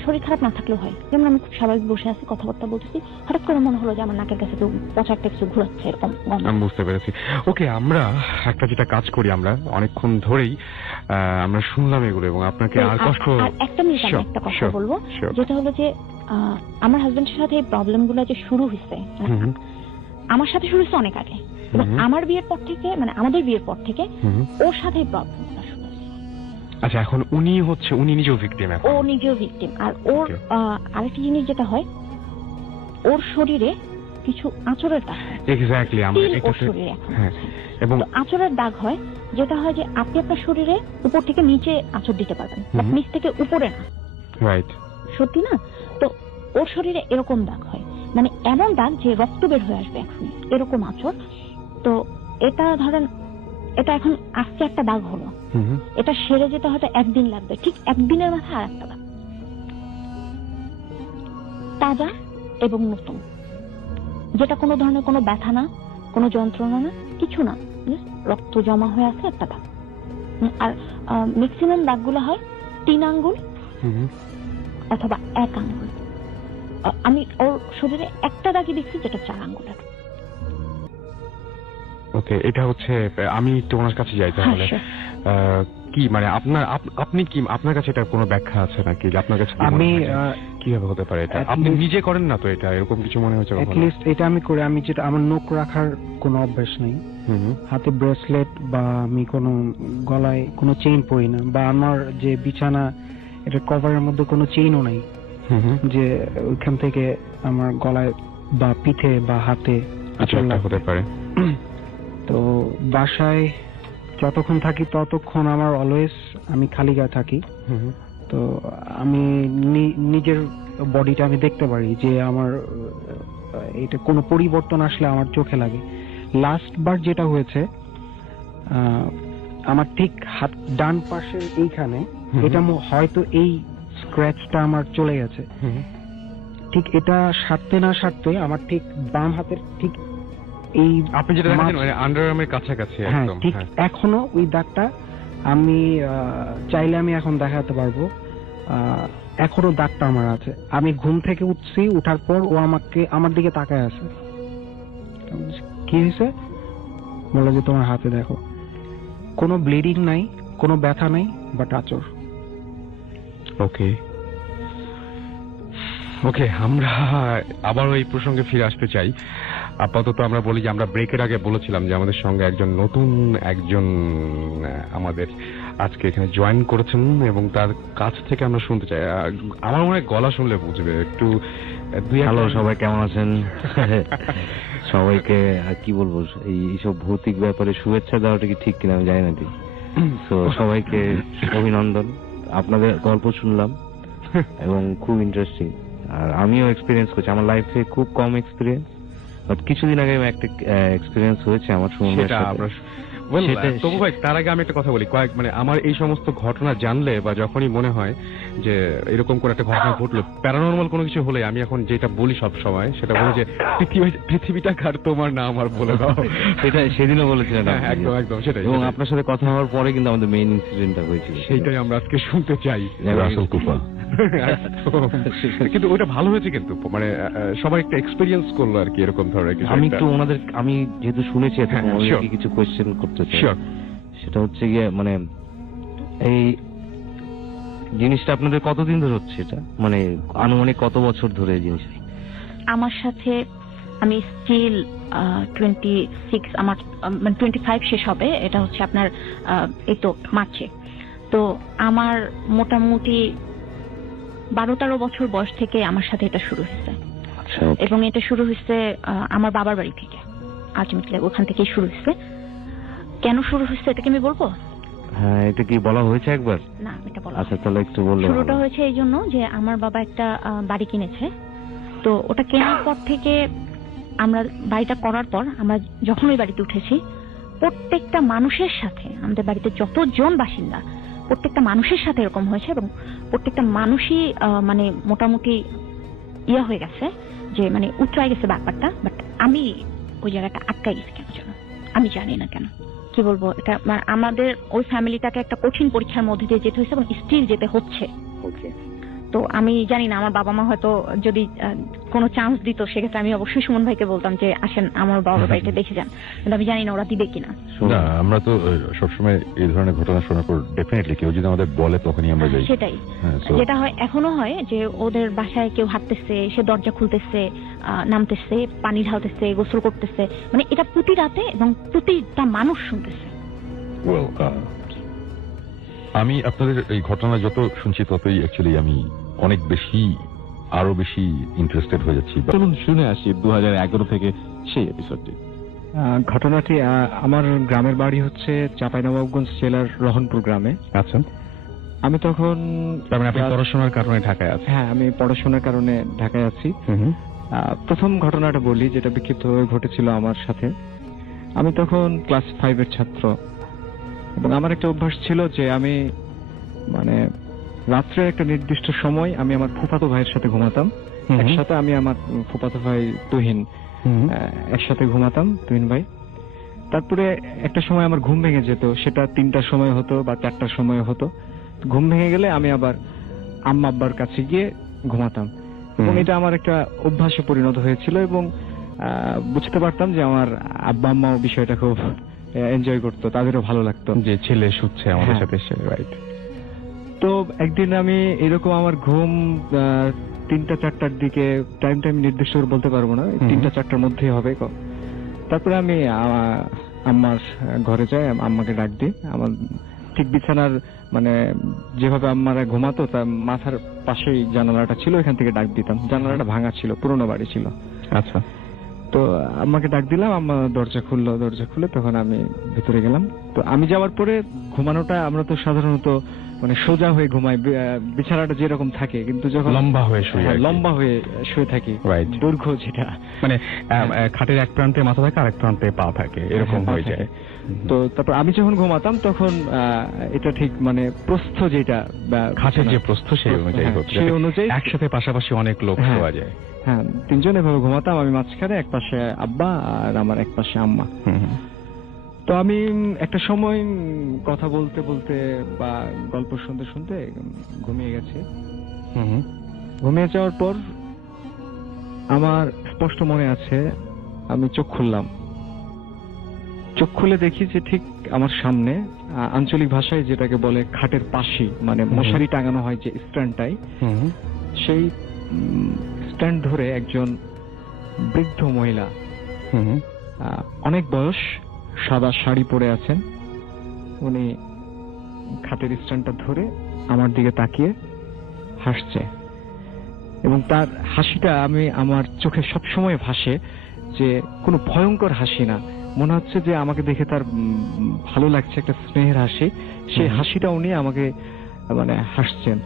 শরীর খারাপ না থাকলেও হয়। যেমন আমি খুব স্বাভাবিক বসে আছি, কথাবার্তা বলতেছি, হঠাৎ করে মনে হলো যে আমার নাকের কাছে কেউ পচা একটা কিছু ঘুরাচ্ছে, এরকম গন্ধ। আমি বুঝতে পেরেছি। ওকে, আমরা একটা যেটা কাজ করি, আমরা অনেকক্ষণ ধরেই আমরা শুনলাম এগুলো, এবং আপনাকে আর কষ্ট। আর একটা মিনিট আমি একটা কথা বলবো, যেটা হলো যে আমার হাজবেন্ডের সাথে এই প্রবলেম গুলো যে শুরু হয়েছে, আমার সাথে শুরু হয়েছে অনেক আগে, এবং আমার বিয়ের পর থেকে, মানে আমাদের বিয়ের পর থেকে ওর সাথে প্রবলেম শুরু হয়েছে। আচ্ছা, এখন উনি নিজেও ভিকটিম? ও নিজেও ভিকটিম। আর ওর আরেকটা জিনিস যেটা হয়, ওর শরীরে কিছু আঁচড়ের দাগ। এক্স্যাক্টলি, আমরা ওর শরীরে এবং আঁচড়ের দাগ হয়, যেটা হয় যে আপনি আপনার শরীরে উপর থেকে নিচে আঁচড় দিতে পারবেন, বাট নিচ থেকে উপরে না। রাইট, সত্যি না? তো ওর শরীরে এরকম দাগ হয়, মানে এমন দাগ যে রক্ত বের হয়ে আসবে এখনই, এরকম আঁচড়। তো এটা ধরেন, এটা এখন আজকে একটা দাগ হলো, এটা সেরে যেতে হয়তো একদিন লাগবে, ঠিক একদিনের মাথায় আর একটা দাগ, তাজা এবং নতুন, যেটা কোনো ধরনের কোনো ব্যথা না, কোনো যন্ত্রণা না, কিছু না, রক্ত জমা হয়ে আছে একটা দাগ। আর ম্যাক্সিমাম দাগগুলো হয় 3 আঙ্গুল অথবা 1 আঙ্গুল। আমি ওর শরীরে একটা দাগই দেখছি যেটা 4 আঙ্গুলের। ওকে, এটা হচ্ছে, আমি একটু ওনার কাছে যাই তাহলে। কি মানে আপনি কি, আপনার কাছে এটা কোনো ব্যাখ্যা আছে নাকি? আপনার কাছে আমি কিভাবে হতে পারে এটা? আপনি নিজে করেন না তো এটা, এরকম কিছু মনে হচ্ছে? অ্যাটলিস্ট এটা আমি করি। আমি যেটা, আমার নখ রাখার কোনো অভ্যাস নেই, হাতে ব্রেসলেট বা আমি কোনো গলায় কোনো চেইন পরি না, বা আমার যে বিছানা এটা কভারের মধ্যে কোনো চেইনও নাই যে ওইখান থেকে আমার গলায় বা পিঠে বা হাতে হতে পারে। তো বাসায় যতক্ষণ থাকি ততক্ষণ আমার অলওয়েজ আমি খালি গায়ে থাকি। তো আমি নিজের বডিটা আমি দেখতে পারি যে আমার এটা কোনো পরিবর্তন আসলে আমার চোখে লাগে। লাস্ট বার যেটা হয়েছে, আমার ঠিক হাত ডান পাশের এইখানে, এটা হয়তো এই স্ক্র্যাচটা আমার চলে গেছে, ঠিক এটা সারতে না সারতে আমার ঠিক বাম হাতের ঠিক এই, আপনি যেটা দেখেন মানে আন্ডারআর্মের কাছাকাছি একদম, ঠিক এখনো ওই দাগটা, আমি চাইলে আমি এখন দেখাতে পারবো, এখনো দাগটা আমার আছে। আমি ঘুম থেকে উঠছি, উঠার পর ও আমার দিকে তাকায় আছে, কি হয়েছে বলে যে তোমার হাতে দেখো, কোনো ব্লিডিং নাই, কোনো ব্যথা নাই, বাট আঁচড়। ওকে, আমরা আবার ওই প্রসঙ্গে ফিরে আসতে চাই। আপাতত আমরা বলি যে আমরা ব্রেকের আগে বলেছিলাম যে আমাদের সঙ্গে নতুন একজন আমাদের আজকে এখানে জয়েন করেছেন, এবং তার কাছ থেকে আমরা শুনতে চাই। আমার মনে হয় গলা শুনলে বুঝবে একটু। হ্যালো, সবাই কেমন আছেন? সবাইকে কি বলবো, এইসব ভৌতিক ব্যাপারে শুভেচ্ছা দেওয়াটা কি ঠিক কিনা আমি জানি না ঠিক। তো সবাইকে অভিনন্দন। আপনাদের গল্প শুনলাম, এবং খুব ইন্টারেস্টিং। আর আমিও এক্সপিরিয়েন্স করছি, আমার লাইফে খুব কম এক্সপিরিয়েন্স, বাট কিছুদিন আগে একটা এক্সপিরিয়েন্স হয়েছে আমার সুমনের সাথে। তবু ভাই তার আগে আমি একটা কথা বলি, মানে আমার এই সমস্ত ঘটনা জানলে বা যখনই মনে হয় যে এরকম করে একটা ঘটনা ঘটলো, প্যারানর্মাল কোনো কিছু হলে আমি এখন যেটা বলি সব সময় সেটা বলি যে পৃথিবীটা কার তোমার না আমার বলে দাও। সেটা সেদিনও বলেছিলেন। একদম একদম সেটাই। এবং আপনার সাথে কথা হওয়ার পরে কিন্তু আমাদের মেইন ইনসিডেন্টটা হয়েছিল, সেইটাই আমরা আজকে শুনতে চাই। রাসেল কুপার। কিন্তু ওটা ভালো হয়েছে, কিন্তু মানে সবাই একটা এক্সপেরিয়েন্স করলো আর কি এরকম ধরনের কিছু। আমি একটু ওনাদের, আমি যেহেতু শুনেছি কিছু কোয়েশ্চেন করতে চাই। সেটা হচ্ছে গিয়ে মানে এই জিনিসটা আপনাদের কতদিন ধরে হচ্ছে, এটা মানে আনুমানিক কত বছর ধরে এই জিনিসটা? আমার সাথে আমি স্টিল 26, আমার মানে 25 শেষ হবে, এটা হচ্ছে আপনার এই তো মার্চে। তো আমার মোটামুটি 12-13 বছর বয়স থেকে আমার সাথে এটা শুরু হয়েছে। এবং এটা শুরু হয়েছে আমার বাবার বাড়ি থেকে, আলটিমেটলি ওখান থেকেই শুরু হয়েছে। কেন শুরু হয়েছে এটা কি আমি বলবো? হ্যাঁ, এটা কি বলা হয়েছে একবার? না, এটা বলা। আচ্ছা, তাহলে একটু বললে। শুরুটা হয়েছে এই জন্য যে আমার বাবা একটা বাড়ি কিনেছে। তো ওটা কেনার পর থেকে আমরা বাড়িটা করার পর আমরা যখন ওই বাড়িতে উঠেছি, প্রত্যেকটা মানুষের সাথে, আমাদের বাড়িতে যতজন বাসিন্দা প্রত্যেকটা মানুষের সাথে এরকম হয়েছে, এবং প্রত্যেকটা মানুষই মানে মোটামুটি ইয়ে হয়ে গেছে, যে মানে উচ্চায় গেছে ব্যাপারটা। বাট আমি ওই জায়গাটা আটকাই গেছি কেন যেন, আমি জানি না কেন। কি বলবো, এটা আমাদের ওই ফ্যামিলিটাকে একটা কঠিন পরীক্ষার মধ্যে দিয়ে যেতে হয়েছে এবং স্টিল যেতে হচ্ছে। তো আমি জানি না, আমার বাবা মা হয়তো যদি কোনো চান্স দিত সেক্ষেত্রে আমি অবশ্যই সুমন ভাইকে বলতাম যে আসেন আমার বাবার বাড়িতে দেখে যান, কিন্তু আমি জানি না ওরা দিবে কিনা। না, আমরা তো সবসময় এই ধরনের ঘটনা শোনার পর ডেফিনেটলি কেউ যদি আমাদের বলে তখনই আমরা যাই। সেটাই যেটা হয়, এখনো হয় যে ওদের বাসায় কেউ হাঁটতেছে, সে দরজা খুলতেছে, নামতেছে, পানি ঢালতেছে, গোসল করতেছে, মানে এটা প্রতি রাতে এবং প্রতিটা মানুষ শুনতেছে। আমি আপনাদের এই ঘটনা যত শুনছি ততই অ্যাকচুয়ালি আমি অনেক বেশি, আরো বেশি ইন্টারেস্টেড হয়ে যাচ্ছি। চলুন শুনে আসি 2011 থেকে সেই এপিসোডটি। ঘটনাটি আমার গ্রামের বাড়ি হচ্ছে চাঁপাইনবাবগঞ্জ জেলার রহনপুর গ্রামে। আচ্ছা, আমি তখন আপনি পড়াশোনার কারণে ঢাকায় আছেন? হ্যাঁ, আমি পড়াশোনার কারণে ঢাকায় আছি। প্রথম ঘটনাটা বলি, যেটা বিক্ষিপ্তভাবে ঘটেছিল আমার সাথে। আমি তখন ক্লাস 5-এর ছাত্র, এবং আমার একটা অভ্যাস ছিল যে আমি মানে রাত্রে একটা নির্দিষ্ট সময় আমি আমার ফুফাতো ভাইয়ের সাথে ঘুমাতাম একসাথে। আমি আমার ফুফাতো ভাই তুহিন একসাথে ঘুমাতাম, তুহিন ভাই। তারপরে একটা সময় আমার ঘুম ভেঙে যেত, সেটা 3টার সময় হতো বা 4টার সময় হতো। ঘুম ভেঙে গেলে আমি আবার আম্মা আব্বার কাছে গিয়ে ঘুমাতাম, এবং এটা আমার একটা অভ্যাসে পরিণত হয়েছিল। এবং বুঝতে পারতাম যে আমার আব্বা আম্মাও বিষয়টা খুব এনজয় করতো, তাদেরও ভালো লাগতো যে ছেলে শুচ্ছে আমাদের সাথে। রাইট। তো একদিন আমি এরকম আমার ঘুম 3টা-4টার দিকে, টাইমটা আমি নির্দিষ্ট করে বলতে পারবো না, 3টা-4টার মধ্যেই হবে। তারপরে আমি আম্মার ঘরে যাই, আম্মাকে ডাক দিই। আমার ঠিক বিছানার মানে যেভাবে আম্মারা ঘুমাতো তার মাথার পাশেই জানালাটা ছিল, এখান থেকে ডাক দিতাম। জানালাটা ভাঙা ছিল, পুরোনো বাড়ি ছিল। আচ্ছা। তো আম্মাকে ডাক দিলাম, আম্মা দরজা খুললো। দরজা খুলে তখন আমি ভিতরে গেলাম। তো আমি যাওয়ার পরে ঘুমানোটা, আমরা তো সাধারণত মানে সোজা হয়ে ঘুমাই, বিছানাটা যেরকম থাকে, কিন্তু যখন লম্বা হয়ে শুয়ে থাকি, দৈর্ঘ্য যেটা মানে খাটের এক প্রান্তে মাথা থাকে আর এক প্রান্তে পা থাকে, এরকম হয়ে যায়। তো তারপর আমি যখন ঘুমাতাম তখন এটা ঠিক মানে প্রস্থ যেটা খাটের যে প্রস্থ সেই অনুযায়ী একসাথে পাশাপাশি অনেক লোক শোয়া যায়। হ্যাঁ, 3জন এভাবে ঘুমাতাম। আমি মাঝখানে, এক পাশে আব্বা আর আমার এক পাশে আম্মা। তো আমি একটা সময় কথা বলতে বলতে বা গল্প শুনতে শুনতে ঘুমিয়ে গেছি। ঘুমিয়ে যাওয়ার পর আমার স্পষ্ট মনে আছে, আমি চোখ খুললাম। চোখ খুলে দেখি যে ঠিক আমার সামনে, আঞ্চলিক ভাষায় যেটাকে বলে খাটের পাশে, মানে মশারি টাঙানো হয় যে স্ট্যান্ডটাই, সেই স্ট্যান্ড ধরে একজন বৃদ্ধ মহিলা, অনেক বয়স, সাদা শাড়ি পরে আছেন। উনি খাটের স্ট্যান্ডটা ধরে আমার দিকে তাকিয়ে হাসছে, এবং তার হাসিটা আমার চোখে সবসময় ভাসে যে কোনো ভয়ঙ্কর হাসি না, মনে হচ্ছে যে আমাকে দেখে তার ভালো লাগছে, একটা স্নেহের হাসি। সেই হাসিটা উনি আমাকে মানে হাসছেন।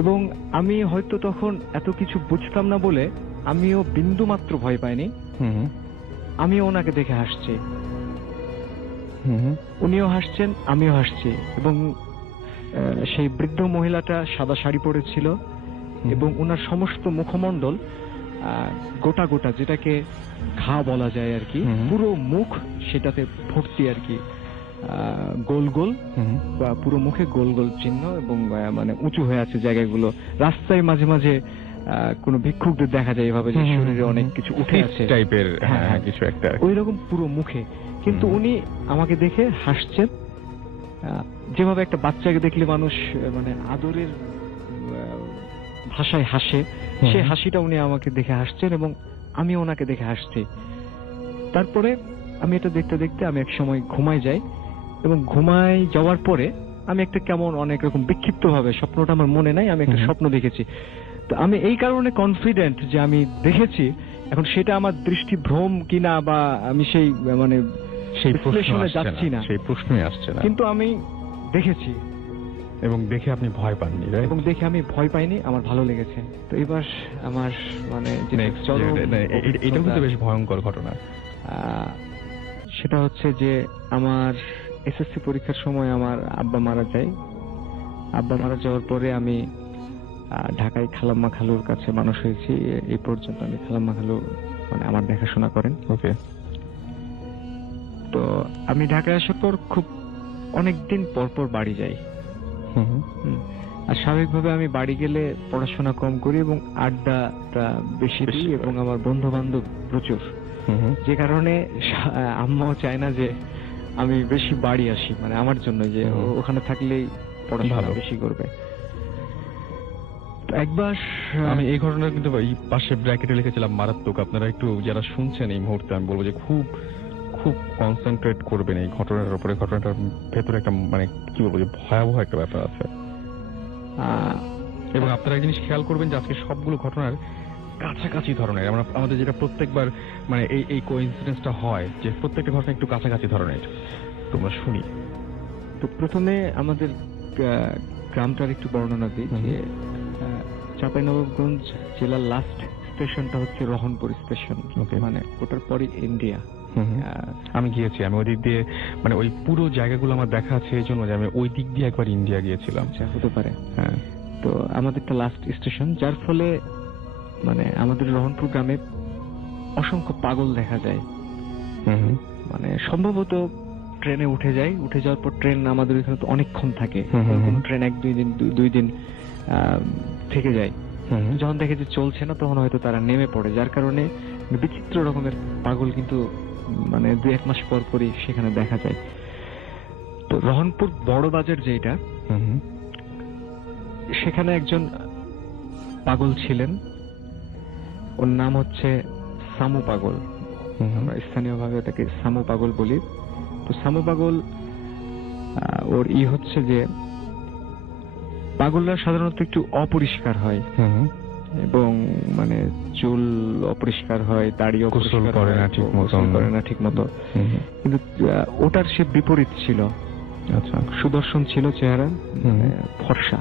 এবং আমি হয়তো তখন এত কিছু বুঝতাম না বলে আমিও বিন্দু মাত্র ভয় পাইনি। আমি ওনাকে দেখে হাসছি, উনিও হাসছেন, আমিও হাসছি। এবং সেই বৃদ্ধ মহিলাটা সাদা শাড়ি পরেছিল এবং ওনার সমস্ত মুখমণ্ডল গোটা গোটা, যেটাকে ঘা বলা যায় আর কি, পুরো মুখ সেটাতে ভর্তি আর কি, গোল গোল বা পুরো মুখে গোল গোল চিহ্ন এবং মানে উঁচু হয়ে আছে জায়গাগুলো। রাস্তায় মাঝে মাঝে কোনো ভিক্ষুকদের দেখা যায় এভাবে যে শরীরে অনেক কিছু উঠে আছে টাইপের কিছু একটা, ওই রকম পুরো মুখে। কিন্তু উনি আমাকে দেখে হাসছেন, যেভাবে একটা বাচ্চাকে দেখলে মানুষ মানে আদরের ভাষায় হাসে, সেই হাসিটা উনি আমাকে দেখে হাসছেন এবং আমি ওনাকে দেখে হাসছি। তারপরে আমি এটা দেখতে দেখতে আমি এক সময় ঘুমাই যাই এবং ঘুমাই যাওয়ার পরে আমি একটা কেমন অনেক রকম বিক্ষিপ্ত ভাবে, স্বপ্নটা আমার মনে নাই, আমি একটা স্বপ্ন দেখেছি। তো আমি এই কারণে কনফিডেন্ট যে আমি দেখেছি। এখন সেটা আমার দৃষ্টিভ্রম কিনা বা আমি সেই মানে সেই প্রশ্নে যাচ্ছি না, সেই প্রশ্নই আসছে না, কিন্তু আমি দেখেছি এবং দেখে আপনি ভয় পাননি, এবং দেখে আমি ভয় পাইনি, আমার ভালো লেগেছে। তো এবার আমার মানে এটা কিন্তু বেশ ভয়ঙ্কর ঘটনা। সেটা হচ্ছে যে আমার এসএসসি পরীক্ষার সময় আমার আব্বা মারা যায়। আব্বা মারা যাওয়ার পরে আমি ঢাকায় খালাম্মা খালুর কাছে মানুষ হয়েছি। এই পর্যন্ত আমি খালাম্মা খালু মানে আমার দেখাশোনা করেন। ওকে। তো আমি ঢাকায় আসার পর খুব অনেকদিন পর পর বাড়ি যাই। আর স্বাভাবিকভাবে আমি বাড়ি গেলে পড়াশোনা কম করি এবং আড্ডাটা বেশি দিই এবং আমার বন্ধু বান্ধব প্রচুর, যে কারণে আম্মাও চায় না যে আমি বেশি বাড়ি আসি, মানে আমার জন্য যে ওখানে থাকলেই পড়াশোনা বেশি করবে। একবার আমি এই ঘটনা কিন্তু এই পাশে ব্র্যাকেটে লিখেছিলাম মারাত্মক। আপনারা একটু যারা শুনছেন এই মুহূর্তে আমি বলবো যে খুব খুব কনসেন্ট্রেট করবেন এই ঘটনার উপরে। ঘটনাটার ভেতরে একটা মানে কি বলবো যে ভয়াবহ একটা ব্যাপার আছে। এবং আপনারা এক জিনিস খেয়াল করবেন যে আজকে সবগুলো ঘটনার কাছাকাছি ধরনের, আমাদের যেটা প্রত্যেকবার মানে এই কোইন্সিডেন্সটা হয় যে প্রত্যেকটা ঘটনা একটু কাছাকাছি ধরনের। তোমরা শুনি। তো প্রথমে আমাদের গ্রামটার একটু বর্ণনা দিই যে চাঁপাইনবাবগঞ্জ জেলার লাস্ট স্টেশনটা হচ্ছে রহনপুর স্টেশন, মানে ওটার পরই ইন্ডিয়া। আমি গিয়েছি, আমি ওই দিক দিয়ে মানে ওই পুরো জায়গাগুলো আমার দেখা আছে, এই জন্য যে আমি ওই দিক দিয়ে একবার ইন্ডিয়া গিয়েছিলাম। আচ্ছা, হতে পারে। হ্যাঁ, তো আমাদেরটা লাস্ট স্টেশন, যার ফলে মানে আমাদের রহনপুর গ্রামে অসংখ্য পাগল দেখা যায়। মানে সম্ভবত ট্রেনে উঠে যায়, উঠে যাওয়ার পর ট্রেন আমাদের এখানে তো অনেকক্ষণ থাকে, কোন ট্রেন এক দুই দিন থেকে যায়। যখন দেখে যে চলছে না তখন হয়তো তারা নেমে পড়ে, যার কারণে বিচিত্র রকমের পাগল কিন্তু মানে 2-1 মাস পর পরই সেখানে দেখা যায়। তো রহনপুর বড় বাজার যেটা, সেখানে একজন পাগল ছিলেন, ওর নাম হচ্ছে সামু পাগল। আমরা স্থানীয়ভাবে তাকে সামু পাগল বলি। তো সামু পাগল ওর হচ্ছে যে পাগলরা সাধারণত একটু অপরিষ্কার হয় এবং মানে চুল অপরিষ্কার হয়, দাড়ি অপরিষ্কার করে না ঠিক মতো। কিন্তু ওটার সে বিপরীত ছিল। আচ্ছা, সুদর্শন ছিল চেহারা, ফর্সা,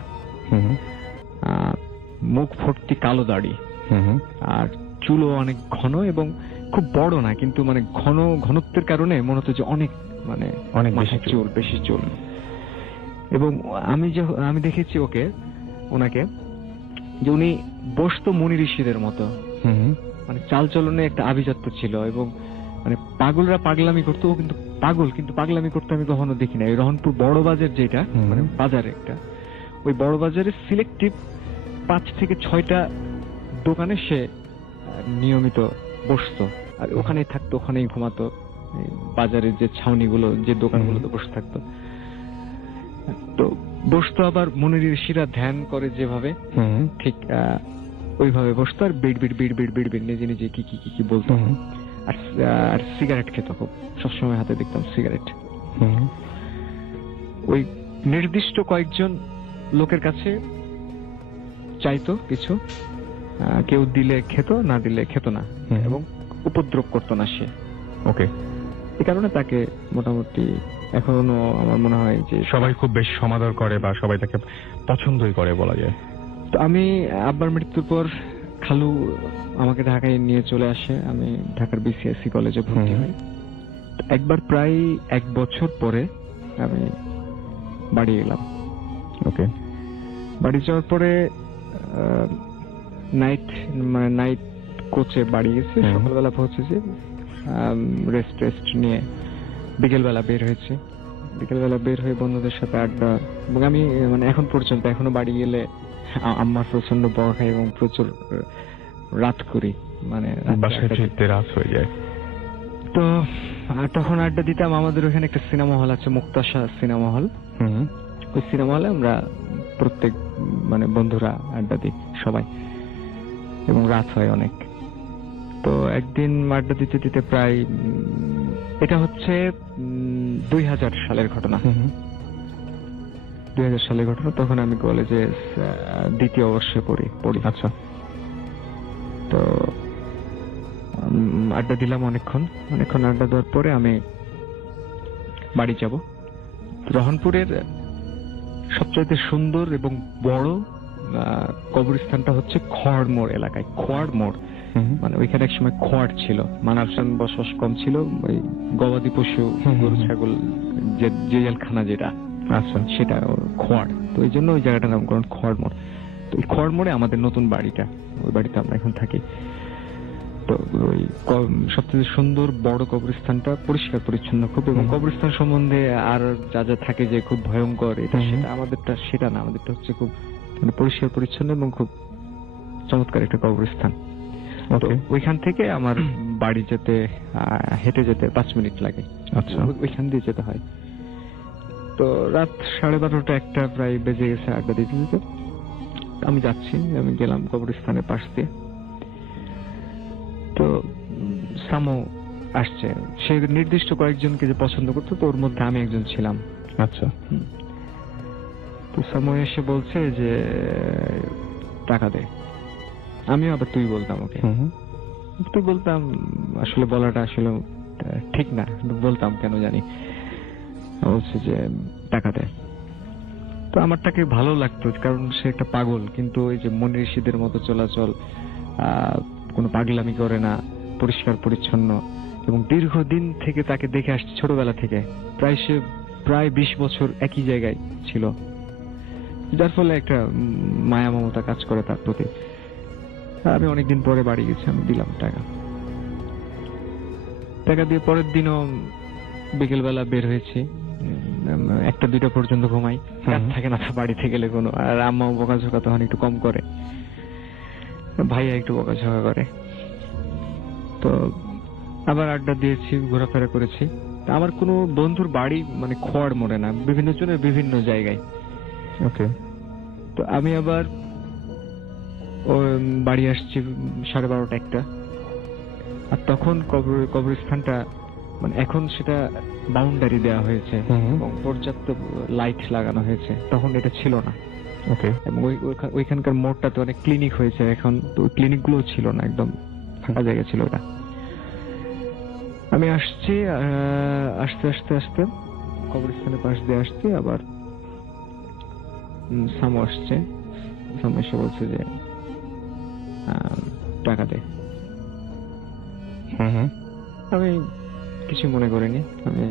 মুখ ভর্তি কালো দাড়ি, আর চুলও অনেক ঘন এবং খুব বড় না, কিন্তু মানে ঘনত্বের কারণে মনে হতো যে অনেক মানে অনেক বেশি চুল। এবং আমি দেখেছি ওনাকে যে উনি বসতো মুনি ঋষিদের মতো, মানে চালচলনে একটা আভিজাত্য ছিল। এবং মানে পাগলরা পাগলামি করতো, ও কিন্তু পাগল, কিন্তু পাগলামি করতে আমি কখনো দেখি না। এই রহনপুর বড় বাজার যেটা, মানে বাজার একটা, ওই বড় বাজারে সিলেক্টিভ 5 থেকে 6টা দোকানে সে নিয়মিত বসতো, আর ওখানেই থাকতো, ওখানেই ঘুমাতো। বাজারের যে ছাউনিগুলো, যে দোকানগুলোতে বসে থাকতো, তো বসতো। আবার মুনি ঋষিরা ধ্যান করে যেভাবে, ঠিক ওইভাবে বসতো, আর বিড় বিড় নিজে নিজে কি বলতো। আর সিগারেট খেত খুব, সবসময় হাতে দেখতাম সিগারেট। ওই নির্দিষ্ট কয়েকজন লোকের কাছে চাইতো কিছু, কেউ দিলে খেত, না দিলে খেত না, এবং উপদ্রব করতো না সে। ওকে, এই কারণে তাকে মোটামুটি এখনো আমার মনে হয় যে সবাই খুব বেশি সমাদর করে বা সবাই তাকে পছন্দই করে বলা যায়। তো আমি আব্বার মৃত্যুর পর খালু আমাকে ঢাকায় নিয়ে চলে আসে, আমি ঢাকার বিসিএসসি কলেজে ভর্তি হই। একবার প্রায় 1 বছর পরে আমি বাড়ি এলাম। ওকে। বাড়ি যাওয়ার পরে নাইট কোচে বাড়ি গেছি, সকালবেলা পৌঁছেছি, রেস্ট নিয়ে বিকেলবেলা বের হয়েছি। বিকেলবেলা বের হয়ে বন্ধুদের সাথে আড্ডা, এবং আমি মানে এখন পর্যন্ত এখনো বাড়ি গেলে আম্মার প্রচন্ড বকা খাই এবং প্রচুর রাত করি, মানে বাসায় ফিরতে রাত হয়ে যায়। তো তখন আড্ডা দিতাম। আমাদের ওখানে একটা সিনেমা হল আছে, মুক্তাশা সিনেমা হল। ওই সিনেমা হলে আমরা প্রত্যেক মানে বন্ধুরা আড্ডা দিই সবাই, এবং রাত হয় অনেক। তো একদিন আড্ডা দিতে দিতে প্রায়, এটা হচ্ছে 2000 সালের ঘটনা। 2000 সালের ঘটনা। তখন আমি কলেজে 2য় বর্ষে পড়ি। আচ্ছা। তো আড্ডা দিলাম অনেকক্ষণ আড্ডা দেওয়ার পরে আমি বাড়ি যাব। রহনপুরের সবচেয়ে সুন্দর এবং বড় কবরস্থানটা হচ্ছে খোয়াড় মোড় এলাকায়। খোয়াড় মোড় মানে ওইখানে এক সময় খোয়াড় ছিল, মানুষজন বসবাস কম ছিল, ওই গবাদি পশু গরু ছাগল যে জেলখানা যেটা, আচ্ছা, সেটা খোয়াড়। তো এই জন্য ওই জায়গাটার নামকরণ খোয়াড় মোড়। তো এই খোয়াড় মোড়ে আমাদের নতুন বাড়িটা, ওই বাড়িতে আমরা এখন থাকি। তো ওই সবচেয়ে সুন্দর বড় কবরস্থানটা পরিষ্কার পরিচ্ছন্ন খুব, এবং কবরস্থান সম্বন্ধে আর যা যা থাকে যে খুব ভয়ঙ্কর এটা সেটা, আমাদেরটা সেটা না, আমাদেরটা হচ্ছে খুব মানে পরিষ্কার পরিচ্ছন্ন এবং খুব চমৎকার একটা কবরস্থান। ওইখান থেকে আমার বাড়ি যেতে হেঁটে যেতে 5 মিনিট লাগে। আচ্ছা, ওইখান দিয়ে যেতে হয়। তো রাত 12:30 1টা প্রায় বেজে গেছে আড্ডা দিতে দিতে। আমি যাচ্ছি, আমি গেলাম কবরস্থানের পাশ দিয়ে। তো সামো আসছে, সে নির্দিষ্ট কয়েকজনকে যে পছন্দ করতো, তো ওর মধ্যে আমি একজন ছিলাম। আচ্ছা। তো সামো এসে বলছে যে টাকা দে। আমিও আবার তুই বলতাম ওকে। তুই বলতাম, আসলে বলাটা আসলে ঠিক না, বলতাম কেন জানি। বলছে যে টাকা দে। তো আমার তাকে ভালো লাগতো, কারণ সে একটা পাগল, কিন্তু ওই যে মনীষীদের মতো চলাচল, কোনো পাগলামি করে না, পরিষ্কার পরিচ্ছন্ন, এবং দীর্ঘদিন থেকে তাকে দেখে আসছে ছোটবেলা থেকে। প্রায় 20 বছর একই জায়গায় ছিল, যার ফলে একটা মায়া মমতা কাজ করে তার প্রতি। আমি অনেকদিন পরে বাড়ি গেছি, আমি দিলাম টাকা দিয়ে পরের দিনও বিকেলবেলা বের হয়েছি, 1টা 2টা পর্যন্ত ঘুমাই, কাজ থাকে না বাড়িতে গেলে কোনো। আর আম্মাও বকাঝকা তখন একটু কম করে, ভাইয়া একটু বকাঝকা করে। তো আবার আড্ডা দিয়েছি, ঘোরাফেরা করেছি। আমার কোনো বন্ধুর বাড়ি মানে খোয়াড় মোড়ে না, বিভিন্ন জনের বিভিন্ন জায়গায়। ওকে। তো আমি আবার বাড়ি আসছি 12:30 1টা। আর তখন কবরস্থানটা মানে এখন সেটা বাউন্ডারি দেওয়া হয়েছে এবং পর্যাপ্ত লাইট লাগানো হয়েছে, তখন এটা ছিল না। ওকে। এবং ওইখানকার মোড়টা তো অনেক ক্লিনিক হয়েছে এখন, তো ওই ক্লিনিক গুলো ছিল না, একদম ফাঁকা জায়গা ছিল ওটা। আমি আসছি, আস্তে আস্তে আস্তে কবরস্থানের পাশ দিয়ে আসছি, আবার সামো আসছে। সামো এসে বলছে যে টাকা দে। আমি কিছু মনে করিনি, আমি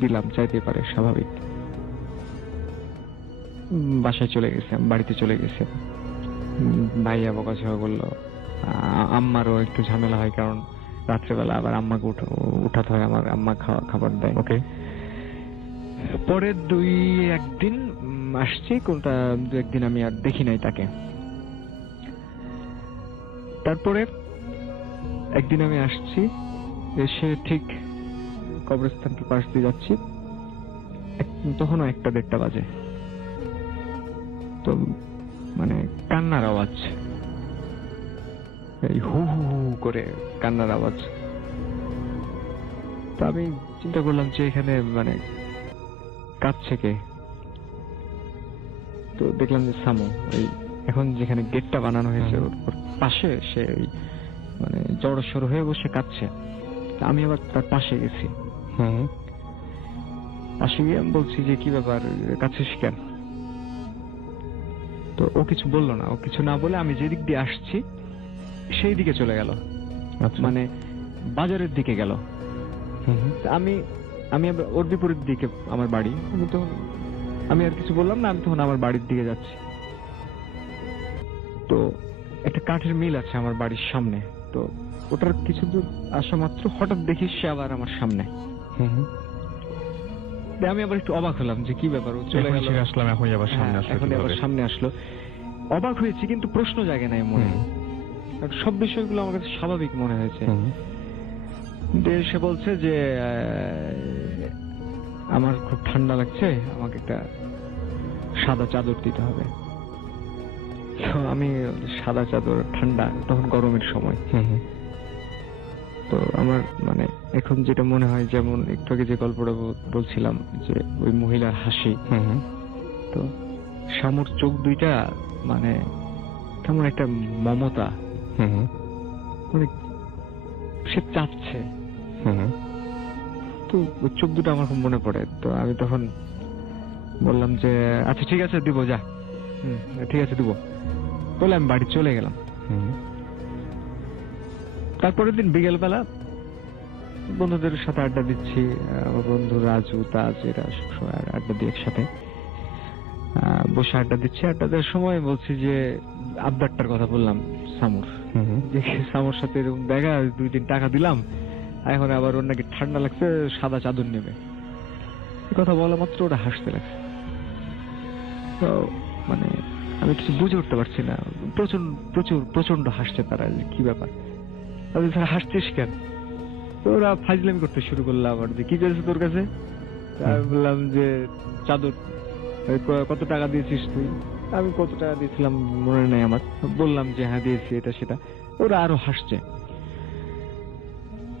দিলাম, চাইতে পারে, স্বাভাবিক। বাসায় চলে গেছি, বাড়িতে চলে গেছি। ভাইয়া বকাঝকা করলো, আম্মারও একটু ঝামেলা হয়, কারণ রাত্রেবেলা আবার আম্মাকে উঠাতে হয়, আমার আম্মা খাবার দেয়। ওকে। পরে 2-1 দিন আসছি, কোনটা 2-1 দিন আমি আর দেখি নাই তাকে। তারপরে একদিন আমি আসছি, এসে ঠিক কবরস্থানকে পাশ দিয়ে যাচ্ছি, তখনও 1টা 1:30 বাজে। তো মানে কান্নার আওয়াজ, এই হু হু হু করে কান্নার আওয়াজ। তো আমি চিন্তা করলাম যে এখানে মানে কাঁদছে কে। তো দেখলাম যে সামো, ওই এখন যেখানে গেটটা বানানো হয়েছে ওর পাশে সে মানে জড়সড় হয়ে বসে কাঁদছে। আমি আবার তার পাশে গেছি। পাশে গিয়ে আমি বলছি যে কি ব্যাপার, কাঁদছিস কেন? তো ও কিছু বললো না, ও কিছু না বলে আমি যেদিক দিয়ে আসছি সেই দিকে চলে গেল, মানে বাজারের দিকে গেল। আমি আমি ওর বিপরীত দিকে আমার বাড়ি। আমি আর কিছু বললাম না, আমি তখন আমার বাড়ির দিকে যাচ্ছি। তো একটা কাঠের মিল আছে আমার বাড়ির সামনে, তো ওটার কিছু দূর আসা মাত্র হঠাৎ দেখি সে আবার আমার সামনে। আমি আবার একটু অবাক হলাম যে কি ব্যাপার, ও চলে গেল, আসলাম এখন আবার সামনে আসলো, এখন আবার সামনে আসলো। অবাক হয়েছি কিন্তু প্রশ্ন জাগে নাই মনে, সব বিষয়গুলো আমার কাছে স্বাভাবিক মনে হয়েছে। সে বলছে যে আমার খুব ঠান্ডা লাগছে, আমাকে একটা সাদা চাদর দিতে হবে। আমি সাদা চাদর, ঠান্ডা, তখন গরমের সময়। তো আমার মানে এখন যেটা মনে হয়, যেমন একটু আগে যে গল্পটা বলছিলাম যে ওই মহিলার হাসি, তো শামুর চোখ দুইটা মানে কেমন একটা মমতা, মানে সে চাচ্ছে। তো চোখ দুটো আমার খুব মনে পড়ে। তো আমি তখন বললাম যে আচ্ছা ঠিক আছে দিব, যা, ঠিক আছে দিব বলে আমি বাড়ি চলে গেলাম। তারপরের দিন বিকেল বেলা বন্ধুদের সাথে আড্ডা দিচ্ছি, আমার বন্ধু রাজু, তাজ, এরা সবসময় আড্ডা দিই একসাথে, বসে আড্ডা দিচ্ছি। আড্ডা দেওয়ার সময় বলছি যে আবদারটার কথা বললাম সামুর, যে সামুর সাথে এরকম দেখা, 2-3 টাকা দিলাম, এখন আবার ওর নাকি ঠান্ডা লাগছে, সাদা চাদর নেবে। এই কথা বলা মাত্র ওরা হাসতে লাগছে। তো মানে আমি কিছু বুঝে উঠতে পারছি না, প্রচন্ড হাসছে তারা, কি ব্যাপার, তারা হাসছিস কেন? তো ওরা ফাজলামি করতে শুরু করলো আবার, যে কি করেছে তোর কাছে? আমি বললাম যে চাদর। কত টাকা দিয়েছিস তুই? আমি কত টাকা দিয়েছিলাম মনে নেই আমার, বললাম যে হ্যাঁ দিয়েছি, এটা সেটা। ওরা আরো হাসছে।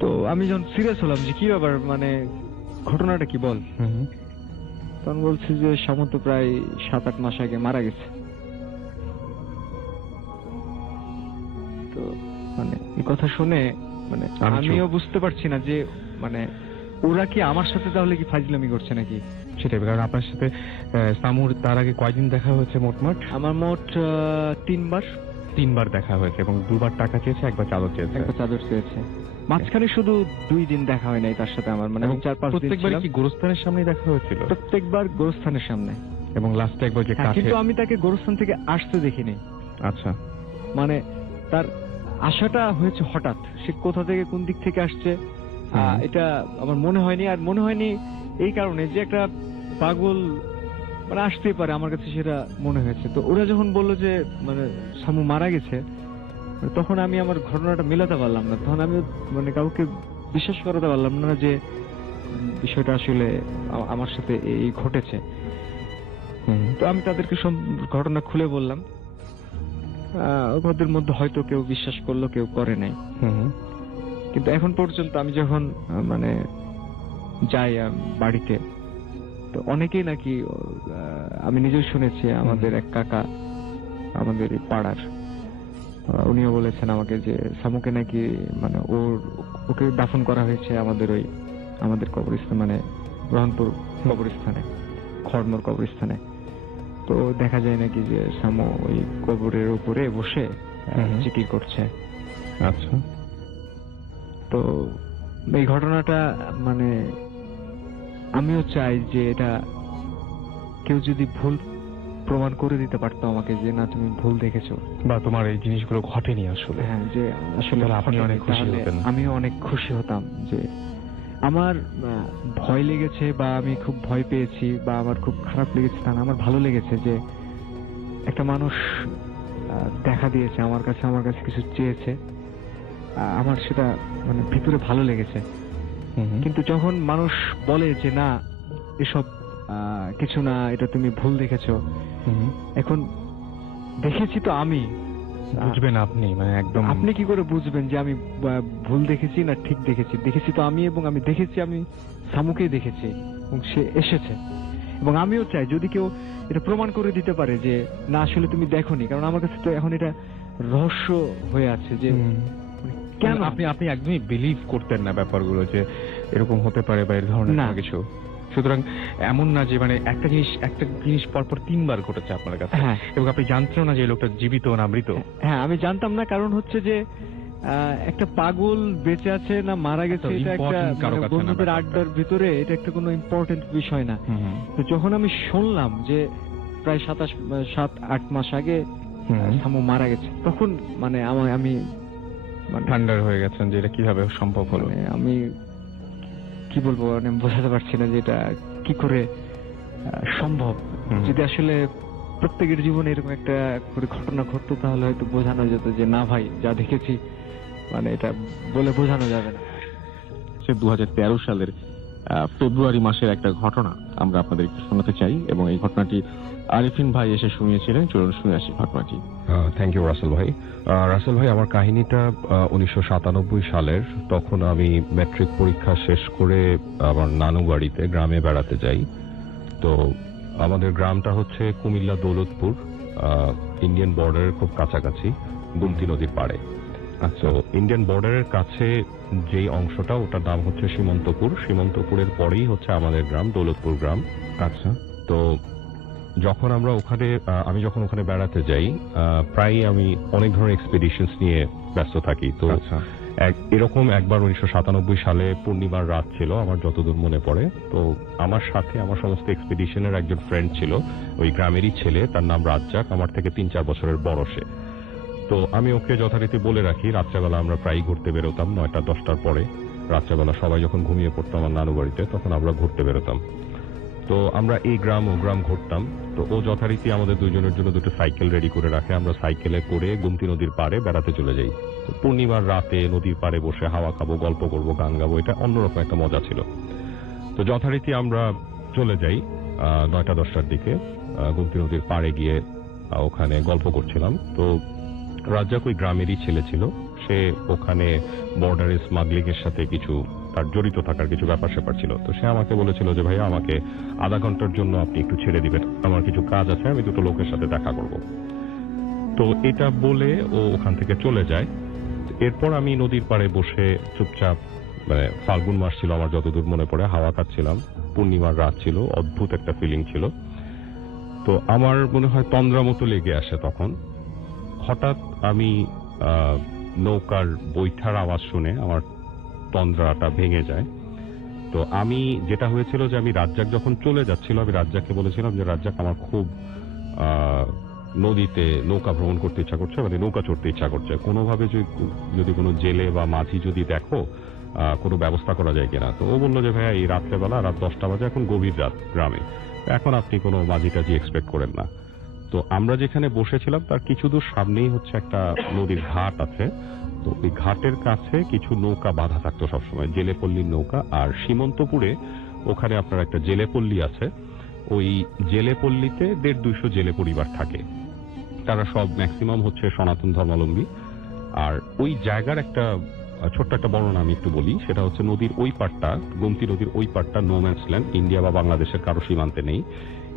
তো আমি যখন সিরিয়াস হলাম যে কি ব্যাপার, মানে ঘটনাটা কি বল, তখন বলছি যে সামন্ত প্রায় 7-8 মাস আগে মারা গেছে। তো মানে এই কথা শুনে মানে আমিও বুঝতে পারছি না যে মানে ওরা কি আমার সাথে তাহলে কি ফাজলামি করছে নাকি। সেটাই, কারণ আপনার সাথে সামুর তার আগে কয়দিন দেখা হয়েছে? মোট আমার মোট 3বার দেখা হয়েছে, এবং 2বার টাকা চেয়েছে, 1বার চাদর চেয়েছে। মাঝখানে শুধু 2 দিন দেখা হয় নাই তার সাথে আমার, মানে 4-5 দিন। প্রত্যেকবার কি গোরস্থানের সামনে দেখা হয়েছিল? প্রত্যেকবার গোরস্থানের সামনে, এবং লাস্টে একবার যে কাছে। কিন্তু আমি তাকে গোরস্থান থেকে আসতে দেখিনি। আচ্ছা, মানে তার আশাটা হয়েছে হঠাৎ, সে কোথা থেকে কোন দিক থেকে আসছে এটা আমার মনে হয়নি। আর মনে হয়নি এই কারণে যে একটা পাগল মানে আসতেই পারে, আমার কাছে সেটা মনে হয়েছে। তো ওরা যখন বললো যে মানে সামু মারা গেছে, তখন আমি আমার ঘটনাটা মেলাতে পারলাম না, তখন আমি মানে কাউকে বিশ্বাস করাতে পারলাম না যে বিষয়টা আসলে আমার সাথে এই ঘটেছে। তো আমি তাদেরকে সব ঘটনা খুলে বললাম। ওদের মধ্যে হয়তো কেউ বিশ্বাস করলো, কেউ করে নাই। কিন্তু এখন পর্যন্ত আমি যখন মানে যাই বাড়িতে, তো অনেকেই নাকি, আমি নিজেও শুনেছি, আমাদের এক কাকা আমাদের পাড়ার, উনিও বলেছেন আমাকে যে সামুকে নাকি মানে ওকে দাফন করা হয়েছে আমাদের কবরস্থান, মানে রহনপুর কবরস্থানে, খড়মোর কবরস্থানে। তো দেখা যায় নাকি যে সামু ওই কবরের উপরে বসে জিকির করছে। আচ্ছা, তো এই ঘটনাটা মানে আমিও চাই যে এটা কেউ যদি ভুল প্রমাণ করে দিতে পারতো আমাকে, যে না তুমি ভুল দেখেছো, বা তোমার এই জিনিসগুলো ঘটেনি আসলে, হ্যাঁ, যে আসলে আপনি অনেক খুশি হতেন। আমিও অনেক খুশি হতাম যে আমার ভয় লেগেছে বা আমি খুব ভয় পেয়েছি বা আমার খুব খারাপ লেগেছে তা না, আমার ভালো লেগেছে যে একটা মানুষ দেখা দিয়েছে আমার কাছে কিছু চেয়েছে, আমার সেটা মানে ভিতরে ভালো লেগেছে। কিন্তু যখন মানুষ বলে যে না এসব কিছু না, এটা তুমি ভুল দেখেছো, এখন দেখেছি তো আমি, বুঝবেন আপনি, মানে একদম আপনি কি করে বুঝবেন যে আমি ভুল দেখেছি না ঠিক দেখেছি? দেখেছি তো আমি, এবং আমি দেখেছি, আমি সামুকেই দেখেছি এবং সে এসেছে। এবং আমিও চাই যদি কেউ এটা প্রমাণ করে দিতে পারে যে না আসলে তুমি দেখোনি, কারণ আমার কাছে তো এখন এটা রহস্য হয়ে আছে যে কেন আপনি একদমই বিলিভ করতেন না ব্যাপারগুলো, যে এরকম হতে পারে বা এর ধরনের কিছু। সুতরাং এমন না যে মানে একটা জিনিস পরপর 3 বার ঘটেছে আপনার কাছে, হ্যাঁ, এবং আপনি জানতেন না যে এই লোকটা জীবিত না মৃত। হ্যাঁ, আমি জানতাম না, কারণ হচ্ছে যে একটা পাগল বেঁচে আছে না মারা গেছে এটা একটা বন্ধুদের আড্ডার ভিতরে এটা একটা কোনো ইম্পর্টেন্ট বিষয় না। তো যখন আমি শুনলাম যে প্রায় 7-8 মাস আগে শামু মারা গেছে, তখন মানে আমি ঠান্ডার হয়ে গেছেন যে এটা কিভাবে সম্ভব হলো। আমি কি বলবো, মানে বোঝাতে পারছি না যে এটা কি করে সম্ভব। যদি আসলে প্রত্যেকের জীবনে এরকম একটা করে ঘটনা ঘটতো তাহলে হয়তো বোঝানো যেত যে না ভাই যা দেখেছি মানে এটা বলে বোঝানো যাবে না। 2013 সালের ফেব্রুয়ারি মাসের একটা ঘটনা আমরা আপনাদের একটু শোনাতে চাই, এবং এই ঘটনাটি আরিফিন ভাই এসে শুনিয়েছিলেন। চলুন শুনে আসি ঘটনাটি। থ্যাংক ইউ রাসেল ভাই। রাসেল ভাই, আমার কাহিনীটা 1997 সালের। তখন আমি ম্যাট্রিক পরীক্ষা শেষ করে আমার নানু বাড়িতে গ্রামে বেড়াতে যাই। তো আমাদের গ্রামটা হচ্ছে কুমিল্লা দৌলতপুর, ইন্ডিয়ান বর্ডারের খুব কাছাকাছি, গুমতি নদীর পাড়ে। আচ্ছা, ইন্ডিয়ান বর্ডারের কাছে যেই অংশটা ওটার নাম হচ্ছে সীমন্তপুর। সীমন্তপুরের পরেই হচ্ছে আমাদের গ্রাম, দৌলতপুর গ্রাম। আচ্ছা, তো যখন আমি যখন ওখানে বেড়াতে যাই, প্রায় আমি অনেক ধরনের এক্সপেডিশনস নিয়ে ব্যস্ত থাকি। তো এরকম একবার 1997 সালে পূর্ণিমার রাত ছিল, আমার যতদূর মনে পড়ে। তো আমার সাথে আমার সমস্ত এক্সপেডিশনের একজন ফ্রেন্ড ছিল, ওই গ্রামেরই ছেলে, তার নাম রাজ্জাক, আমার থেকে 3-4 বছরের বড় সে। তো আমি ওকে যথারীতি বলে রাখি, রাত্রেবেলা আমরা প্রায়ই ঘুরতে বেরোতাম 9টা-10টার পরে। রাত্রেবেলা সবাই যখন ঘুমিয়ে পড়তাম আমার নানু বাড়িতে, তখন আমরা ঘুরতে বেরোতাম। তো আমরা এই গ্রাম ও গ্রাম ঘুরতাম। তো ও যথারীতি আমাদের দুজনের জন্য 2টো সাইকেল রেডি করে রাখে। আমরা সাইকেলে করে গুমতি নদীর পাড়ে বেড়াতে চলে যাই। তো পূর্ণিমার রাতে নদীর পাড়ে বসে হাওয়া খাবো, গল্প করবো, গান গাবো, এটা অন্যরকম একটা মজা ছিল। তো যথারীতি আমরা চলে যাই 9টা-10টার দিকে গুমতি নদীর পাড়ে গিয়ে ওখানে গল্প করছিলাম। তো রাজ্জাক ওই গ্রামেরই ছেলে ছিল, সে ওখানে বর্ডারে স্মাগলিং এর সাথে কিছু তার জড়িত থাকার কিছু ব্যাপার স্যাপার ছিল। তো সে আমাকে বলেছিল যে ভাইয়া আমাকে আধা ঘন্টার জন্য আপনি একটু ছেড়ে দিবেন, আমার কিছু কাজ আছে, আমি 2টো লোকের সাথে দেখা করব। তো এটা বলে ও ওখান থেকে চলে যায়। এরপর আমি নদীর পাড়ে বসে চুপচাপ, মানে ফাল্গুন মাস ছিল আমার যতদূর মনে পড়ে, হাওয়া খাচ্ছিলাম, পূর্ণিমার রাত ছিল, অদ্ভুত একটা ফিলিং ছিল। তো আমার মনে হয় তন্দ্রা মতো লেগে আসে। তখন হঠাৎ আমি নৌকার বৈঠার আওয়াজ শুনে আমার তন্দ্রাটা ভেঙে যায়। তো আমি যেটা হয়েছিল যে আমি রাজ্জাক যখন চলে যাচ্ছিল, আমি রাজ্জাককে বলেছিলাম যে রাজ্জাক আমার খুব নদীতে নৌকা ভ্রমণ করতে ইচ্ছা করছে, মানে নৌকা চড়তে ইচ্ছা করছে, কোনোভাবে যদি কোনো জেলে বা মাঝি যদি দেখো কোনো ব্যবস্থা করা যায় কিনা। তো ও বললো যে ভাইয়া এই রাত্রেবেলা রাত 10টা বাজে, এখন গভীর রাত গ্রামে, এখন আপনি কোনো মাঝি টাঝি এক্সপেক্ট করেন না। তো আমরা যেখানে বসেছিলাম তার কিছু দূর সামনেই হচ্ছে একটা নদীর ঘাট আছে। তো ওই ঘাটের কাছে কিছু নৌকা বাঁধা থাকতো সবসময়, জেলেপল্লীর নৌকা। আর সীমন্তপুরে ওখানে আপনার একটা জেলেপল্লী আছে, ওই জেলেপল্লীতে 150-200 জেলে পরিবার থাকে। তারা সব ম্যাক্সিমাম হচ্ছে সনাতন ধর্মাবলম্বী। আর ওই জায়গার একটা ছোট্ট একটা বর্ণনা আমি একটু বলি, সেটা হচ্ছে নদীর ওই পাড়টা, গোমতী নদীর ওই পাড়টা নোম্যান্স ল্যান্ড, ইন্ডিয়া বা বাংলাদেশের কারো সীমান্তে নেই,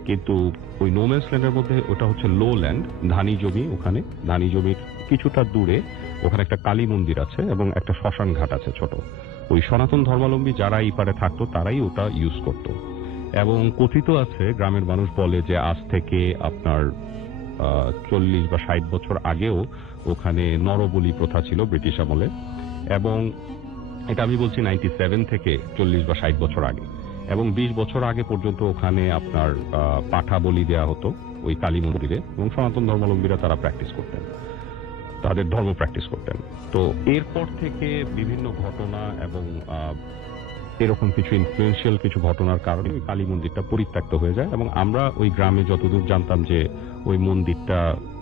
কিন্তু ওই নোম্যান্স ল্যান্ডের মধ্যে ওটা হচ্ছে লো ল্যান্ড, ধানি জমি। ওখানে ধানি জমির কিছুটা দূরে ওখানে একটা কালী মন্দির আছে এবং একটা শ্মশান ঘাট আছে ছোট। ওই সনাতন ধর্মাবলম্বী যারা এই পারে থাকতো তারাই ওটা ইউজ করত। এবং কথিত আছে, গ্রামের মানুষ বলে যে আজ থেকে আপনার 40 বা 60 বছর আগেও ওখানে নরবলি প্রথা ছিল ব্রিটিশ আমলে। এবং এটা আমি বলছি 97 থেকে 40 বা 60 বছর আগে। এবং 20 বছর আগে পর্যন্ত ওখানে আপনার পাঠা বলি দেওয়া হতো ওই কালী মন্দিরে, এবং সনাতন ধর্মাবলম্বীরা তারা প্র্যাকটিস করতেন, তাদের ধর্ম প্র্যাকটিস করতেন। তো এরপর থেকে বিভিন্ন ঘটনা এবং এরকম কিছু ইনফ্লুয়েন্সিয়াল কিছু ঘটনার কারণে ওই কালী মন্দিরটা পরিত্যক্ত হয়ে যায়। এবং আমরা ওই গ্রামে যতদূর জানতাম যে ওই মন্দিরটা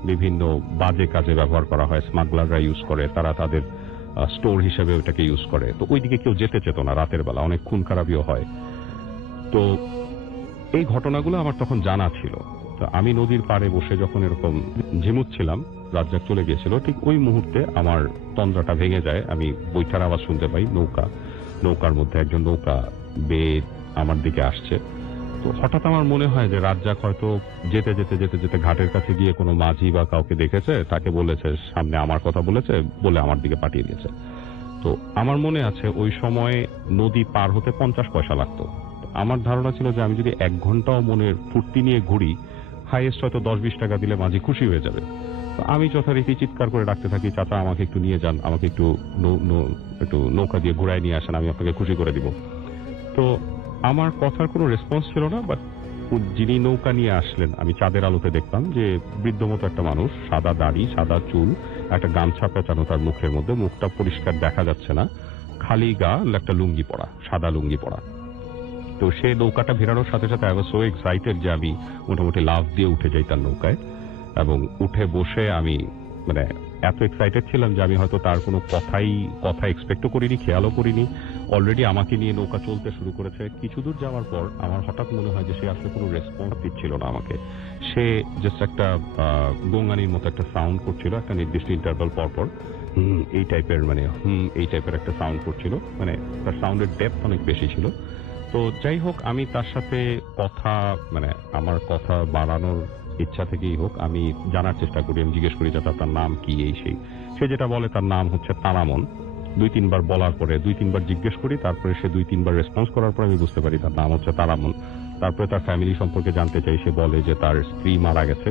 বিভিন্ন বাজে কাজে ব্যবহার করা হয়, স্মাগলাররা ইউজ করে, তারা তাদের স্টোর হিসেবে ওটাকে ইউজ করে। তো ওইদিকে কেউ যেতে চেত না, রাতের বেলা অনেক খুন খারাপিও হয়। তো এই ঘটনাগুলো আমার তখন জানা ছিল। তো আমি নদীর পাড়ে বসে যখন এরকম ঝিমুচ্ছিলাম, রাজ্জাক চলে গিয়েছিল, ঠিক ওই মুহূর্তে আমার তন্দ্রাটা ভেঙে যায়। আমি বৈঠার আওয়াজ শুনতে পাই, নৌকার মধ্যে একজন নৌকা বেয়ে আমার দিকে আসছে। তো হঠাৎ আমার মনে হয় যে রাজ্জাক হয়তো যেতে যেতে যেতে যেতে ঘাটের কাছে গিয়ে কোনো মাঝি বা কাউকে দেখেছে, তাকে বলেছে, সামনে আমার কথা বলেছে, বলে আমার দিকে পাঠিয়ে দিয়েছে। তো আমার মনে আছে ওই সময় নদী পার হতে 50 পয়সা লাগতো। তো আমার ধারণা ছিল যে আমি যদি 1 ঘন্টাও মনের ফুর্তি নিয়ে ঘুরি, হাইয়েস্ট হয়তো 10-20 টাকা দিলে মাঝি খুশি হয়ে যাবে। তো আমি যথারীতি চিৎকার করে ডাকতে থাকি, চাচা আমাকে একটু নিয়ে যান, আমাকে একটু নৌকা দিয়ে ঘোরায় নিয়ে আসেন, আমি আপনাকে খুশি করে দিব। তো আমার কথার কোনো রেসপন্স ছিল না, বাট যিনি নৌকা নিয়ে আসলেন আমি চাঁদের আলোতে দেখলাম যে বৃদ্ধ মতো একটা মানুষ, সাদা দাড়ি, সাদা চুল, একটা গামছা পেঁচানো তার মুখের মধ্যে, মুখটা পরিষ্কার দেখা যাচ্ছে না, খালি গা, একটা লুঙ্গি পরা, সাদা লুঙ্গি পরা। তো সে নৌকাটা ভেড়ানোর সাথে সাথে আই ওয়াজ সো এক্সাইটেড যে আমি মোটামুটি লাফ দিয়ে উঠে যাই তার নৌকায়, এবং উঠে বসে আমি মানে এত এক্সাইটেড ছিলাম যে আমি হয়তো তার কোনো কথা এক্সপেক্টও করিনি, খেয়ালও করিনি। অলরেডি আমাকে নিয়ে নৌকা চলতে শুরু করেছে। কিছু দূর যাওয়ার পর আমার হঠাৎ মনে হয় যে সে আসলে কোনো রেসপন্স দিচ্ছিল না আমাকে। সে জাস্ট একটা গোঙানির মতো একটা সাউন্ড করছিল একটা নির্দিষ্ট ইন্টারভাল পর পর, এই টাইপের মানে এই টাইপের একটা সাউন্ড করছিল, মানে তার সাউন্ডের ডেপথ অনেক বেশি ছিল। তো যাই হোক, আমি তার সাথে কথা মানে আমার কথা বাড়ানোর ইচ্ছা থেকেই হোক আমি জানার চেষ্টা করি, আমি জিজ্ঞেস করি যে তার নাম কি, এই সেই। সে যেটা বলে তার নাম হচ্ছে তারামন। 2-3 বার বলার পরে 2-3 বার জিজ্ঞেস করি, তারপরে সে 2-3 বার রেসপন্স করার পর আমি বুঝতে পারি তার নাম হচ্ছে তারামন। তারপরে তার ফ্যামিলি সম্পর্কে জানতে চাই। সে বলে যে তার স্ত্রী মারা গেছে,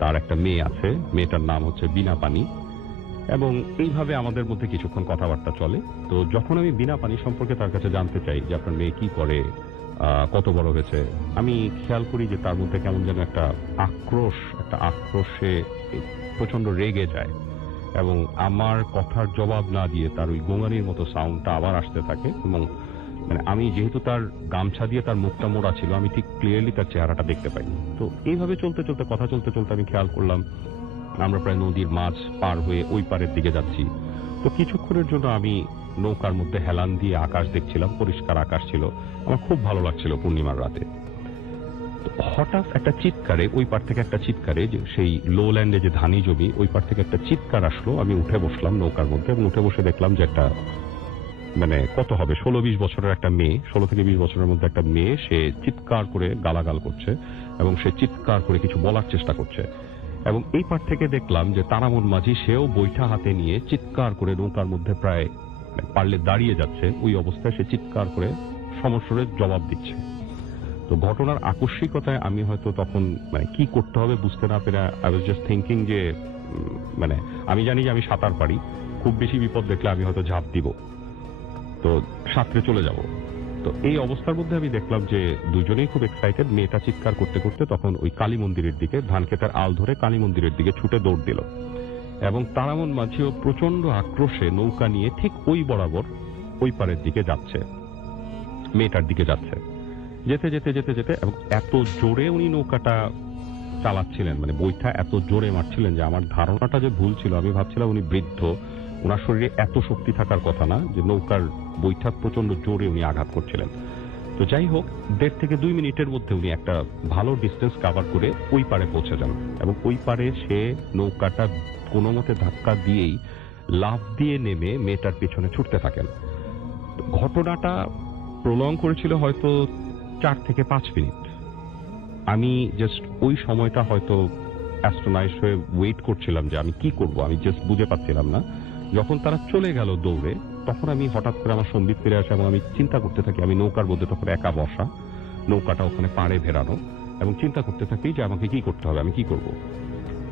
তার একটা মেয়ে আছে, মেয়েটার নাম হচ্ছে বিনা পানি, এবং এইভাবে আমাদের মধ্যে কিছুক্ষণ কথাবার্তা চলে। তো যখন আমি বিনা পানি সম্পর্কে তার কাছে জানতে চাই যে আপনার মেয়ে কি করে, কত বড় হয়েছে, আমি খেয়াল করি যে তার মধ্যে কেমন যেন একটা আক্রোশে প্রচন্ড রেগে যায়, এবং আমার কথার জবাব না দিয়ে তার ওই গোঙানির মতো সাউন্ডটা আবার আসতে থাকে। এবং মানে আমি যেহেতু তার গামছা দিয়ে তার মুখটা মোড়া ছিল, আমি ঠিক ক্লিয়ারলি তার চেহারাটা দেখতে পাইনি। তো এইভাবে চলতে চলতে কথা চলতে চলতে আমি খেয়াল করলাম আমরা প্রায় নদীর মাঝ পার হয়ে ওই পারের দিকে যাচ্ছি। তো কিছুক্ষণের জন্য আমি নৌকার মধ্যে হেলান দিয়ে আকাশ দেখছিলাম, পরিষ্কার আকাশ ছিল, আমার খুব ভালো লাগছিল পূর্ণিমার রাতে। হঠাৎ একটা চিৎকারে, ওই পার থেকে একটা চিৎকারে, যে সেই লোল্যান্ডে যে ধানি জমি, ওই পার থেকে একটা চিৎকার আসলো। আমি উঠে বসলাম নৌকার মধ্যে, এবং উঠে বসে দেখলাম যে একটা মানে কত হবে 16-20 বছরের একটা মেয়ে, 16 থেকে 20 বছরের মধ্যে একটা মেয়ে, সে চিৎকার করে গালাগাল করছে এবং সে চিৎকার করে কিছু বলার চেষ্টা করছে। এবং এই পার থেকে দেখলাম যে তারামন মাঝি, সেও বৈঠা হাতে নিয়ে চিৎকার করে নৌকার মধ্যে প্রায় পারলে দাঁড়িয়ে যাচ্ছে। ওই অবস্থায় সে চিৎকার করে সমস্বরে জবাব দিচ্ছে। তো ঘটনার আকস্মিকতায় আমি হয়তো তখন মানে কি করতে হবে বুঝতে না পেরে আই ওয়াজ জাস্ট থিঙ্কিং যে মানে আমি জানি যে আমি সাঁতার পারি, খুব বেশি বিপদ দেখলে আমি হয়তো ঝাঁপ দিব, তো সাঁতরে চলে যাব। তো এই অবস্থার মধ্যে আমি দেখলাম যে দুজনেই খুব এক্সাইটেড। মেয়েটা চিৎকার করতে করতে তখন ওই কালী মন্দিরের দিকে, ধান ক্ষেতের আল ধরে কালী মন্দিরের দিকে ছুটে দৌড় দিল, এবং তারামন মাঝিও প্রচন্ড আক্রোশে নৌকা নিয়ে ঠিক ওই বরাবর ওই পারের দিকে যাচ্ছে, মেয়েটার দিকে যাচ্ছে। যেতে যেতে যেতে যেতে এবং এত জোরে উনি নৌকাটা চালাচ্ছিলেন, মানে বৈঠা এত জোরে মারছিলেন যে আমার ধারণাটা যে ভুল ছিল। আমি ভাবছিলাম উনি বৃদ্ধ, ওনার শরীরে এত শক্তি থাকার কথা না, যে নৌকার বৈঠা প্রচন্ড জোরে উনি আঘাত করছিলেন। তো যাই হোক, 1.5 থেকে 2 মিনিটের মধ্যে উনি একটা ভালো ডিস্টেন্স কভার করে ওই পারে পৌঁছে যান, এবং ওই পারে সে নৌকাটা কোনো মতে ধাক্কা দিয়েই লাফ দিয়ে নেমে মেয়েটার পেছনে ছুটতে থাকেন। ঘটনাটা প্রলং করেছিল হয়তো 4 থেকে 5 মিনিট। আমি জাস্ট ওই সময়টা হয়তো অ্যাস্ট্রোনাইজ হয়ে ওয়েট করছিলাম যে আমি কি করব, আমি জাস্ট বুঝে পাচ্ছিলাম না। যখন তারা চলে গেল দৌড়ে, তখন আমি হঠাৎ করে আমার সম্বিত ফিরে আসে, এবং আমি চিন্তা করতে থাকি, আমি নৌকার মধ্যে তখন একা বসা, নৌকাটা ওখানে পাড়ে ভেড়ানো, এবং চিন্তা করতে থাকি যে আমাকে কি করতে হবে, আমি কি করব।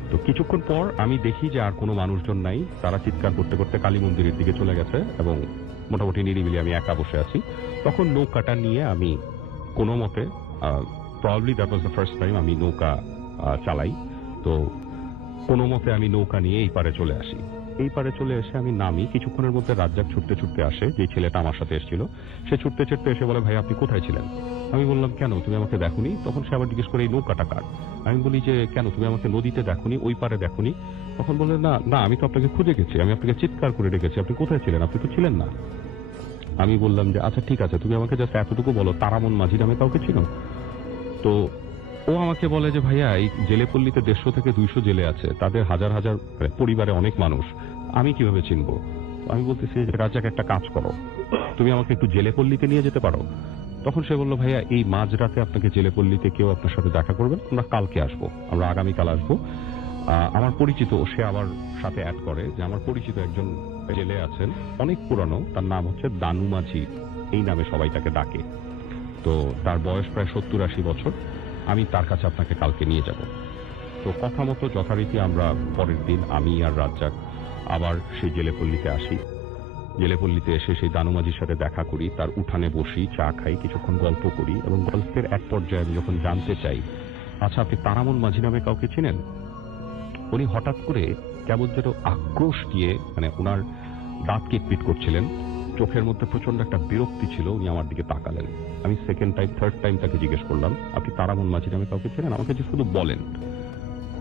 তো কিছুক্ষণ পর আমি দেখি যে আর কোনো মানুষজন নাই, তারা চিৎকার করতে করতে কালী মন্দিরের দিকে চলে গেছে, এবং মোটামুটি নিরিবিলি আমি একা বসে আছি। তখন নৌকাটা নিয়ে আমি কোনো মতে, probably that was the first time আমি নৌকা চালাই, তো কোনো মতে আমি নৌকা নিয়ে এই পারে চলে আসি। এই পারে চলে এসে আমি নামি, কিছুক্ষণের মধ্যে রাজ্জাক ছুটতে ছুটতে আসে, যে ছেলেটা আমার সাথে এসেছিল, সে ছুটতে ছুটতে এসে বলে, ভাই আপনি কোথায় ছিলেন? আমি বললাম, কেন তুমি আমাকে দেখোনি? তখন সে আবার জিজ্ঞেস করে, এই নৌকাটা কার? আমি বলি যে, কেন তুমি আমাকে নদীতে দেখোনি, ওই পারে দেখোনি? তখন বলে, না না, আমি তো আপনাকে খুঁজে গেছি, আমি আপনাকে চিৎকার করে রেখেছি, আপনি কোথায় ছিলেন? আপনি তো ছিলেন না। আমি বললাম যে, আচ্ছা ঠিক আছে, তুমি আমাকে জাস্ট এতটুকু বলো, তারামন মাঝি নামে কাউকে ছিল? তো ও আমাকে বলে যে, ভাইয়া এই জেলেপল্লীতে 150 থেকে 200 জেলে আছে, তাদের হাজার হাজার পরিবারে অনেক মানুষ, আমি কিভাবে চিনবো? আমি বলতেছি যে, রাজ্জাক একটা কাজ করো, তুমি আমাকে একটু জেলেপল্লীতে নিয়ে যেতে পারো? তখন সে বললো, ভাইয়া এই মাঝরাতে আপনাকে জেলেপল্লীতে কেউ আপনার সাথে দেখা করবেন, আমরা কালকে আসবো, আমরা আগামীকাল আসবো। আমার পরিচিত, সে আবার সাথে অ্যাড করে যে আমার পরিচিত একজন জেলে আছেন, অনেক পুরানো, তার নাম হচ্ছে দানু মাঝি, এই নামে সবাই তাকে ডাকে। তো তার বয়স প্রায় 70-80 বছর। আমি তার কাছে আপনাকে কালকে নিয়ে যাব। তো কথা মতো যথারীতি আমরা পরের দিন আমি আর রাজ্জাক আবার সেই জেলেপল্লীতে আসি। জেলেপল্লীতে এসে সেই দানুমাজির সাথে দেখা করি, তার উঠানে বসি, চা খাই, কিছুক্ষণ গল্প করি এবং গল্পের এক পর্যায়ে আমি যখন জানতে চাই, আচ্ছা আপনি তারামন মাঝি নামে কাউকে চিনেন, উনি হঠাৎ করে কেবল যেন আক্রোশ দিয়ে মানে ওনার দাঁত কিটপিট করছিলেন, চোখের মধ্যে প্রচন্ড একটা বিরক্তি ছিল। উনি আমার দিকে তাকালেন। আমি সেকেন্ড টাইম থার্ড টাইম তাকে জিজ্ঞেস করলাম, আপনি তারামন মাঝি নামে কাউকে চেনেন, আমাকে যে শুধু বলেন।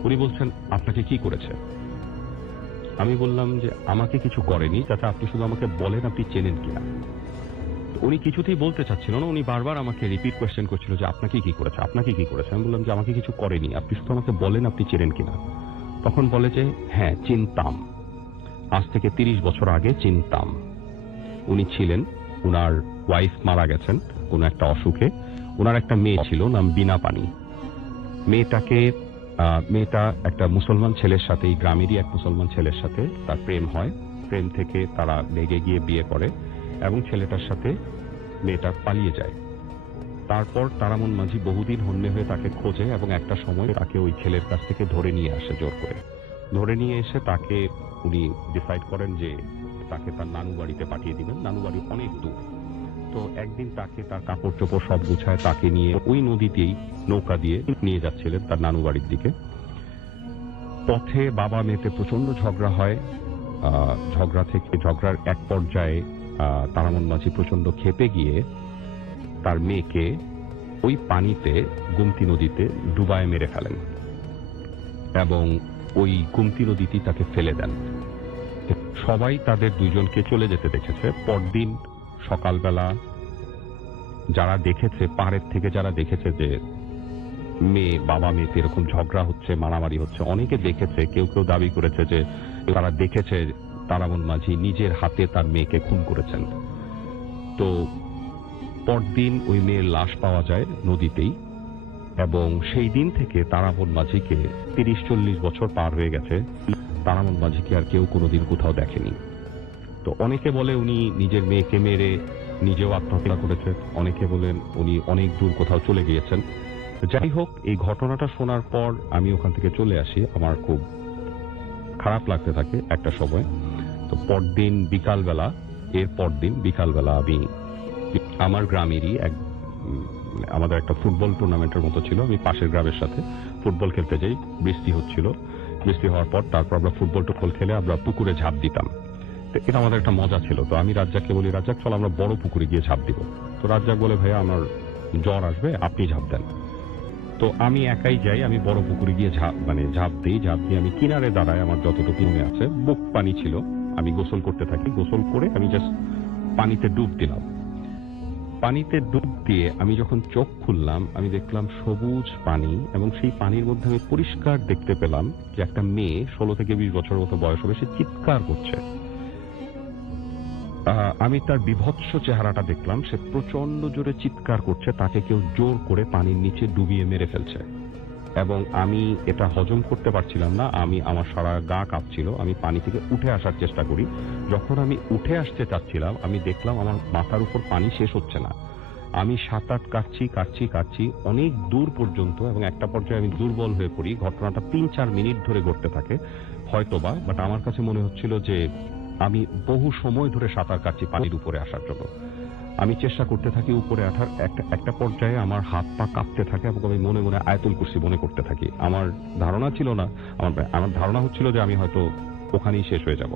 উনি বলছেন, আপনাকে কি করেছে? আমি বললাম যে আমাকে কিছু করেনি চাচা, আপনি শুধু আমাকে বলেন আপনি চেনেন কিনা। উনি কিছুতেই বলতে চাচ্ছিল না, উনি বারবার আমাকে রিপিট কোয়েশ্চেন করছিল যে আপনাকে কি করেছে, আপনাকে কি করেছে। আমি বললাম যে আমাকে কিছু করেনি, আপনি শুধু আমাকে বলেন আপনি চেনেন কিনা। তখন বলে যে হ্যাঁ চিনতাম, আজ থেকে 30 বছর আগে চিনতাম। উনি ছিলেন, উনার ওয়াইফ মারা গেছেন কোন একটা অসুখে, উনার একটা মেয়ে ছিল নাম বিনা পানি। মেয়েটা একটা মুসলমান ছেলের সাথে, এই গ্রামেরই এক মুসলমান ছেলের সাথে তার প্রেম হয়। প্রেম থেকে তারা লেগে গিয়ে বিয়ে করে এবং ছেলেটার সাথে মেয়েটা পালিয়ে যায়। তারপর তারামন মাঝি বহুদিন হন্যে হয়ে তাকে খোঁজে এবং একটা সময় তাকে ওই ছেলের কাছ থেকে ধরে নিয়ে আসে জোর করে। ধরে নিয়ে এসে তাকে উনি ডিসাইড করেন যে তাকে তার নানু বাড়িতে পাঠিয়ে দিবেন। নানু বাড়ি অনেক দূর। তো একদিন তাকে তার কাপড় চোপড় সব গুছায় তাকে নিয়ে ওই নদীতেই নৌকা দিয়ে নিয়ে যাচ্ছিলেন তার নানু বাড়ির দিকে। পথে বাবা মেয়েতে প্রচন্ড ঝগড়া হয়। ঝগড়ার এক পর্যায়ে তারামন মাঝি প্রচন্ড ক্ষেপে গিয়ে তার মেয়েকে ওই পানিতে, গুমতি নদীতে ডুবায় মেরে ফেলেন এবং ওই গুমতি নদীতেই তাকে ফেলে দেন। সবাই তাদের দুইজনকে চলে যেতে দেখেছে। পরদিন সকালবেলা যারা দেখেছে, পাহাড়ের থেকে যারা দেখেছে যে বাবা মেয়েতে এরকম ঝগড়া হচ্ছে, মারামারি হচ্ছে, অনেকে দেখেছে। কেউ কেউ দাবি করেছে যে তারা দেখেছে তারামন মাঝি নিজের হাতে তার মেয়েকে খুন করেছেন। তো পরদিন ওই মেয়ের লাশ পাওয়া যায় নদীতেই এবং সেই দিন থেকে তারামন মাঝিকে 30-40 বছর পার হয়ে গেছে, তারামন মাঝিকে আর কেউ কোনোদিন কোথাও দেখেনি। তো অনেকে বলে উনি নিজের মেয়েকে মেরে নিজেও আত্মহত্যা করেছে, অনেকে বলেন উনি অনেক দূর কোথাও চলে গিয়েছেন। যাই হোক, এই ঘটনাটা শোনার পর আমি ওখান থেকে চলে আসি। আমার খুব খারাপ লাগতে থাকে একটা সময়। তো পরদিন বিকালবেলা আমি আমার গ্রামেরই আমাদের একটা ফুটবল টুর্নামেন্টের মতো ছিল, আমি পাশের গ্রামের সাথে ফুটবল খেলতে যাই। বৃষ্টি হচ্ছিল, বৃষ্টি হওয়ার পর তারপর আমরা ফুটবল খেলে আমরা পুকুরে ঝাঁপ দিতাম। তো এটা আমাদের একটা মজা ছিল। তো আমি রাজ্জাককে বলি, রাজ্জাক চল আমরা বড় পুকুরে গিয়ে ঝাঁপ দিব। তো রাজ্জাক বলে, ভাইয়া আমার জ্বর আসবে, আপনি ঝাঁপ দেন। তো আমি একাই যাই, আমি বড় পুকুরে গিয়ে ঝাঁপ দিই। আমি কিনারে দাঁড়াই, আমার যতটুকু মনে আছে বুক পানি ছিল, আমি গোসল করতে থাকি। গোসল করে আমি জাস্ট পানিতে ডুব দিলাম। পানিতে ডুব দিয়ে আমি যখন চোখ খুললাম, আমি দেখলাম সবুজ পানি এবং সেই পানির মধ্যে আমি পরিষ্কার দেখতে পেলাম যে একটা মেয়ে 16 থেকে 20 বছরের মতো বয়স হবে, সে চিৎকার করছে। আমি তার বিভৎস চেহারাটা দেখলাম, সে প্রচন্ড জোরে চিৎকার করছে, তাকে কেউ জোর করে পানির নিচে ডুবিয়ে মেরে ফেলছে এবং আমি এটা হজম করতে পারছিলাম না। আমার সারা গা কাঁপছিল। আমি পানি থেকে উঠে আসার চেষ্টা করি। যখন আমি উঠে আসতে চাচ্ছিলাম, আমি দেখলাম আমার মাথার উপর পানি শেষ হচ্ছে না। আমি সাঁতার কাটছি অনেক দূর পর্যন্ত এবং একটা পর্যায়ে আমি দুর্বল হয়ে পড়ি। ঘটনাটা 3-4 মিনিট ধরে ঘটতে থাকে হয়তোবা, বাট আমার কাছে মনে হচ্ছিল যে আমি বহু সময় ধরে সাঁতার কাটছি পানির উপরে আসার জন্য। আমি চেষ্টা করতে থাকি উপরে ওঠার। একটা পর্যায়ে আমার হাত পা কাঁপতে থাকে এবং আমি মনে মনে আয়াতুল কুরসি মনে করতে থাকি। আমার ধারণা ছিল না, আমার ধারণা হচ্ছিল যে আমি হয়তো ওখানেই শেষ হয়ে যাব।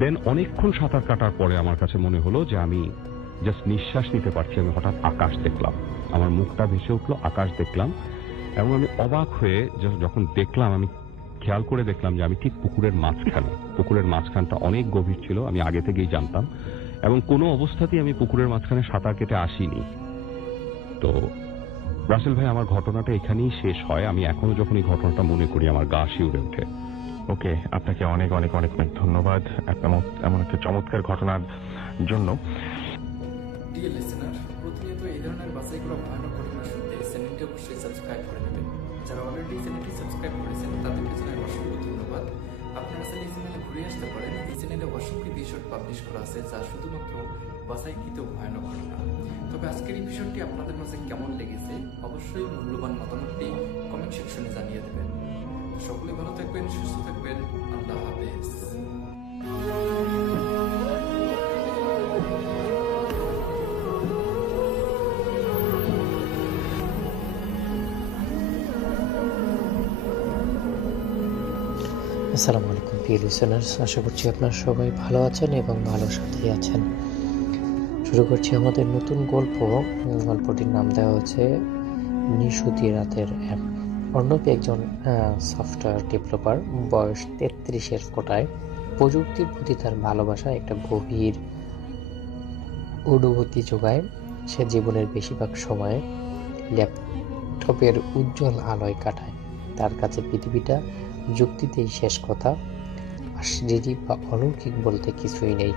দেন অনেকক্ষণ সাঁতার কাটার পরে আমার কাছে মনে হলো যে আমি জাস্ট নিঃশ্বাস নিতে পারছি। আমি হঠাৎ আকাশ দেখলাম, আমার মুখটা ভেসে উঠলো, আকাশ দেখলাম এবং আমি অবাক হয়ে যখন দেখলাম, আমি খেয়াল করে দেখলাম যে আমি ঠিক পুকুরের মাঝখানটা অনেক গভীর ছিল, আমি আগে থেকেই জানতাম এবং কোনো অবস্থাতেই আমি পুকুরের মাঝখানে সাঁতার কেটে আসিনি। তো রাসেল ভাই, আমার ঘটনাটা এখানেই শেষ হয়। আমি এখনো যখন এই ঘটনাটা মনে করি আমার গা শিউরে ওঠে। ওকে, আপনাকে অনেক অনেক অনেক অনেক ধন্যবাদ এমন একটা চমৎকার ঘটনার জন্য। ডিয়ার লিসেনার, প্রতিনিয়ত এই ধরনের বাছাই করা ভয়ানক ঘটনা শুনতে চ্যানেলটি অবশ্যই সাবস্ক্রাইব করে নেবেন। যারা অলরেডি চ্যানেলটি সাবস্ক্রাইব করেছেন তাদেরকে জানাই অসংখ্য ধন্যবাদ। আপনারা চাইলে এই চ্যানেলে ঘুরে আসতে পারেন। এই চ্যানেলে অসংখ্য এপিসোড পাবলিশ করা আছে যা শুধুমাত্র বাছাইকৃত ভয়ানক ঘটনা। তবে আজকের এই বিষয়টি আপনাদের মাঝে কেমন লেগেছে অবশ্যই মূল্যবান মতামতটি কমেন্ট সেকশনে জানিয়ে দেবেন। সকলে ভালো থাকবেন, সুস্থ থাকবেন। আল্লাহ হাফেজ। আসসালামু আলাইকুম প্রিয় লিসেনার্স, আশা করছি আপনারা সবাই ভালো আছেন এবং ভালো সাথেই আছেন। শুরু করছি আমাদের নতুন গল্প। গল্পটির নাম দেওয়া হয়েছে নিশুতি রাতের অ্যাপ। অর্ণব একজন সফটওয়্যার ডেভেলপার, বয়স 33-এর কোটায়। প্রযুক্তির প্রতি তার ভালোবাসা একটা গভীর অনুভূতি যোগায়। সে জীবনের বেশিরভাগ সময় ল্যাপটপের উজ্জ্বল আলোয় কাটায়। তার কাছে পৃথিবীটা যুক্তিতেই শেষ কথা, আশ্চর্য বা অলৌকিক বলতে কিছুই নেই।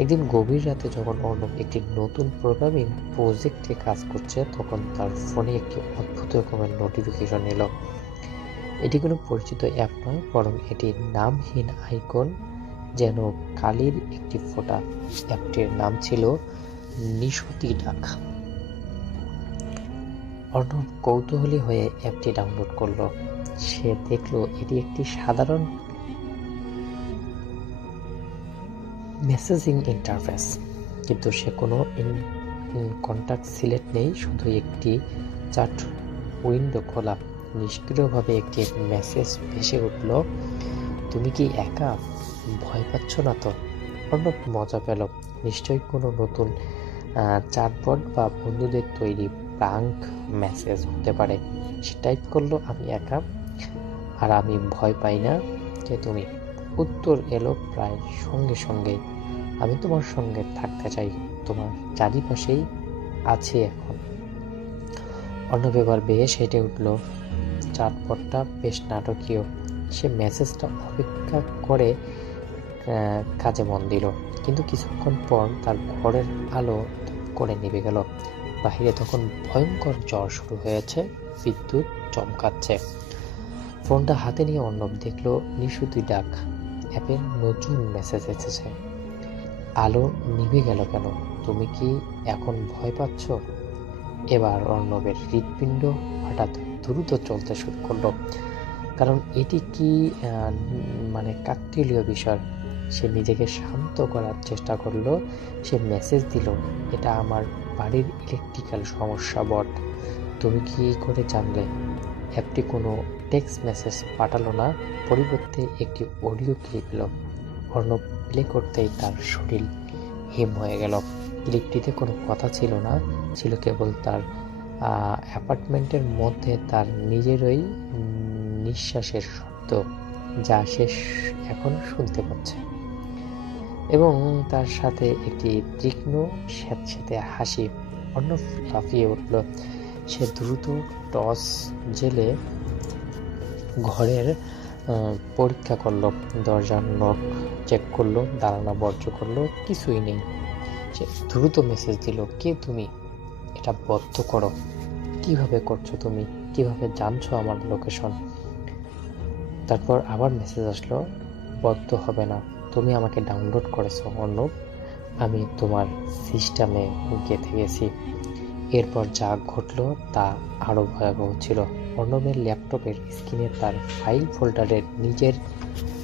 একদিন গভীর রাতে যখন অর্ণব একটি নতুন প্রোগ্রামিং প্রজেক্টে কাজ করছে, তখন তার ফোনে একটি অদ্ভুত রকমের নোটিফিকেশন এলো। এটি কোনো পরিচিত অ্যাপ নয়, বরং এটি নামহীন আইকন, যেন কালির একটি ফোঁটা। অ্যাপটির নাম ছিল নিশুতি ডাক। অর্ণব কৌতূহলী হয়ে অ্যাপটি ডাউনলোড করলো। সে দেখলো এটি একটি সাধারণ মেসেজিং ইন্টারফেস, কিন্তু সে কোনো কন্টাক্ট সিলেক্ট নেই, শুধু একটি চ্যাট উইন্ডো খোলা। নিষ্ক্রিয়ভাবে একটি মেসেজ ভেসে উঠল, তুমি কি একা? ভয় পাচ্ছ না তো? অর্ণব মজা পেল। নিশ্চয়ই কোনো নতুন চ্যাটবট বা বন্ধুদের তৈরি প্রাঙ্ক মেসেজ হতে পারে। সে টাইপ করলো, আমি একা আর আমি ভয় পাই না। কে তুমি? উত্তর এলো প্রায় সঙ্গে সঙ্গেই, আমি তোমার সঙ্গে থাকতে চাই, তোমার চারিপাশেই আছি এখন। অর্ণব এবার বেশ হেঁটে উঠল। চাটপটটা বেশ নাটকীয়। সে মেসেজটা অপেক্ষা করে কাজে মন দিল, কিন্তু কিছুক্ষণ পর তার ঘরের আলো করে নিভে গেল। বাহিরে তখন ভয়ঙ্কর ঝড় শুরু হয়েছে, বিদ্যুৎ চমকাচ্ছে। ফোনটা হাতে নিয়ে অর্ণব দেখলো নিশুতি ডাক অ্যাপের নতুন মেসেজ এসেছে। আলো নিভে গেল কেন? তুমি কি এখন ভয় পাচ্ছ? এবার অর্ণবের হৃৎপিণ্ড হঠাৎ দ্রুত চলতে শুরু করলো, কারণ এটি কি কাকতালীয় বিষয়। সে নিজেকে শান্ত করার চেষ্টা করলো। সে মেসেজ দিল, এটা আমার বাড়ির ইলেকট্রিক্যাল সমস্যা বট। তুমি কি করে জানলে? অ্যাপটি কোনো টেক্সট মেসেজ পাঠালো না, পরিবর্তে একটি অডিও ক্লিপ এলো। অর্ণব প্লে করতেই তার শরীর হিম হয়ে গেল। ক্লিপটিতে কোনো কথা ছিল না, ছিল কেবল তার অ্যাপার্টমেন্টের মধ্যে তার নিজেরই নিঃশ্বাসের শব্দ, যা সে এখন শুনতে পাচ্ছে, এবং তার সাথে একটি তীক্ষ্ণ স্যাঁতস্যাঁতে হাসি। অর্ণব লাফিয়ে উঠল। সে দ্রুত টর্চ জেলে ঘরের পরীক্ষা করলো, দরজার নখ চেক করলো, দাঁড়ানো বর্জ্য করলো, কিছুই নেই। সে দ্রুত মেসেজ দিল, কে তুমি? এটা বন্ধ করো। কিভাবে করছো তুমি? কিভাবে জানছো আমার লোকেশন? তারপর আবার মেসেজ আসলো, বন্ধ হবে না, তুমি আমাকে ডাউনলোড করেছো অর্ণব, আমি তোমার সিস্টেমে গেঁথে গেছি। এরপর যা ঘটল তা আরো ভয়াবহ ছিল। অর্ণবের ল্যাপটপের স্ক্রিনে তার ফাইল ফোল্ডারের নিজের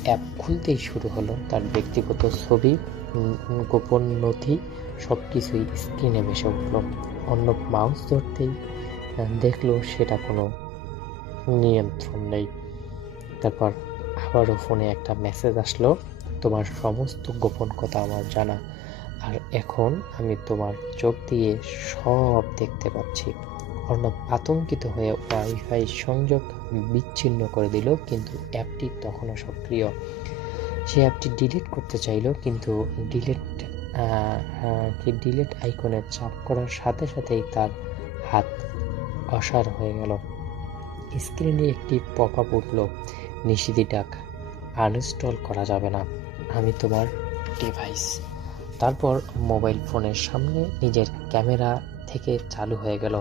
অ্যাপ খুলতেই শুরু হলো। তার ব্যক্তিগত ছবি, গোপন নথি, সবকিছুই স্ক্রিনে ভেসে উঠল। অর্ণব মাউস ধরতেই দেখলো সেটা কোনো নিয়ন্ত্রণ নেই। তারপর আবারও ফোনে একটা মেসেজ আসলো, তোমার সমস্ত গোপন কথা আমার জানা, আর এখন আমি তোমার চোখ দিয়ে সব দেখতে পাচ্ছি। অর্ণব আতঙ্কিত হয়ে ওয়াইফাই সংযোগ বিচ্ছিন্ন করে দিল, কিন্তু অ্যাপটি তখনও সক্রিয়। সে অ্যাপটি ডিলিট করতে চাইল, কিন্তু ডিলিট আইকনে চাপ করার সাথে সাথেই তার হাত অসাড় হয়ে গেল। স্ক্রিনে একটি পপ আপ উঠল, নিষিদ্ধ ডাক, আনইনস্টল করা যাবে না, আমি তোমার ডিভাইস। তারপর মোবাইল ফোনের সামনে নিজের ক্যামেরা থেকে চালু হয়ে গেল।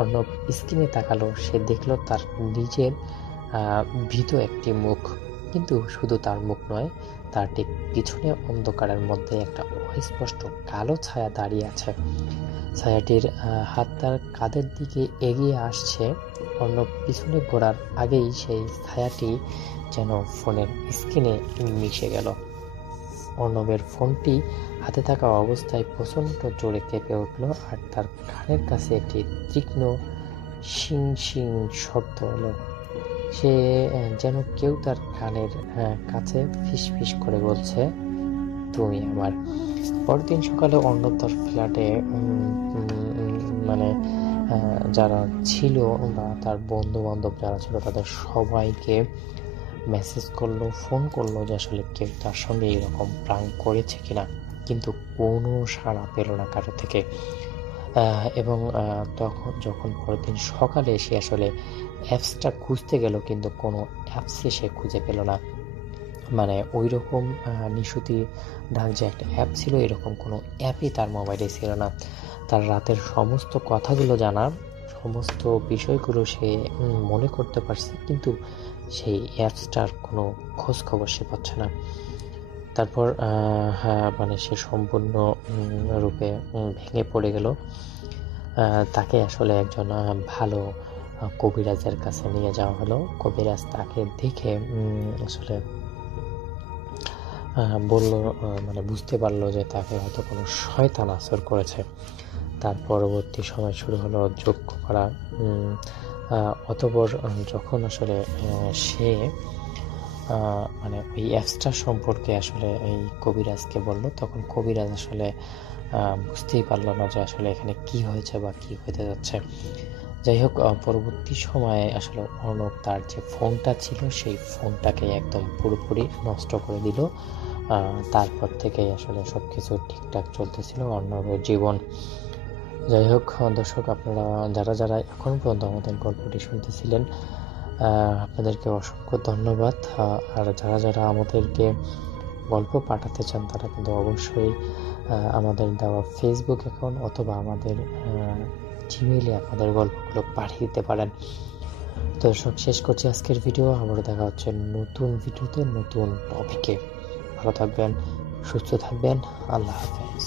অর্ণব স্ক্রিনে তাকালো। সে দেখলো তার নিজের ভীত একটি মুখ। কিন্তু শুধু তার মুখ নয়, তার ঠিক পিছনে অন্ধকারের মধ্যে একটা অস্পষ্ট কালো ছায়া দাঁড়িয়ে আছে। ছায়াটির হাত তার কাঁধের দিকে এগিয়ে আসছে। অর্ণব পিছনে ঘোরার আগেই সেই ছায়াটি যেন ফোনের স্ক্রিনে মিশে গেল। অর্ণবের ফোনটি হাতে থাকা অবস্থায় প্রচণ্ড জোরে কেঁপে উঠল, আর তার কানের কাছে একটি তীক্ষ্ণ শিং শিং শব্দ হলো। সে যেন কেউ তার কানের কাছে ফিস ফিস করে বলছে, তুমি আমার। পরদিন সকালে অর্ণব তার ফ্ল্যাটে মানে যারা ছিল বা তার বন্ধু বান্ধব যারা ছিল তাদের সবাইকে মেসেজ করলো, ফোন করলো যে আসলে কেউ তার সঙ্গে এরকম প্রাঙ্ক করেছে কিনা, কিন্তু কোনো সাড়া পেল না কারো থেকে। এবং যখন পরের দিন সকালে সে আসলে অ্যাপসটা খুঁজতে গেল, কিন্তু কোনো অ্যাপসে সে খুঁজে পেল না। মানে ওই রকম নিশুতি ডাক যে একটা অ্যাপ ছিল, এরকম কোনো অ্যাপই তার মোবাইলে ছিল না। তার রাতের সমস্ত কথাগুলো জানা, সমস্ত বিষয়গুলো সে মনে করতে পারছে, কিন্তু সেই অ্যাপসটার কোনো খোঁজ খবর সে পাচ্ছে না। তারপর মানে সে সম্পূর্ণ রূপে ভেঙে পড়ে গেল। তাকে আসলে একজন ভালো কবিরাজের কাছে নিয়ে যাওয়া হলো। কবিরাজ তাকে দেখে আসলে বলল, মানে বুঝতে পারলো যে তাকে হয়তো কোনো শয়তান আসর করেছে। তার পরবর্তী সময় শুরু হলো যোগ্য করা। অতঃপর যখন আসলে সে মানে ওই অ্যাপসটা সম্পর্কে আসলে এই কবিরাজকে বলল, তখন কবিরাজ আসলে বুঝতেই পারলো না যে আসলে এখানে কি হয়েছে বা কি হতে যাচ্ছে। যাই হোক, পরবর্তী সময়ে আসলে অর্ণব তার যে ফোনটা ছিল সেই ফোনটাকে একদম পুরোপুরি নষ্ট করে দিল। তারপর থেকেই আসলে সবকিছু ঠিকঠাক চলতেছিল অর্ণবের জীবন। যাই হোক দর্শক, আপনারা যারা যারা এখন পর্যন্ত আমাদের গল্পটি শুনতেছিলেন, আপনাদেরকে অসংখ্য ধন্যবাদ। আর যারা যারা আমাদেরকে গল্প পাঠাতে চান তারা কিন্তু অবশ্যই আমাদের দেওয়া ফেসবুক অ্যাকাউন্ট অথবা আমাদের জিমেইলে আপনাদের গল্পগুলো পাঠিয়ে দিতে পারেন। দর্শক, শেষ করছি আজকের ভিডিও। আবারও দেখা হচ্ছে নতুন ভিডিওতে, নতুন টপিকে। ভালো থাকবেন, সুস্থ থাকবেন। আল্লাহ হাফেজ।